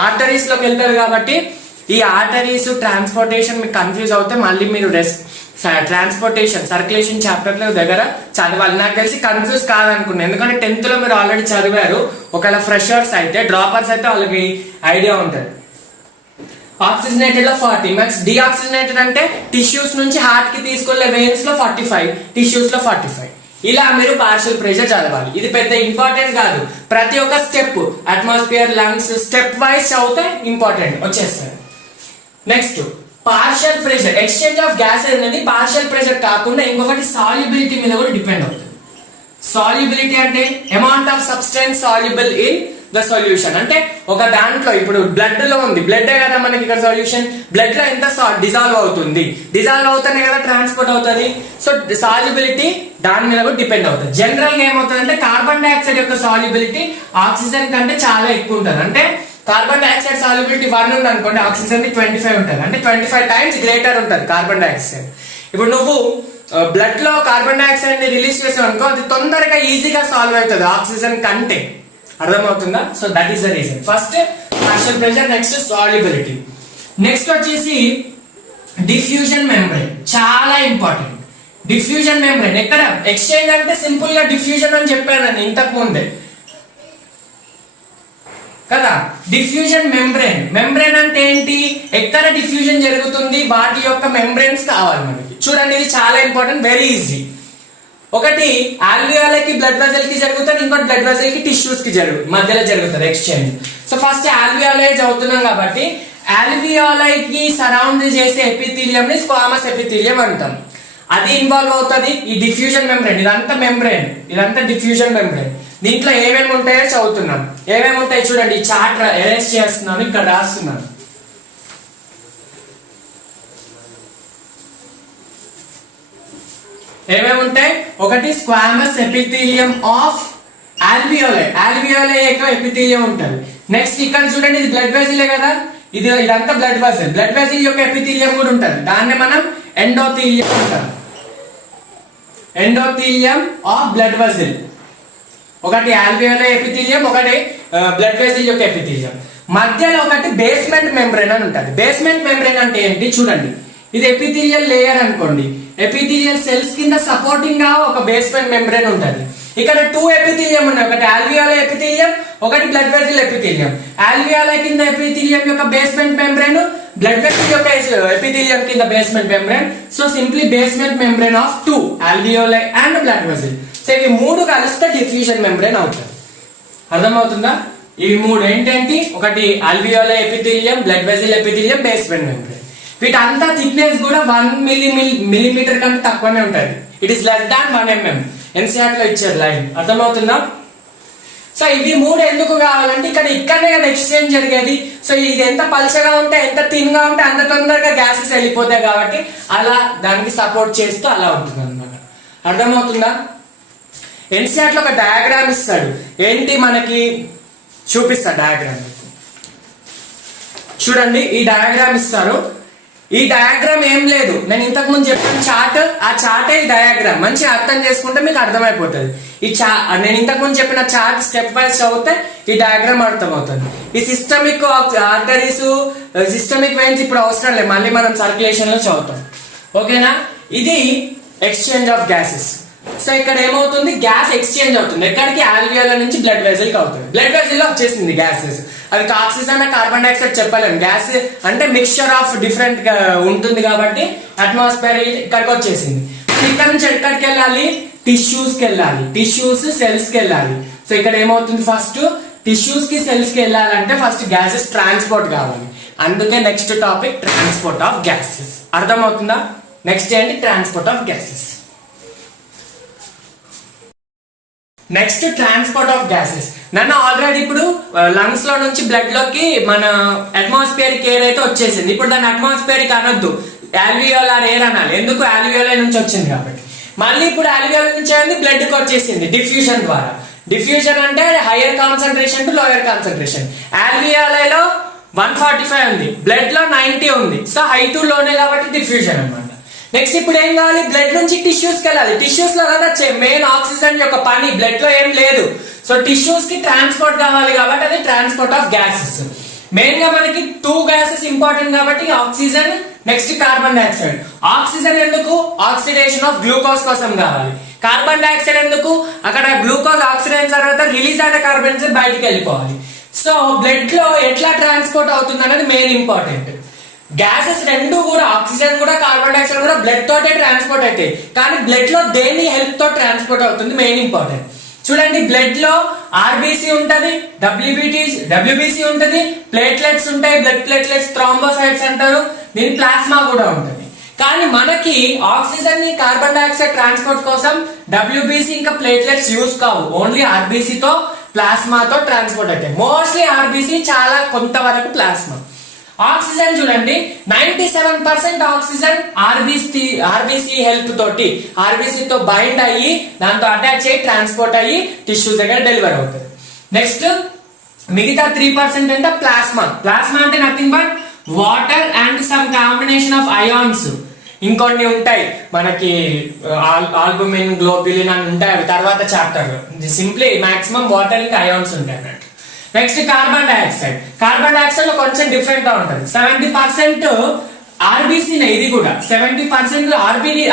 ఆర్టరీస్ లోకి వెళ్తుంది కాబట్టి ఈ ఆర్టరీస్ ట్రాన్స్పోర్టేషన్ మీకు కన్ఫ్యూజ్ అవుతే మళ్ళీ మీరు ట్రాన్స్పోర్టేషన్ సర్క్యులేషన్ చాప్టర్ లో దగ్గర చదవాలి. నాకు తెలిసి కన్ఫ్యూజ్ కాదనుకున్నాను, ఎందుకంటే 10th లో మీరు ఆల్రెడీ చదివారు. ఒకవేళ ఫ్రెషర్స్ అయితే, డ్రాపర్స్ అయితే వాళ్ళకి ఐడియా ఉంటుంది. ఆక్సిజనేటెడ్ లో 40, నెక్స్ట్ డిఆక్సిజనేటెడ్ అంటే టిష్యూస్ నుంచి హార్ట్ కి తీసుకెళ్లే వెయిన్స్ లో 45, టిష్యూస్ లో 45. ఇలా మీరు పార్షియల్ ప్రెషర్ చదవాలి. ఇది పెద్ద ఇంపార్టెంట్ కాదు, ప్రతి ఒక్క step atmosphere lungs step wise చదివితే ఇంపార్టెంట్ వచ్చేస్తారు. Next partial pressure, exchange of gases అనేది పార్షియల్ ప్రెషర్ కాకుండా ఇంకొకటి సాల్యుబిలిటీ మీద కూడా డిపెండ్ అవుతుంది. సాల్యుబిలిటీ అంటే amount of substance soluble in the solution. అంటే ఒక దాంట్లో ఇప్పుడు బ్లడ్ లో ఉంది, బ్లడ్ కదా మనకి ఇక్కడ సొల్యూషన్, బ్లడ్ లో ఎంత డిజాల్వ్ అవుతుంది, డిజాల్వ్ అవుతానే కదా ట్రాన్స్పోర్ట్ అవుతుంది. సో సాల్యుబిలిటీ దాని మీద కూడా డిపెండ్ అవుతుంది. జనరల్ గా ఏమవుతుంది అంటే కార్బన్ డైఆక్సైడ్ యొక్క సాల్యుబిలిటీ ఆక్సిజన్ కంటే చాలా ఎక్కువ ఉంటుంది. అంటే కార్బన్ డైఆక్సైడ్ సాల్యుబిలిటీ 1 ఉంది అనుకోండి, ఆక్సిజన్ 25 ఉంటుంది, అంటే 25 టైమ్స్ గ్రేటర్ ఉంటుంది కార్బన్ డైఆక్సైడ్. ఇప్పుడు నువ్వు బ్లడ్ లో కార్బన్ డైఆక్సైడ్ ని రిలీజ్ చేసావు అనుకో, అది తొందరగా ఈజీగా సాల్వ్ అవుతుంది ఆక్సిజన్ కంటే. అర్థమవుతుందా? So that is the reason. First partial pressure, next solubility. Next వచ్చేసి డిఫ్యూజన్ మెంబ్రెయిన్, చాలా ఇంపార్టెంట్. డిఫ్యూజన్ మెంబ్రెయిన్ ఎక్కడ? ఎక్స్చేంజ్ అంటే సింపుల్ గా డిఫ్యూజన్ అని చెప్పాను నేను ఇంతకు ముందే కదా. డిఫ్యూజన్ మెంబ్రెయిన్, మెంబ్రెయిన్ అంటే ఏంటి? ఎక్కడ డిఫ్యూజన్ జరుగుతుంది వాటి యొక్క మెంబ్రెయిన్స్ కావాలి మనకి. చూడండి ఇది చాలా ఇంపార్టెంట్, వెరీ ఈజీ. ఒకటి ఆల్వియోలైకి బ్లడ్ వెసల్ కి జరుగుతుంది, ఇంకోటి బ్లడ్ వెసల్ కి టిష్యూస్ కి మధ్యలో జరుగుతుంది ఎక్స్చేంజ్. సో ఫస్ట్ ఆల్వియోలై చదువుతున్నాం కాబట్టి ఆల్వియోలై కి సరౌండ్ చేసే ఎపిథీలియం ని స్క్వామస్ ఎపిథీలియం అంటాం. అది ఇన్వాల్వ్ అవుతుంది ఈ డిఫ్యూజన్ మెంబ్రెయిన్. ఇదంతా మెంబ్రెయిన్, ఇదంతా డిఫ్యూజన్ మెంబ్రెయిన్. దీంట్లో ఏమేమి ఉంటాయో చదువుతున్నాం. ఏమేమి ఉంటాయి చూడండి, ఈ చార్ట్ అరేంజ్ చేస్తున్నాను, ఇక్కడ రాస్తున్నాను. ఏమేమి ఉంటాయి? ఒకటి squamous epithelium of alveoli, alveoli యొక్క ఎపిథీలియం ఉంటుంది. నెక్స్ట్ ఇక్కడ చూడండి ఇది బ్లడ్ వెసలే కదా, ఇదంతా బ్లడ్ వెసల్, బ్లడ్ వెసల్ యొక్క ఎపిథీలియం కూడా ఉంటుంది, దాన్ని మనం ఎండోథీలియం అంటాం. ఎండోథీలియం ఆఫ్ బ్లడ్ వెసల్, ఒకటి ఆల్వియోలై ఎపిథీలియం, ఒకటి బ్లడ్ వెసల్ యొక్క ఎపిథీలియం. మధ్యలో ఒకటి బేస్మెంట్ మెంబ్రెయిన్ అని ఉంటుంది. బేస్మెంట్ మెంబ్రెయిన్ అంటే ఏంటి చూడండి, ఇది ఎపిథీలియల్ లేయర్ అనుకోండి, ఎపిథీలియల్ సెల్స్ కింద సపోర్టింగ్ గా ఒక బేస్మెంట్ మెంబ్రెయిన్ ఉంటుంది. ఇక్కడ 2 ఎపిథీలియం ఉన్నాయి, ఒకటి ఆల్వియోలై ఎపిథీలియం, ఒకటి బ్లడ్ వెసల్ ఎపిథీలియం. ఆల్వియోలై కింద ఎపిథీలియం యొక్క బేస్మెంట్ మెంబ్రెయిన్, బ్లడ్ వెసల్ యొక్క ఎపిథీలియం కింద basement membrane. So simply basement membrane of 2 alveoli and blood vessel. So ఇవి 3 కలిస్తే డిఫ్యూజన్ మెంబ్రెయిన్ అవుతుంది. అర్థమవుతుందా? ఇవి 3 ఏంటంటే ఒకటి alveoli epithelium, blood vessel epithelium, basement membrane. వీటంతా థిక్నెస్ కూడా 1 మిల్లీమీటర్ కంటే తక్కువనే ఉంటుంది. It is less than 1 mm. NCR లో ఇచ్చారు లైన్. అర్థమవుతుందా? సో ఇవి 3 ఎందుకు కావాలంటే ఇక్కడనే కదా ఎక్స్చేంజ్ జరిగేది. సో ఇది ఎంత పల్చగా ఉంటే, ఎంత థిన్ గా ఉంటే అంత తొందరగా గ్యాసెస్ వెళ్ళిపోతాయి కాబట్టి అలా దానికి సపోర్ట్ చేస్తూ అలా ఉంటుంది అనమాట. అర్థమవుతుందా? ఎన్సీఆర్ లో ఒక డయాగ్రామ్ ఇస్తాడు, ఏంటి మనకి చూపిస్తా డయాగ్రామ్. చూడండి ఈ డయాగ్రామ్ ఇస్తారు. ఈ డయాగ్రామ్ ఏం లేదు, నేను ఇంతకు ముందు చెప్పిన చార్ట్, ఆ చార్టే ఈ డయాగ్రామ్. మంచిగా అర్థం చేసుకుంటే మీకు అర్థమైపోతుంది. నేను ఇంతకు ముందు చెప్పిన చార్ట్ స్టెప్ వైజ్ చదివితే ఈ డయాగ్రామ్ అర్థమవుతుంది. ఈ సిస్టమిక్ ఆర్టరీస్, సిస్టమిక్ వెయిన్స్ ఇప్పుడు అవసరం లేదు, మళ్ళీ మనం సర్క్యులేషన్ లో చదువుతాం. ఓకేనా? ఇది ఎక్స్చేంజ్ ఆఫ్ గ్యాసెస్. సో ఇక్కడ ఏమవుతుంది, గ్యాస్ ఎక్స్చేంజ్ అవుతుంది. ఎక్కడికి? ఆల్వియోల నుంచి బ్లడ్ వెసల్ కి అవుతుంది. బ్లడ్ వెసల్ లో వచ్చేసింది గ్యాసెస్. అది ఆక్సిజన్, కార్బన్ డైఆక్సైడ్ చెప్పలేము. గ్యాస్ అంటే మిక్స్చర్ ఆఫ్ డిఫరెంట్ ఉంటుంది కాబట్టి అట్మాస్ఫియర్ ఇక్కడికి వచ్చేసింది. ఇక్కడ నుంచి ఎక్కడికి వెళ్ళాలి? టిష్యూస్ కి వెళ్ళాలి, టిష్యూస్ సెల్స్ కి వెళ్ళాలి. సో ఇక్కడ ఏమవుతుంది, ఫస్ట్ టిష్యూస్ కి సెల్స్ కి వెళ్ళాలంటే ఫస్ట్ గ్యాసెస్ ట్రాన్స్పోర్ట్ కావాలి. అందుకే next topic transport of gases. అర్థమవుతుందా? నెక్స్ట్ ఏంటి? Transport of gases. Next transport of gases. నన్ను ఆల్రెడీ ఇప్పుడు లంగ్స్ లో నుంచి బ్లడ్ లోకి మన అట్మాస్ఫియరిక్ ఎయిర్ అయితే వచ్చేసింది. ఇప్పుడు దాన్ని అట్మాస్ఫియరిక్ అనొద్దు, ఆల్వియోలార్ ఎయిర్ అనాలి. ఎందుకు? ఆల్వియోలై నుంచి వచ్చింది కాబట్టి. మళ్ళీ ఇప్పుడు ఆల్వియోలై నుంచి అయింది బ్లడ్ కి వచ్చేసింది డిఫ్యూజన్ ద్వారా. డిఫ్యూజన్ అంటే higher concentration to lower concentration. ఆల్వియోలైలో 145 ఉంది, బ్లడ్ లో 90 ఉంది. సో హై టు లోనే కాబట్టి డిఫ్యూజన్ అనమాట. నెక్స్ట్ ఇప్పుడు ఏం కావాలి, బ్లడ్ నుంచి టిష్యూస్ కి వెళ్ళాలి. టిష్యూస్ లో కదా మెయిన్ ఆక్సిజన్ యొక్క పని, బ్లడ్ లో ఏం లేదు. సో టిష్యూస్ కి ట్రాన్స్పోర్ట్ కావాలి కాబట్టి అది ట్రాన్స్పోర్ట్ ఆఫ్ గ్యాసెస్. మెయిన్ గా మనకి 2 గ్యాసెస్ ఇంపార్టెంట్ కాబట్టి oxygen, next carbon dioxide. Oxygen ఎందుకు, ఆక్సిడేషన్ ఆఫ్ గ్లూకోజ్ కోసం కావాలి. కార్బన్ డైఆక్సైడ్ ఎందుకు, అక్కడ గ్లూకోజ్ ఆక్సిడైజ్ తర్వాత రిలీజ్ అయిన కార్బన్స్ బయటికి వెళ్ళిపోవాలి. సో బ్లడ్ లో ఎట్లా ట్రాన్స్పోర్ట్ అవుతుంది అనేది మెయిన్ ఇంపార్టెంట్. గ్యాసెస్ రెండు కూడా, ఆక్సిజన్ కూడా కార్బన్ డైఆక్సైడ్ కూడా బ్లడ్ తోటే ట్రాన్స్పోర్ట్ అవుతాయి. కానీ బ్లడ్ లో దేని హెల్ప్ తో ట్రాన్స్పోర్ట్ అవుతుంది మెయిన్ ఇంపార్టెంట్. చూడండి, బ్లడ్ లో ఆర్బీసీ ఉంటది, డబ్ల్యూబీసీ ఉంటది, ప్లేట్లెట్స్ ఉంటాయి, బ్లడ్ ప్లేట్లెట్స్, థ్రాంబోసైట్స్ అంటారు, దీని ప్లాస్మా కూడా ఉంటది. కానీ మనకి ఆక్సిజన్ ని కార్బన్ డైఆక్సైడ్ ట్రాన్స్పోర్ట్ కోసం డబ్ల్యూబీసీ ఇంకా ప్లేట్లెట్స్ యూస్ కావు, ఓన్లీ ఆర్బీసీ తో ప్లాస్మాతో ట్రాన్స్పోర్ట్ అవుతాయి. మోస్ట్లీ ఆర్బీసీ, చాలా కొంతవరకు ప్లాస్మా. ఆక్సిజన్ చూడండి, 97% ఆక్సిజన్ ఆర్బీసీ హెల్ప్ తోటి, ఆర్బీసీ తో బైండ్ అయ్యి దాంతో అటాచ్ అయ్యి ట్రాన్స్పోర్ట్ అయ్యి టిష్యూస్ దగ్గర డెలివర్ అవుతుంది. నెక్స్ట్ మిగతా 3% అంటే ప్లాస్మా. ప్లాస్మా అంటే nothing but water and some combination of ions. ఇంకొన్ని ఉంటాయి మనకి, ఆల్బుమిన్, గ్లోబులిన్ అని ఉంటాయి, అవి తర్వాత చాప్టర్. సింప్లీ మాక్సిమం వాటర్ ఇంకా అయాన్స్ ఉంటాయి అన్నట్టు. Next carbon dioxide. Carbon dioxide లో కొంచెం డిఫరెంట్ గా ఉంటుంది. 70% ఆర్బీసీనే, ఇది కూడా 70%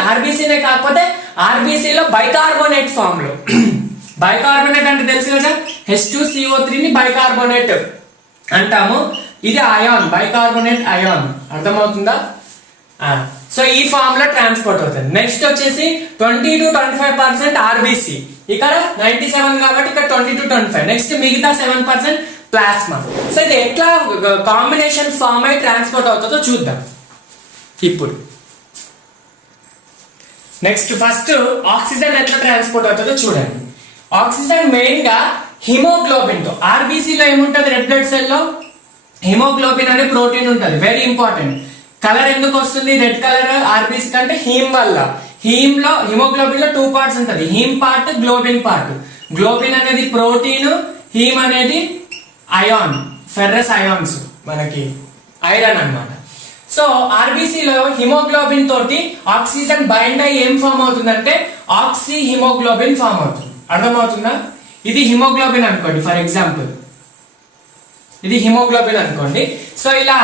ఆర్బీసీనే, కాకపోతే ఆర్బీసీలో బైకార్బోనేట్ ఫామ్ లో. బైకార్బోనేట్ అంటే తెలుసు కదా, H2CO3 ని బైకార్బోనేట్ అంటాము. ఇది అయాన్, బైకార్బోనేట్ అయాన్, అర్థమవుతుందా? సో ఈ ఫామ్ లో ట్రాన్స్పోర్ట్ అవుతుంది. నెక్స్ట్ వచ్చేసి 20 to 25% ఆర్బీసీ, ఇక్కడ 97 కాబట్టి ఇక్కడ 20 to 25. నెక్స్ట్ మిగతా 7% ప్లాస్మా. సో ఇది ఎట్లా కాంబినేషన్ ఫామ్ అయి ట్రాన్స్పోర్ట్ అవుతుందో చూద్దాం ఇప్పుడు. నెక్స్ట్ ఫస్ట్ ఆక్సిజన్ ఎట్లా ట్రాన్స్పోర్ట్ అవుతుందో చూడండి. ఆక్సిజన్ మెయిన్ గా హిమోగ్లోబిన్ తో, ఆర్బీసీలో ఏముంటది, రెడ్ బ్లడ్ సెల్ లో హిమోగ్లోబిన్ అనే ప్రోటీన్ ఉంటుంది, వెరీ ఇంపార్టెంట్. కలర్ ఎందుకు వస్తుంది రెడ్ కలర్ ఆర్బీసీ కంటే, హీమ్ వల్ల. హీమ్ లో, హిమోగ్లోబిన్ లో 2 పార్ట్స్ ఉంటుంది, him part, globin part. Globin అనేది ప్రోటీన్, హీమ్ అనేది అయాన్, ఫెర్రస్ అయాన్స్, మనకి ఐరన్ అన్నమాట. సో ఆర్బీసీలో హిమోగ్లోబిన్ తోటి ఆక్సిజన్ బైండ్ అయ్యి ఏం ఫామ్ అవుతుందంటే ఆక్సీ హిమోగ్లోబిన్ ఫామ్ అవుతుంది. అర్థమవుతుందా? ఇది హిమోగ్లోబిన్ అనుకోండి, ఫర్ ఎగ్జాంపుల్ ఇది హిమోగ్లోబిన్ అనుకోండి. సో ఇలా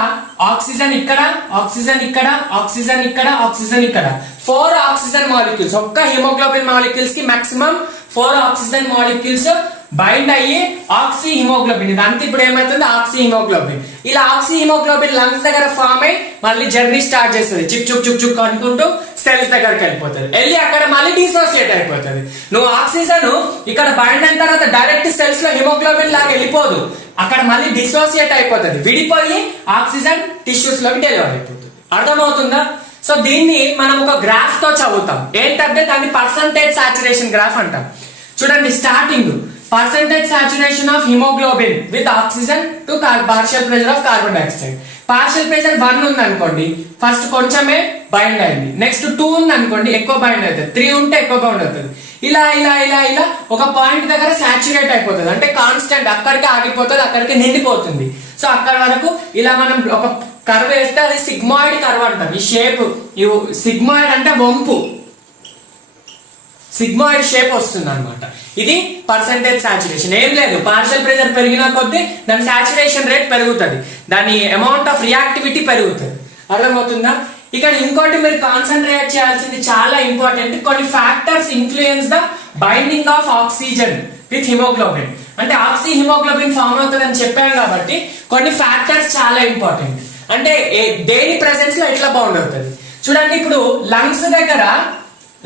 ఆక్సిజన్ ఇక్కడ, ఆక్సిజన్ ఇక్కడ, ఆక్సిజన్ ఇక్కడ, ఆక్సిజన్ ఇక్కడ, 4 ఆక్సిజన్ మాలిక్యూల్స్. ఒక్క హిమోగ్లోబిన్ మాలిక్యూల్స్ కి మాక్సిమం 4 ఆక్సిజన్ మాలిక్యూల్స్ బైండ్ అయ్యి ఆక్సీ హిమోగ్లోబిన్, ఇదంతా ఇప్పుడు ఏమవుతుంది ఆక్సీ హిమోగ్లోబిన్. ఇలా ఆక్సీ హిమోగ్లోబిన్ లంగ్స్ దగ్గర ఫామ్ అయ్యి మళ్ళీ జర్నీ స్టార్ట్ చేస్తుంది, చిక్ చుక్ చుక్ చుక్ అనుకుంటూ సెల్స్ దగ్గరికి వెళ్ళిపోతుంది, వెళ్ళి అక్కడ మళ్ళీ డిసోసియేట్ అయిపోతుంది. నువ్వు ఆక్సిజన్ ఇక్కడ బైండ్ అయిన తర్వాత డైరెక్ట్ సెల్స్ లో హిమోగ్లోబిన్ లాగా వెళ్ళిపోదు, అక్కడ మళ్ళీ డిసోసియేట్ అయిపోతుంది, విడిపోయి ఆక్సిజన్ టిష్యూస్ లోకి డెలివర్ అయిపోతుంది. అర్థమవుతుందా? సో దీన్ని మనం ఒక గ్రాఫ్ తో చదువుతాం, ఏంటంటే దాన్ని పర్సంటేజ్ సాచురేషన్ గ్రాఫ్ అంటాం. చూడండి, starting percentage saturation of haemoglobin with oxygen to partial pressure of carbon dioxide. Partial pressure 1 ఉంది అనుకోండి, ఫస్ట్ కొంచెమే బైండ్ అయింది. నెక్స్ట్ 2 ఉంది అనుకోండి, ఎక్కువ బైండ్ అవుతుంది. 3 ఉంటే ఎక్కువ బైండ్ అవుతుంది. ఇలా ఇలా ఇలా ఇలా ఒక పాయింట్ దగ్గర సాచురేట్ అయిపోతుంది, అంటే కాన్స్టెంట్, అక్కడికి ఆగిపోతుంది, అక్కడికి నిండిపోతుంది. సో అక్కడ వరకు ఇలా మనం ఒక కర్వ్ వేస్తే అది సిగ్మాయిడ్ కర్వ్ అంటాం. ఈ షేప్, సిగ్మాయిడ్ అంటే వంపు, సిగ్మాయిడ్ షేప్ వస్తుంది అనమాట. ఇది పర్సంటేజ్ సాచురేషన్. ఏం లేదు, పార్షియల్ ప్రెషర్ పెరిగిన కొద్దీ దాని సాచురేషన్ రేట్ పెరుగుతుంది, దాని అమౌంట్ ఆఫ్ రియాక్టివిటీ పెరుగుతుంది. అర్థమవుతుందా? ఇక్కడ ఇంకోటి మీరు కాన్సన్ట్రేట్ చేయాల్సింది చాలా ఇంపార్టెంట్, కొన్ని factors influence the binding of oxygen with haemoglobin. అంటే ఆక్సీ హిమోగ్లోబిన్ ఫామ్ అవుతుంది అని చెప్పాం కాబట్టి కొన్ని ఫ్యాక్టర్స్ చాలా ఇంపార్టెంట్. అంటే దేని ప్రెసెన్స్ లో ఎట్లా బౌండ్ అవుతుంది చూడండి. ఇప్పుడు లంగ్స్ దగ్గర,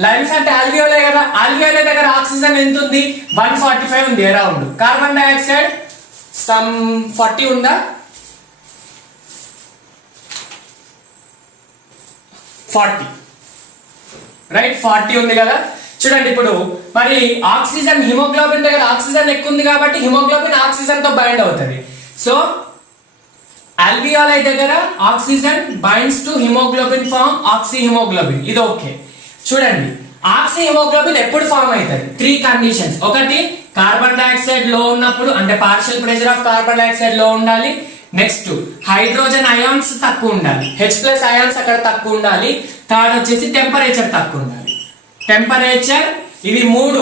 లంగ్స్ అంటే ఆల్వియోలే కదా, ఆల్వియోలే దగ్గర ఆక్సిజన్ ఎంత ఉంది 145 ఉంది అరౌండ్. కార్బన్ డైఆక్సైడ్ సమ్ 40 ఉందా, 40 రైట్, 40 ఉంది కదా. చూడండి ఇప్పుడు మరి ఆక్సిజన్, హిమోగ్లోబిన్ దగ్గర ఆక్సిజన్ ఎక్కువ ఉంది కాబట్టి హిమోగ్లోబిన్ ఆక్సిజన్ తో బైండ్ అవుతుంది. సో ఆల్వియోలై దగ్గర oxygen binds to haemoglobin form oxy haemoglobin, ఇది ఓకే. చూడండి ఆక్సీ హిమోగ్లోబిన్ ఎప్పుడు ఫామ్ అవుతుంది, 3 కండిషన్స్. ఒకటి కార్బన్ డైఆక్సైడ్ లో ఉన్నప్పుడు, అంటే partial pressure of carbon dioxide లో ఉండాలి. నెక్స్ట్ హైడ్రోజన్ అయాన్స్ తక్కువ ఉండాలి, H+ అయాన్స్ అక్కడ తక్కువ ఉండాలి. థర్డ్ వచ్చేసి టెంపరేచర్ తక్కువ ఉండాలి. టెంపరేచర్ ఇవి మూడు,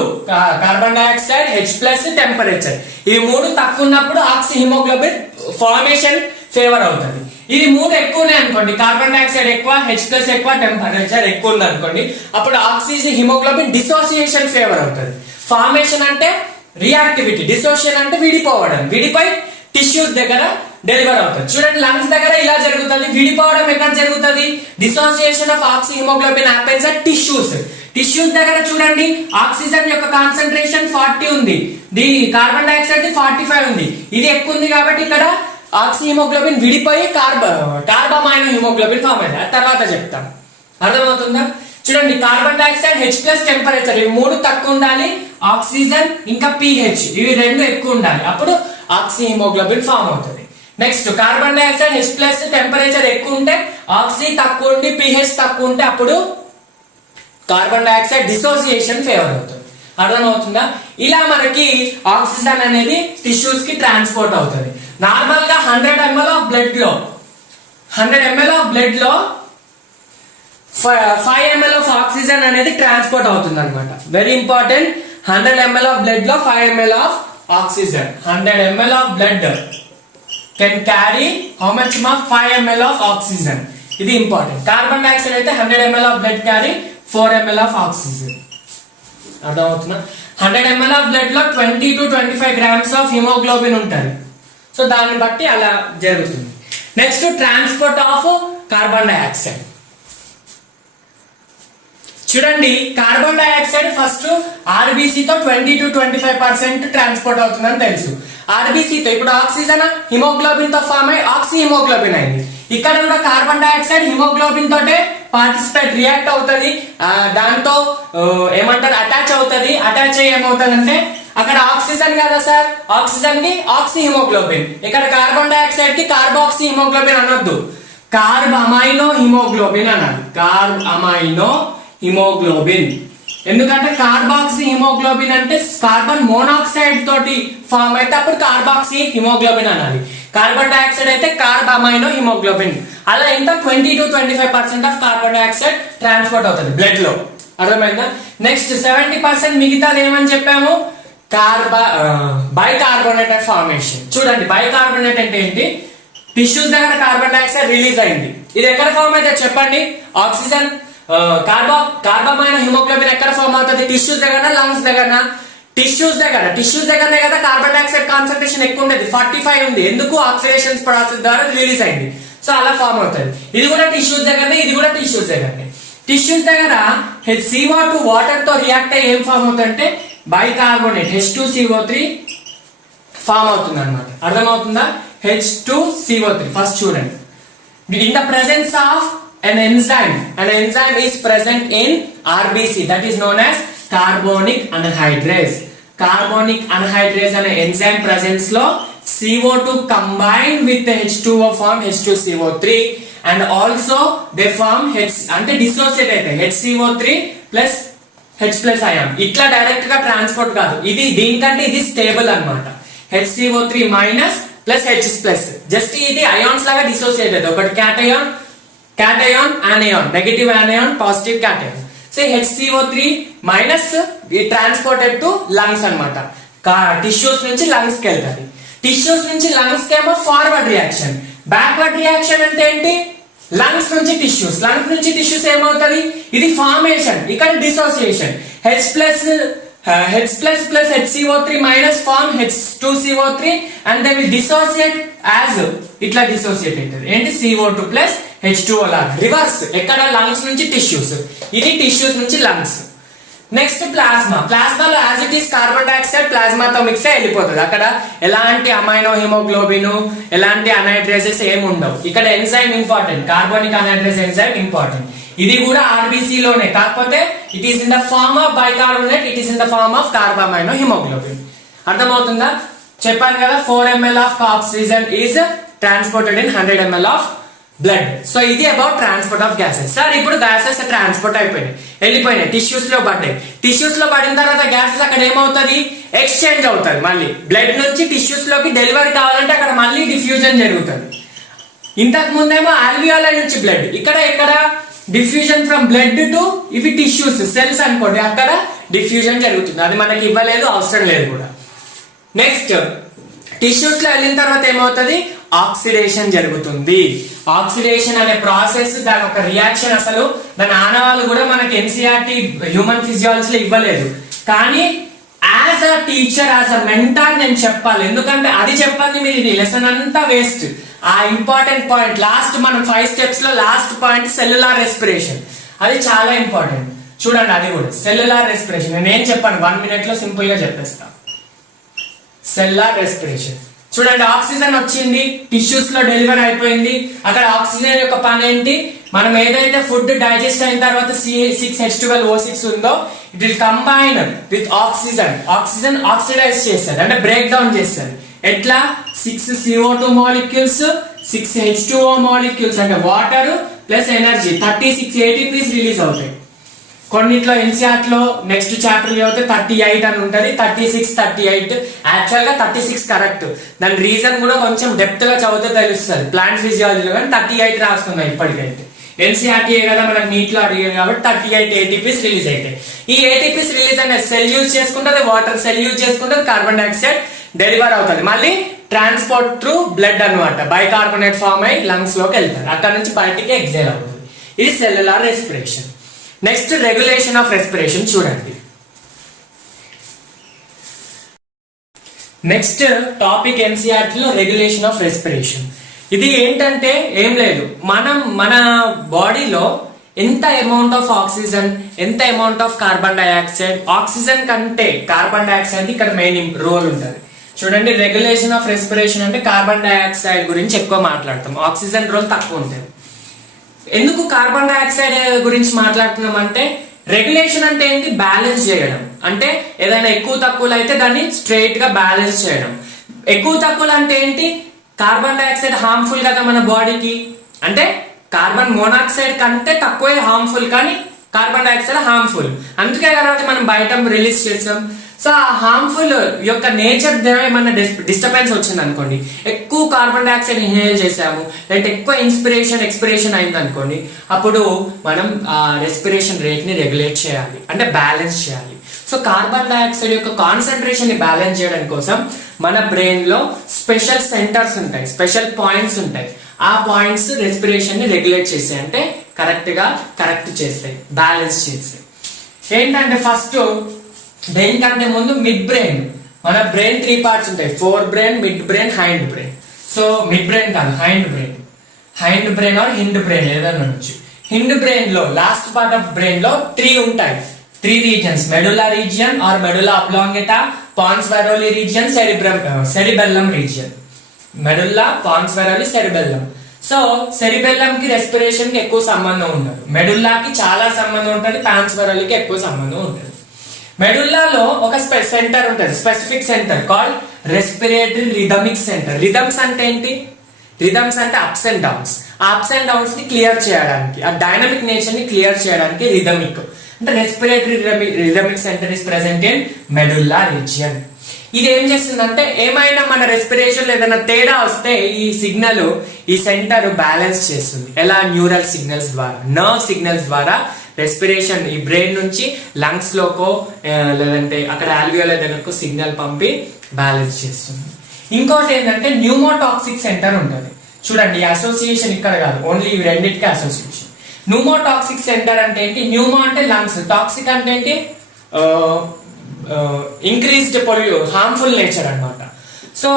కార్బన్ డైఆక్సైడ్, H+ టెంపరేచర్, ఇవి మూడు తక్కువ ఉన్నప్పుడు ఆక్సి హిమోగ్లోబిన్ ఫార్మేషన్ ఫేవర్ అవుతుంది. ఇది మూడు ఎక్కువ ఉన్నాయి అనుకోండి, కార్బన్ డైఆక్సైడ్ ఎక్కువ, H+ ఎక్కువ, టెంపరేచర్ ఎక్కువ ఉంది అనుకోండి, అప్పుడు ఆక్సిజన్ హిమోగ్లోబిన్ డిసోసియేషన్ ఫేవర్ అవుతుంది. ఫార్మేషన్ అంటే రియాక్టివిటీ, డిసోసియేషన్ అంటే విడిపోవడం, విడిపోయి టిష్యూస్ దగ్గర డెలివర్ అవుతుంది. చూడండి లంగ్స్ దగ్గర ఇలా జరుగుతుంది, విడిపోవడం ఎక్కడ జరుగుతుంది? Dissociation of oxy haemoglobin happens at tissues. Tissues దగ్గర చూడండి ఆక్సిజన్ యొక్క కాన్సంట్రేషన్ 40 ఉంది, కార్బన్ డైఆక్సైడ్ 45 ఉంది. ఇది ఎక్కువ ఉంది కాబట్టి ఇక్కడ ఆక్సి హిమోగ్లోబిన్ విడిపోయి కార్బమైనో హిమోగ్లోబిన్ ఫామ్ అయింది, తర్వాత చెప్తాం. అర్థమవుతుందా? చూడండి కార్బన్ డైఆక్సైడ్, H+ టెంపరేచర్ ఇవి మూడు తక్కువ ఉండాలి, ఆక్సిజన్ ఇంకా pH ఇవి రెండు ఎక్కువ ఉండాలి, అప్పుడు ఆక్సి హిమోగ్లోబిన్ ఫామ్ అవుతుంది. Next carbon dioxide, H+ temperature ఎక్కువ ఉంటే, ఆక్సి తక్కువ ఉండి pH తక్కువ ఉంటే అప్పుడు కార్బన్ డైఆక్సైడ్ డిసోసియేషన్ ఫేవర్ అవుతుంది. అర్థమవుతుందా? ఇలా మనకి ఆక్సిజన్ అనేది టిష్యూస్ కి ట్రాన్స్పోర్ట్ అవుతుంది. నార్మల్ గా 100 ml ఆఫ్ బ్లడ్ లో 5 ml ఆఫ్ ఆక్సిజన్ అనేది ట్రాన్స్పోర్ట్ అవుతుంది అనమాట. Very important. 100 ml of blood లో 5 ml of oxygen. 100 ml of blood can carry how much 5 ml of oxygen. ఇది ఇంపార్టెంట్. కార్బన్ డైఆక్సైడ్ అయితే 100 ml of blood carry 4 ml of oxygen. అర్థమవుతుందా? 100 ml ఆఫ్ బ్లడ్ లో 20 to 25 grams ఆఫ్ హిమోగ్లోబిన్ ఉంటుంది. సో దాన్ని బట్టి అలా జరుగుతుంది. Next transport of carbon dioxide. చూడండి కార్బన్ డైఆక్సైడ్ ఫస్ట్ ఆర్బీసీతో 20 to 25% ట్రాన్స్పోర్ట్ అవుతుందని తెలుసు. ఆర్బీసీతో ఇప్పుడు ఆక్సిజన్ హిమోగ్లోబిన్ తో ఫామ్ అయ్యి ఆక్సి హిమోగ్లోబిన్ అయింది. ఇక్కడ కూడా కార్బన్ డైఆక్సైడ్ హిమోగ్లోబిన్ తోటే పార్టిసిపేట్ రియాక్ట్ అవుతుంది, దాంతో ఏమంటారు అటాచ్ అవుతుంది. అటాచ్ అయ్యి ఏమవుతుంది అంటే అక్కడ ఆక్సిజన్ కదా సార్, ఆక్సిజన్ కి ఆక్సి హిమోగ్లోబిన్, ఇక్కడ కార్బన్ డైఆక్సైడ్ కి కార్బాక్సీ హిమోగ్లోబిన్ అనొద్దు, కార్బ్ అమైనో హిమోగ్లోబిన్ అనాలి. Carb amino haemoglobin. ఎందుకంటే కార్బాక్సీ హిమోగ్లోబిన్ అంటే కార్బన్ మోనాక్సైడ్ తోటి ఫామ్ అయితే అప్పుడు కార్బాక్సీ హిమోగ్లోబిన్ అనాలి. కార్బన్ డైఆక్సైడ్ అయితే కార్బ్ అమైనో హిమోగ్లోబిన్. అలా ఇంత 20 to 25% of carbon dioxide transport అవుతుంది బ్లడ్ లో. అర్థమైందా? నెక్స్ట్ 70% మిగతాది ఏమని చెప్పాము? బైకార్బోనేటెడ్ ఫార్మేషన్. చూడండి బైకార్బోనేట్ అంటే ఏంటి? టిష్యూస్ దగ్గర కార్బన్ డైఆక్సైడ్ రిలీజ్ అయింది, ఇది ఎక్కడ ఫామ్ అయితే చెప్పండి? ఆక్సిజన్ కార్బమైనో హిమోగ్లోబిన్ ఎక్కడ ఫామ్ అవుతుంది? టిష్యూస్ దగ్గర, లంగ్స్ దగ్గర? టిష్యూస్ దగ్గరనే కదా కార్బన్ డైఆక్సైడ్ కాన్సంట్రేషన్ ఎక్కువ ఉండేది, 45 ఉంది. ఎందుకు? ఆక్సిడేషన్ ప్రాసెస్ ద్వారా రిలీజ్ అయింది. సో అలా ఫామ్ అవుతుంది. ఇది కూడా టిష్యూస్ దగ్గరనే, ఇది కూడా టిష్యూస్ దగ్గరనే. టిష్యూస్ దగ్గర CO2 వాటర్ తో రియాక్ట్ అయ్యి ఏం ఫామ్ అవుతుంది అంటే బైకార్బోనేట్ H2CO3 ఫామ్ అవుతుంది అనమాట. అర్థమవుతుందా? H2CO3 ఫస్ట్ చూడండి. In the presence of an enzyme is present in RBC, that is known as carbonic anhydrase. Carbonic anhydrase అనే ఎంజైమ్ ప్రెసెన్స్ లో CO2 combined with the H2O form H2CO3 and also they form అంటే డిసోసియేట్ అయితే HCO3 plus H+ ion. ఇట్లా డైరెక్ట్ గా ట్రాన్స్పోర్ట్ కాదు, ఇది దీనికంటే ఇది స్టేబుల్ అన్నమాట. HCO3 minus plus H+, just ఇది అయాన్స్ లాగా డిసోసియేట్ అయితే ఒకటి cation, anion, negative anion, positive cation. So HCO3 minus transported to lungs అన్నమాట. టిష్యూస్ నుంచి లంగ్స్ కి వెళ్తాయి. టిష్యూస్ నుంచి లంగ్స్ కి ఏమో ఫార్వర్డ్ రియాక్షన్. బ్యాక్వర్డ్ రియాక్షన్ అంటే ఏంటి? లంగ్స్ నుంచి టిష్యూస్ ఏమవుతుంది? ఇది ఫార్మేషన్, ఇక్కడ dissociation. H+ plus HCO3 minus form H2CO3 and they will dissociate as ఇట్లా డిసోసియేట్ అవుతుంది. ఏంటి? CO2 plus H2O లాగా రివర్స్. ఎక్కడ? లంగ్స్ నుంచి టిష్యూస్, ఇది టిష్యూస్ నుంచి లంగ్స్. నెక్స్ట్ ప్లాస్మాలో as it is carbon dioxide ప్లాస్మాతో మిక్స్ అయి వెళ్ళిపోతుంది. అక్కడ ఎలాంటి అమైనో హిమోగ్లోబిన్, ఎలాంటి అనైడ్రేసెస్ ఏమి ఉండవు. ఇక్కడ enzyme important, carbonic anhydrase enzyme important. ఇది కూడా ఆర్బీసీ లోనే, కాకపోతే it is in the form of bicarbonate, it is in the form of carbamino haemoglobin. అర్థమవుతుందా? చెప్పాను కదా 4 ml of oxygen is transported in 100 ml of blood. So ఇది about transport of gases. Sir ఇప్పుడు గ్యాసెస్ ట్రాన్స్పోర్ట్ అయిపోయినాయి, వెళ్ళిపోయినాయి, టిష్యూస్ లో పడ్డాయి. టిష్యూస్ లో పడిన తర్వాత గ్యాసెస్ అక్కడ ఏమవుతుంది, ఎక్స్చేంజ్ అవుతుంది. మళ్ళీ బ్లడ్ నుంచి టిష్యూస్ లోకి డెలివరీ కావాలంటే అక్కడ మళ్ళీ డిఫ్యూజన్ జరుగుతుంది. ఇంతకు ముందేమో ఆల్వియోలై నుంచి బ్లడ్, ఇక్కడ డిఫ్యూజన్ ఫ్రమ్ బ్లడ్ టు ఇవి టిష్యూస్ సెల్స్ అనుకోండి, అక్కడ డిఫ్యూజన్ జరుగుతుంది. అది మనకి ఇవ్వలేదు, అవసరం లేదు కూడా. నెక్స్ట్ టిష్యూస్ లో వెళ్ళిన తర్వాత ఏమవుతుంది, ఆక్సిడేషన్ జరుగుతుంది. ఆక్సిడేషన్ అనే ప్రాసెస్, దాని ఒక రియాక్షన్, అసలు దాని ఆనవాళ్ళు కూడా మనకి ఎన్సీఆర్టీ హ్యూమన్ ఫిజియాలజీలో ఇవ్వలేదు. కానీ as a teacher, as a mentor నేను చెప్పాలి. ఎందుకంటే అది చెప్పాలి మీరు, ఇది లెసన్ అంతా వేస్ట్. ఆ ఇంపార్టెంట్ పాయింట్ లాస్ట్, మనం 5 స్టెప్స్ లో లాస్ట్ పాయింట్ సెల్యులార్ రెస్పిరేషన్, అది చాలా ఇంపార్టెంట్. చూడండి అది కూడా సెల్యులార్ రెస్పిరేషన్. నేను ఏం చెప్పాను 1 minute లో సింపుల్ గా చెప్పేస్తా. సెల్యులార్ రెస్పిరేషన్ చూడండి, ఆక్సిజన్ వచ్చింది, టిష్యూస్ లో డెలివరీ అయిపోయింది. అక్కడ ఆక్సిజన్ యొక్క పని ఏంటి, మనం ఏదైతే ఫుడ్ డైజెస్ట్ అయిన తర్వాత C6H12O6 ఉందో, it will combine with oxygen. Oxygen oxidise చేస్తారు, అంటే బ్రేక్ డౌన్ చేస్తారు. ఎట్లా, 6 CO2 మాలిక్యూల్స్, 6 H2O మాలిక్యూల్స్, అంటే water plus energy, 36 ATPs release అవుతాయి. కొన్నిట్లో ఎన్సీఆర్టీ లో నెక్స్ట్ చాప్టర్ చదివితే 38 అని ఉంటుంది, 36, 38. యాక్చువల్ గా 36 కరెక్ట్. దాని రీజన్ కూడా కొంచెం డెప్త్ గా చదివితే తెలుస్తుంది ప్లాంట్ ఫిజియాలజీలో. కానీ 38 రాసుకున్నాయి ఇప్పటికైతే. ఎన్సీఆర్టీ కదా మనకు నీట్ లో అడిగారు కాబట్టి 38 ATPs రిలీజ్ అవుతాయి. ఈ ATPs రిలీజ్ అయిన సెల్ యూజ్ చేసుకుంటుంది, వాటర్ సెల్ యూజ్ చేసుకుంటుంది, కార్బన్ డైఆక్సైడ్ డెలివర్ అవుతుంది. మళ్ళీ ట్రాన్స్పోర్ట్ త్రూ బ్లడ్ అనమాట, బైకార్బోనేట్ ఫామ్ అయి లంగ్స్ లోకి వెళ్తారు, అక్కడ నుంచి బయటికి ఎగ్జైల్ అవుతుంది. ఇది cellular respiration. Next regulation of respiration చూడండి. నెక్స్ట్ టాపిక్ ఎన్సీఆర్టీలో రెగ్యులేషన్ ఆఫ్ రెస్పిరేషన్. ఇది ఏంటంటే ఏం లేదు, మన బాడీలో ఎంత అమౌంట్ ఆఫ్ ఆక్సిజన్, ఎంత amount of carbon dioxide, oxygen కంటే కార్బన్ డైఆక్సైడ్ ఇక్కడ మెయిన్ రోల్ ఉంటుంది. చూడండి, రెగ్యులేషన్ ఆఫ్ రెస్పిరేషన్ అంటే కార్బన్ డైఆక్సైడ్ గురించి ఎక్కువ మాట్లాడతాం, ఆక్సిజన్ రోల్ తక్కువ ఉంటుంది. ఎందుకు కార్బన్ డైఆక్సైడ్ గురించి మాట్లాడుతున్నాం అంటే, రెగ్యులేషన్ అంటే ఏంటి, బ్యాలెన్స్ చేయడం. అంటే ఏదైనా ఎక్కువ తక్కువలు అయితే దాన్ని స్ట్రైట్ గా బ్యాలెన్స్ చేయడం. ఎక్కువ తక్కువలు అంటే ఏంటి, కార్బన్ డైఆక్సైడ్ హార్మ్ఫుల్ కదా మన బాడీకి, అంటే కార్బన్ మోనాక్సైడ్ కంటే తక్కువే హార్మ్ఫుల్, కానీ కార్బన్ డైఆక్సైడ్ హార్మ్ఫుల్. అందుకే కదా మనం బయట రిలీజ్ చేసాం. సో ఆ హార్మ్ఫుల్ యొక్క నేచర్ ఏమన్నా డిస్టర్బెన్స్ వచ్చింది అనుకోండి, ఎక్కువ కార్బన్ డైఆక్సైడ్ ఇన్హేల్ చేసాము, లేదంటే ఎక్కువ ఇన్స్పిరేషన్ ఎక్స్పిరేషన్ అయింది అనుకోండి, అప్పుడు మనం ఆ రెస్పిరేషన్ రేట్ ని రెగ్యులేట్ చేయాలి, అంటే బ్యాలెన్స్ చేయాలి. సో కార్బన్ డైఆక్సైడ్ యొక్క కాన్సన్ట్రేషన్ ని బ్యాలెన్స్ చేయడం కోసం మన బ్రెయిన్ లో స్పెషల్ సెంటర్స్ ఉంటాయి, స్పెషల్ పాయింట్స్ ఉంటాయి. ఆ పాయింట్స్ రెస్పిరేషన్ ని రెగ్యులేట్ చేస్తాయి, అంటే కరెక్ట్ చేస్తాయి, బ్యాలెన్స్ చేస్తాయి. ఏంటంటే ఫస్ట్ దేనికంటే ముందు మిడ్ బ్రెయిన్. మన బ్రెయిన్ 3 parts ఉంటాయి, forebrain, midbrain, hindbrain. So midbrain కాదు, hindbrain or hindbrain ఏదైనా నుంచి. హిండ్ బ్రెయిన్ లో లాస్ట్ పార్ట్ ఆఫ్ బ్రెయిన్ లో 3 ఉంటాయి, 3 regions: medulla region or medulla oblongata, pons varolii region, cerebellum region. Medulla, pons varolii, cerebellum. So cerebellum కి రెస్పిరేషన్ కి ఎక్కువ సంబంధం ఉండదు, మెడుల్లాకి చాలా సంబంధం ఉంటుంది, పాన్స్ వైరోలికి ఎక్కువ సంబంధం ఉంటుంది. మెడుల్లాలో ఒక సెంటర్ ఉంటుంది, specific centre called respiratory rhythmic centre. Rhythms అంటే ఏంటి, రిథమ్స్ అంటే అప్స్ అండ్ డౌన్స్. ఆ అప్స్ అండ్ డౌన్స్ ని క్లియర్ చేయడానికి, ఆ డైనమిక్ నేచర్ ని క్లియర్ చేయడానికి రిథమిక్ అంటే respiratory rhythmic centre is present in medulla region. ఇది ఏం చేస్తుందంటే, ఏమైనా మన రెస్పిరేషన్ ఏదైనా తేడా వస్తే ఈ సిగ్నల్, ఈ సెంటర్ బ్యాలెన్స్ చేస్తుంది. ఎలా, న్యూరల్ సిగ్నల్స్ ద్వారా, నర్వ్ సిగ్నల్స్ ద్వారా రెస్పిరేషన్ ఈ బ్రెయిన్ నుంచి లంగ్స్ లోకో లేదంటే అక్కడ ఆల్వియోలై దగ్గరకు సిగ్నల్ పంపి బ్యాలెన్స్ చేస్తుంది. ఇంకోటి ఏంటంటే న్యూమోటాక్సిక్ సెంటర్ ఉంటుంది. చూడండి, అసోసియేషన్ ఇక్కడ కాదు, ఓన్లీ ఇవి రెండింటికి అసోసియేషన్. న్యూమోటాక్సిక్ సెంటర్ అంటే ఏంటి, న్యూమో అంటే లంగ్స్, టాక్సిక్ అంటే ఏంటి, ఇంక్రీజ్డ్ హార్మ్ఫుల్ నేచర్ అన్నమాట. సో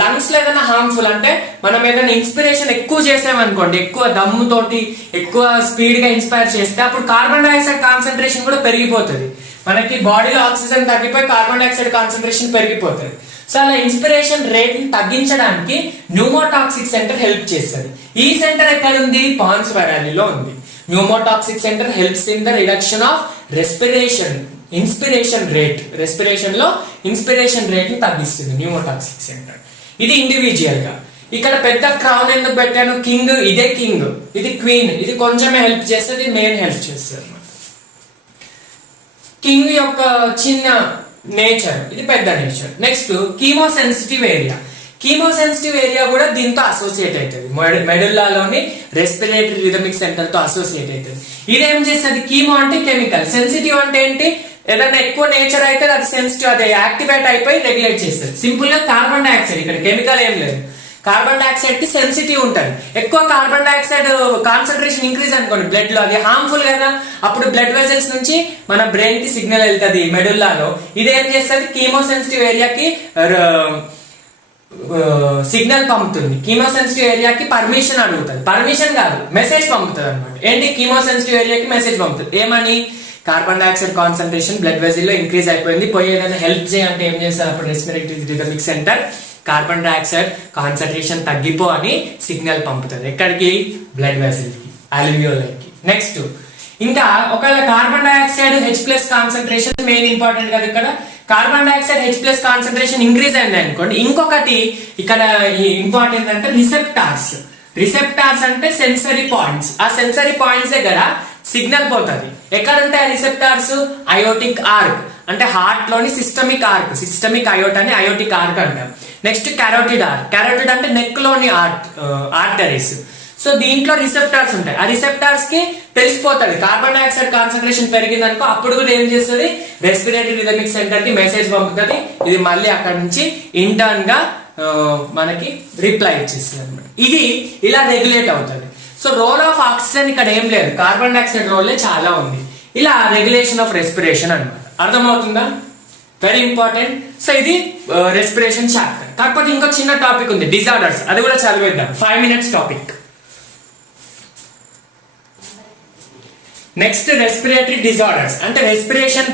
లంగ్స్ లో ఏదైనా హార్మ్ఫుల్ అంటే, మనం ఏదైనా ఇన్స్పిరేషన్ ఎక్కువ చేసామనుకోండి, ఎక్కువ దమ్ముతోటి ఎక్కువ స్పీడ్ గా ఇన్స్పైర్ చేస్తే అప్పుడు కార్బన్ డైఆక్సైడ్ కాన్సన్ట్రేషన్ కూడా పెరిగిపోతుంది. మనకి బాడీలో ఆక్సిజన్ తగ్గిపోయి కార్బన్ డైఆక్సైడ్ కాన్సన్ట్రేషన్ పెరిగిపోతుంది. సో అలా ఇన్స్పిరేషన్ రేట్ ని తగ్గించడానికి న్యూమోటాక్సిక్ సెంటర్ హెల్ప్ చేస్తుంది. ఈ సెంటర్ ఎక్కడ ఉంది, పాన్స్ వైరాలిలో ఉంది. Pneumotaxic centre helps in the reduction of inspiration rate. Respiration లో ఇన్స్పిరేషన్ రేట్ ని తగ్గిస్తుంది న్యూమోటాక్సిక్ సెంటర్. ఇది ఇండివిజువల్ గా. ఇక్కడ పెద్ద క్రౌన్ ఎందుకు పెట్టాను? కింగ్, ఇదే కింగ్, ఇది క్వీన్, ఇది కొంచెమే హెల్ప్ చేస్తుంది, మెయిన్ హెల్ప్ చేస్తుంది అనమాట. కింగ్ యొక్క చిన్న నేచర్, ఇది పెద్ద nature. Next chemo sensitive area. Chemo sensitive area కూడా దీంతో అసోసియేట్ అవుతుంది, మెడుల్లాలోని రెస్పిరేటరీ రిథమిక్ సెంటర్ తో అసోసియేట్ అవుతుంది. ఇదేం చేస్తుంది? కీమో అంటే కెమికల్, సెన్సిటివ్ అంటే ఏంటి? ఏదైనా ఎక్కువ నేచర్ అయితే అది సెన్సిటివ్, అది యాక్టివేట్ అయిపోయి రెగ్యులేట్ చేస్తుంది. సింపుల్ గా కార్బన్ డైఆక్సైడ్, ఇక్కడ కెమికల్ ఏం లేదు, కార్బన్ డైఆక్సైడ్ కి సెన్సిటివ్ ఉంటుంది. ఎక్కువ కార్బన్ డైఆక్సైడ్ కాన్సన్ట్రేషన్ ఇంక్రీజ్ అనుకోండి బ్లడ్ లో, అది హార్మ్ఫుల్ కదా, అప్పుడు బ్లడ్ వెజల్స్ నుంచి మన బ్రెయిన్ కి సిగ్నల్ వెళ్తుంది మెడుల్లాలో. ఇది ఏం చేస్తుంది? కీమో సెన్సిటివ్ ఏరియాకి సిగ్నల్ పంపుతుంది. కీమో సెన్సిటివ్ ఏరియాకి పర్మిషన్ అడుగుతుంది, పర్మిషన్ కాదు మెసేజ్ పంపుతుంది అనమాట. ఏంటి? కీమో సెన్సిటివ్ ఏరియాకి మెసేజ్ పంపుతుంది. ఏమని? కార్బన్ డైఆక్సైడ్ కాన్సన్ట్రేషన్ బ్లడ్ వెజిల్ లో ఇంక్రీజ్ అయిపోయింది, పోయి ఏదైనా హెల్ప్ చేయాలంటే ఏం చేస్తారు? అప్పుడు respiratory rhythmic centre carbon dioxide concentration తగ్గిపో అని సిగ్నల్ పంపుతుంది. ఎక్కడికి? బ్లడ్ వెజిల్ కి, అల్వియోలకి. నెక్స్ట్ ఇంకా ఒకవేళ carbon dioxide H+ concentration main important కదా, ఇక్కడ carbon dioxide H+ concentration increase అయింది అనుకోండి, ఇంకొకటి ఇక్కడ ఇంపార్టెంట్ అంటే రిసెప్టార్స్. రిసెప్టార్స్ అంటే సెన్సరీ పాయింట్స్. ఆ సెన్సరీ పాయింట్స్ దగ్గర సిగ్నల్ పోతుంది. ఎక్కడ ఉంటాయి ఆ రిసెప్టార్స్? అయోటిక్ ఆర్క్, అంటే హార్ట్ లోని సిస్టమిక్ ఆర్క్, సిస్టమిక్ అయోట్ అని అయోటిక్ ఆర్క్ అంటాం. నెక్స్ట్ కెరోటిడ్ ఆర్క్, కెరోటిడ్ అంటే నెక్ లోని ఆర్టరీస్. సో దీంట్లో రిసెప్టార్స్ ఉంటాయి. ఆ రిసెప్టార్స్ కి తెలిసిపోతుంది కార్బన్ డైఆక్సైడ్ కాన్సన్ట్రేషన్ పెరిగిందనుకో, అప్పుడు కూడా ఏం చేస్తుంది? రెస్పిరేటరీ రిథమిక్ సెంటర్ కి మెసేజ్ పంపుతుంది. ఇది మళ్ళీ అక్కడ నుంచి ఇంటర్న్ గా మనకి రిప్లై ఇచ్చేస్తుంది అనమాట. ఇది ఇలా రెగ్యులేట్ అవుతుంది. సో రోల్ ఆఫ్ ఆక్సిజన్ ఇక్కడ ఏం లేదు, కార్బన్ డైఆక్సైడ్ రోలే చాలా ఉంది. ఇలా రెగ్యులేషన్ ఆఫ్ రెస్పిరేషన్ అనమాట. అర్థమవుతుందా? Very important. సో ఇది రెస్పిరేషన్ చాప్టర్. కాకపోతే ఇంకో చిన్న టాపిక్ ఉంది, డిజార్డర్స్, అది కూడా చదివేద్దాం. 5 minutes topic. Next respiratory disorders అంటే రెస్పిరేషన్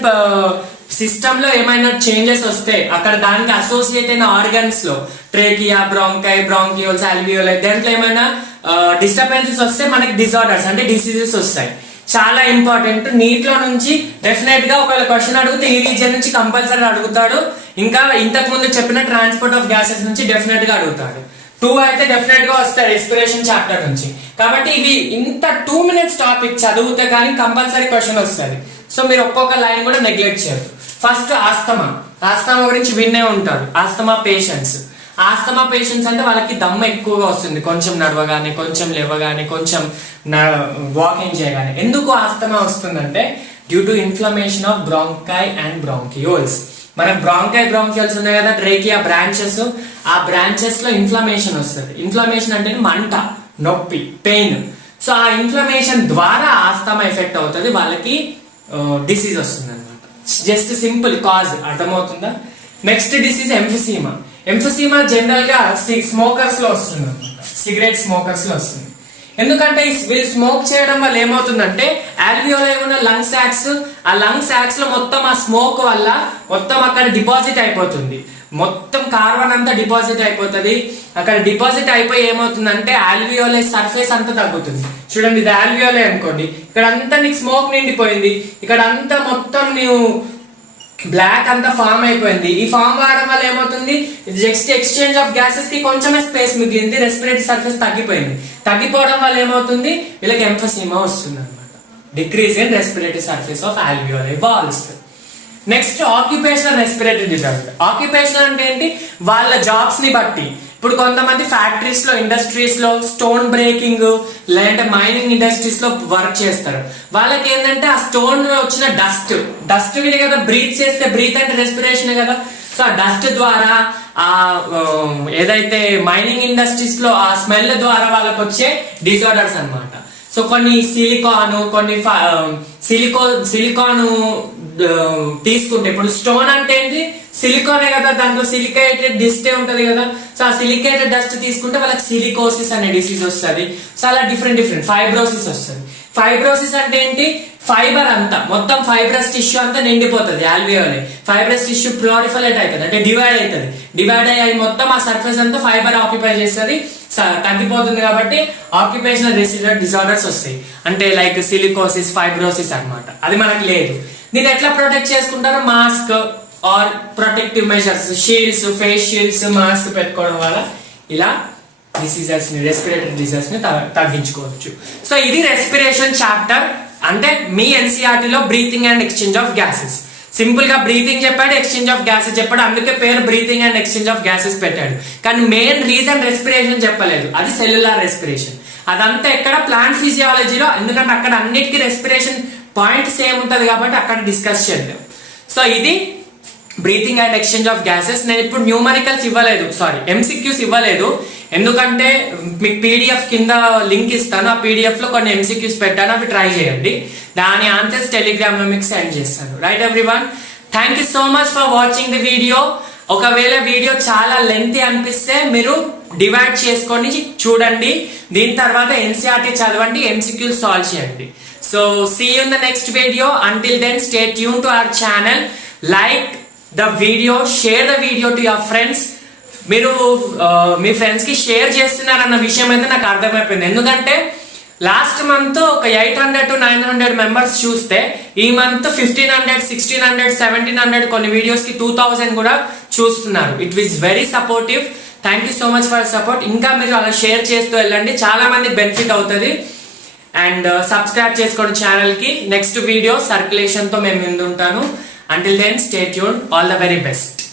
సిస్టమ్ లో ఏమైనా చేంజెస్ వస్తే అక్కడ దానికి అసోసియేట్ అయిన ఆర్గన్స్ లో ట్రేకియా, బ్రాంకై, బ్రాంకియోల్స్, అల్వియోలై, దాంట్లో ఏమైనా డిస్టర్బెన్సెస్ వస్తే మనకి డిజార్డర్స్ అంటే డిసీజెస్ వస్తాయి. చాలా ఇంపార్టెంట్. నీటిలో నుంచి డెఫినెట్ గా ఒకవేళ క్వశ్చన్ అడిగితే ఈ రీజియన్ నుంచి కంపల్సరీ అడుగుతాడు. ఇంకా ఇంతకు ముందు చెప్పిన ట్రాన్స్పోర్ట్ ఆఫ్ గ్యాసెస్ నుంచి డెఫినెట్ గా అడుగుతాడు. 2 అయితే డెఫినెట్ గా వస్తాయి రెస్పిరేషన్ చాప్టర్ నుంచి. కాబట్టి ఇవి ఇంత 2 minutes టాపిక్ చదివితే కానీ కంపల్సరీ క్వశ్చన్ వస్తుంది. సో మీరు ఒక్కొక్క లైన్ కూడా నెగ్లెక్ట్ చేయరు. First asthma. ఆస్తమా గురించి విన్నే ఉంటారు. ఆస్తమా పేషెంట్స్ అంటే వాళ్ళకి దమ్ము ఎక్కువగా వస్తుంది, కొంచెం నడవగానే, కొంచెం లేవగానే, కొంచెం వాకింగ్ చేయగానే. ఎందుకు ఆస్తమా వస్తుందంటే due to inflammation of bronchi and bronchioles. మన బ్రాంకియోల్స్ ఉన్నాయి కదా, ట్రేకియా బ్రాంచెస్, ఆ బ్రాంచెస్ లో ఇన్ఫ్లమేషన్ వస్తుంది. ఇన్ఫ్లమేషన్ అంటే మంట, నొప్పి, పెయిన్. సో ఆ ఇన్ఫ్లమేషన్ ద్వారా ఆస్తమా ఎఫెక్ట్ అవుతుంది, వాళ్ళకి డిసీజ్ వస్తుంది అనమాట. Just simple cause. అర్థమవుతుందా? Next disease emphysema. Emphysema general గా స్మోకర్స్ లో వస్తుంది అనమాట, సిగరెట్ స్మోకర్స్ లో వస్తుంది. ఎందుకంటే వీళ్ళు స్మోక్ చేయడం వల్ల ఏమవుతుందంటే ఆల్వియోలై ఉన్న లంగ్ సాక్స్, ఆ లంగ్ సాక్స్ లో మొత్తం ఆ స్మోక్ వల్ల మొత్తం అక్కడ డిపాజిట్ అయిపోతుంది, మొత్తం కార్బన్ అంతా డిపాజిట్ అయిపోతుంది. అక్కడ డిపాజిట్ అయిపోయి ఏమవుతుందంటే ఆల్వియోలై సర్ఫేస్ అంతా తగ్గుతుంది. చూడండి, ఇది ఆల్వియోలై అనుకోండి, ఇక్కడ అంతా నీకు స్మోక్ నిండిపోయింది, ఇక్కడ అంతా మొత్తం నీవు బ్లాక్ అంతా ఫామ్ అయిపోయింది. ఈ ఫామ్ అవడం వల్ల ఏమవుతుంది? జస్ట్ ఎక్స్చేంజ్ ఆఫ్ గ్యాసెస్ కి కొంచెమే స్పేస్ మిగిలింది, రెస్పిరేటరీ సర్ఫేస్ తగ్గిపోయింది. తగ్గిపోవడం వల్ల ఏమవుతుంది? వీళ్ళకి ఎంఫసిమా వస్తుంది అనమాట, decrease in respiratory surface of alveoli walls. Next occupational respiratory disorder. Occupational అంటే ఏంటి? వాళ్ళ జాబ్స్ ని బట్టి. ఇప్పుడు కొంతమంది ఫ్యాక్టరీస్ లో, ఇండస్ట్రీస్ లో స్టోన్ బ్రేకింగ్ లేదంటే మైనింగ్ ఇండస్ట్రీస్ లో వర్క్ చేస్తారు. వాళ్ళకి ఏంటంటే ఆ స్టోన్ లో వచ్చిన డస్ట్ కదా బ్రీత్ చేస్తే, బ్రీత్ అంటే రెస్పిరేషన్ కదా. సో ఆ డస్ట్ ద్వారా, ఆ ఏదైతే మైనింగ్ ఇండస్ట్రీస్ లో ఆ స్మెల్ ద్వారా వాళ్ళకి వచ్చే డిజార్డర్స్ అన్నమాట. సో కొన్ని సిలికాన్ తీసుకుంటే, ఇప్పుడు స్టోన్ అంటే ఏంటి? సిలికానే కదా, దాంట్లో సిలికేటెడ్ డస్ట్ ఉంటది కదా. సో ఆ సిలికేటెడ్ డస్ట్ తీసుకుంటే వాళ్ళకి సిలికోసిస్ అనే డిసీజ్ వస్తుంది. సో అలా డిఫరెంట్ ఫైబ్రోసిస్ వస్తుంది. ఫైబ్రోసిస్ అంటే ఏంటి? ఫైబర్ అంతా, మొత్తం ఫైబ్రస్ టిష్యూ అంతా నిండిపోతుంది ఆల్వియోలై. ఫైబ్రస్ టిష్యూ ప్లారిఫలేట్ అవుతుంది, అంటే డివైడ్ అవుతుంది. డివైడ్ అయ్యి మొత్తం ఆ సర్ఫేస్ అంతా ఫైబర్ ఆక్యుపై చేస్తుంది, తగ్గిపోతుంది. కాబట్టి ఆక్యుపేషనల్ డిజార్డర్స్ వస్తాయి, అంటే లైక్ సిలికోసిస్, ఫైబ్రోసిస్ అన్నమాట. అది మనకు లేదు. దీన్ని ఎట్లా ప్రొటెక్ట్ చేసుకుంటారో, mask or protective measures, shields, face shields, mask పెట్టుకోవడం వల్ల ఇలా డిసీజెస్ ని, రెస్పిరేటరీ డిసీజెస్ ని తగ్గించుకోవచ్చు. సో ఇది రెస్పిరేషన్ చాప్టర్. అంటే మీ NCERT లో breathing and exchange of gases. Simple గా బ్రీతింగ్ చెప్పాడు, ఎక్స్చేంజ్ ఆఫ్ గ్యాసెస్ చెప్పాడు, అందుకే పేరు breathing and exchange of gases పెట్టాడు. కానీ మెయిన్ రీజన్ రెస్పిరేషన్ చెప్పలేదు, అది సెల్యులార్ రెస్పిరేషన్. అదంతా ఎక్కడ ప్లాంట్ ఫిజియాలజీలో, ఎందుకంటే అక్కడ అన్నిటికీ రెస్పిరేషన్ పాయింట్ సేమ్ ఉంటుంది కాబట్టి అక్కడ డిస్కస్ చేద్దాం. సో ఇది breathing and exchange of gases. నేను ఇప్పుడు న్యూమరికల్స్ ఇవ్వలేదు, సారీ MCQs ఇవ్వలేదు, ఎందుకంటే మీకు PDF కింద లింక్ ఇస్తాను, ఆ PDF లో కొన్ని MCQs పెట్టాను, అవి ట్రై చేయండి. దాని ఆన్సర్స్ టెలిగ్రామ్ లో మీకు సెండ్ చేస్తాను. Right everyone, thank you so much for watching the video. ఒకవేళ వీడియో చాలా లెంతీ అనిపిస్తే మీరు డివైడ్ చేసుకొని చూడండి, దీని తర్వాత NCERT చదవండి, MCQs సాల్వ్ చేయండి. So see you in the next video. Until then stay tune to our channel, like the video, share the video to your friends. మీరు మీ ఫ్రెండ్స్ కి షేర్ చేస్తున్నారన్న విషయం అయితే నాకు అర్థమైపోయింది, ఎందుకంటే లాస్ట్ మంత్ ఒక 800 to 900 మెంబర్స్ చూస్తే ఈ మంత్ 1500, 1600, 1700, కొన్ని వీడియోస్ కి 2000 కూడా చూస్తున్నారు. It is very supportive. Thank you so much for support. ఇంకా మీరు అలా షేర్ చేస్తూ వెళ్ళండి, చాలా మంది బెనిఫిట్ అవుతుంది. అండ్ సబ్స్క్రైబ్ చేసుకోండి ఛానల్ కి. నెక్స్ట్ వీడియో సర్క్యులేషన్ తో మేము ముందుంటాను. Until then, stay tuned. All the very best.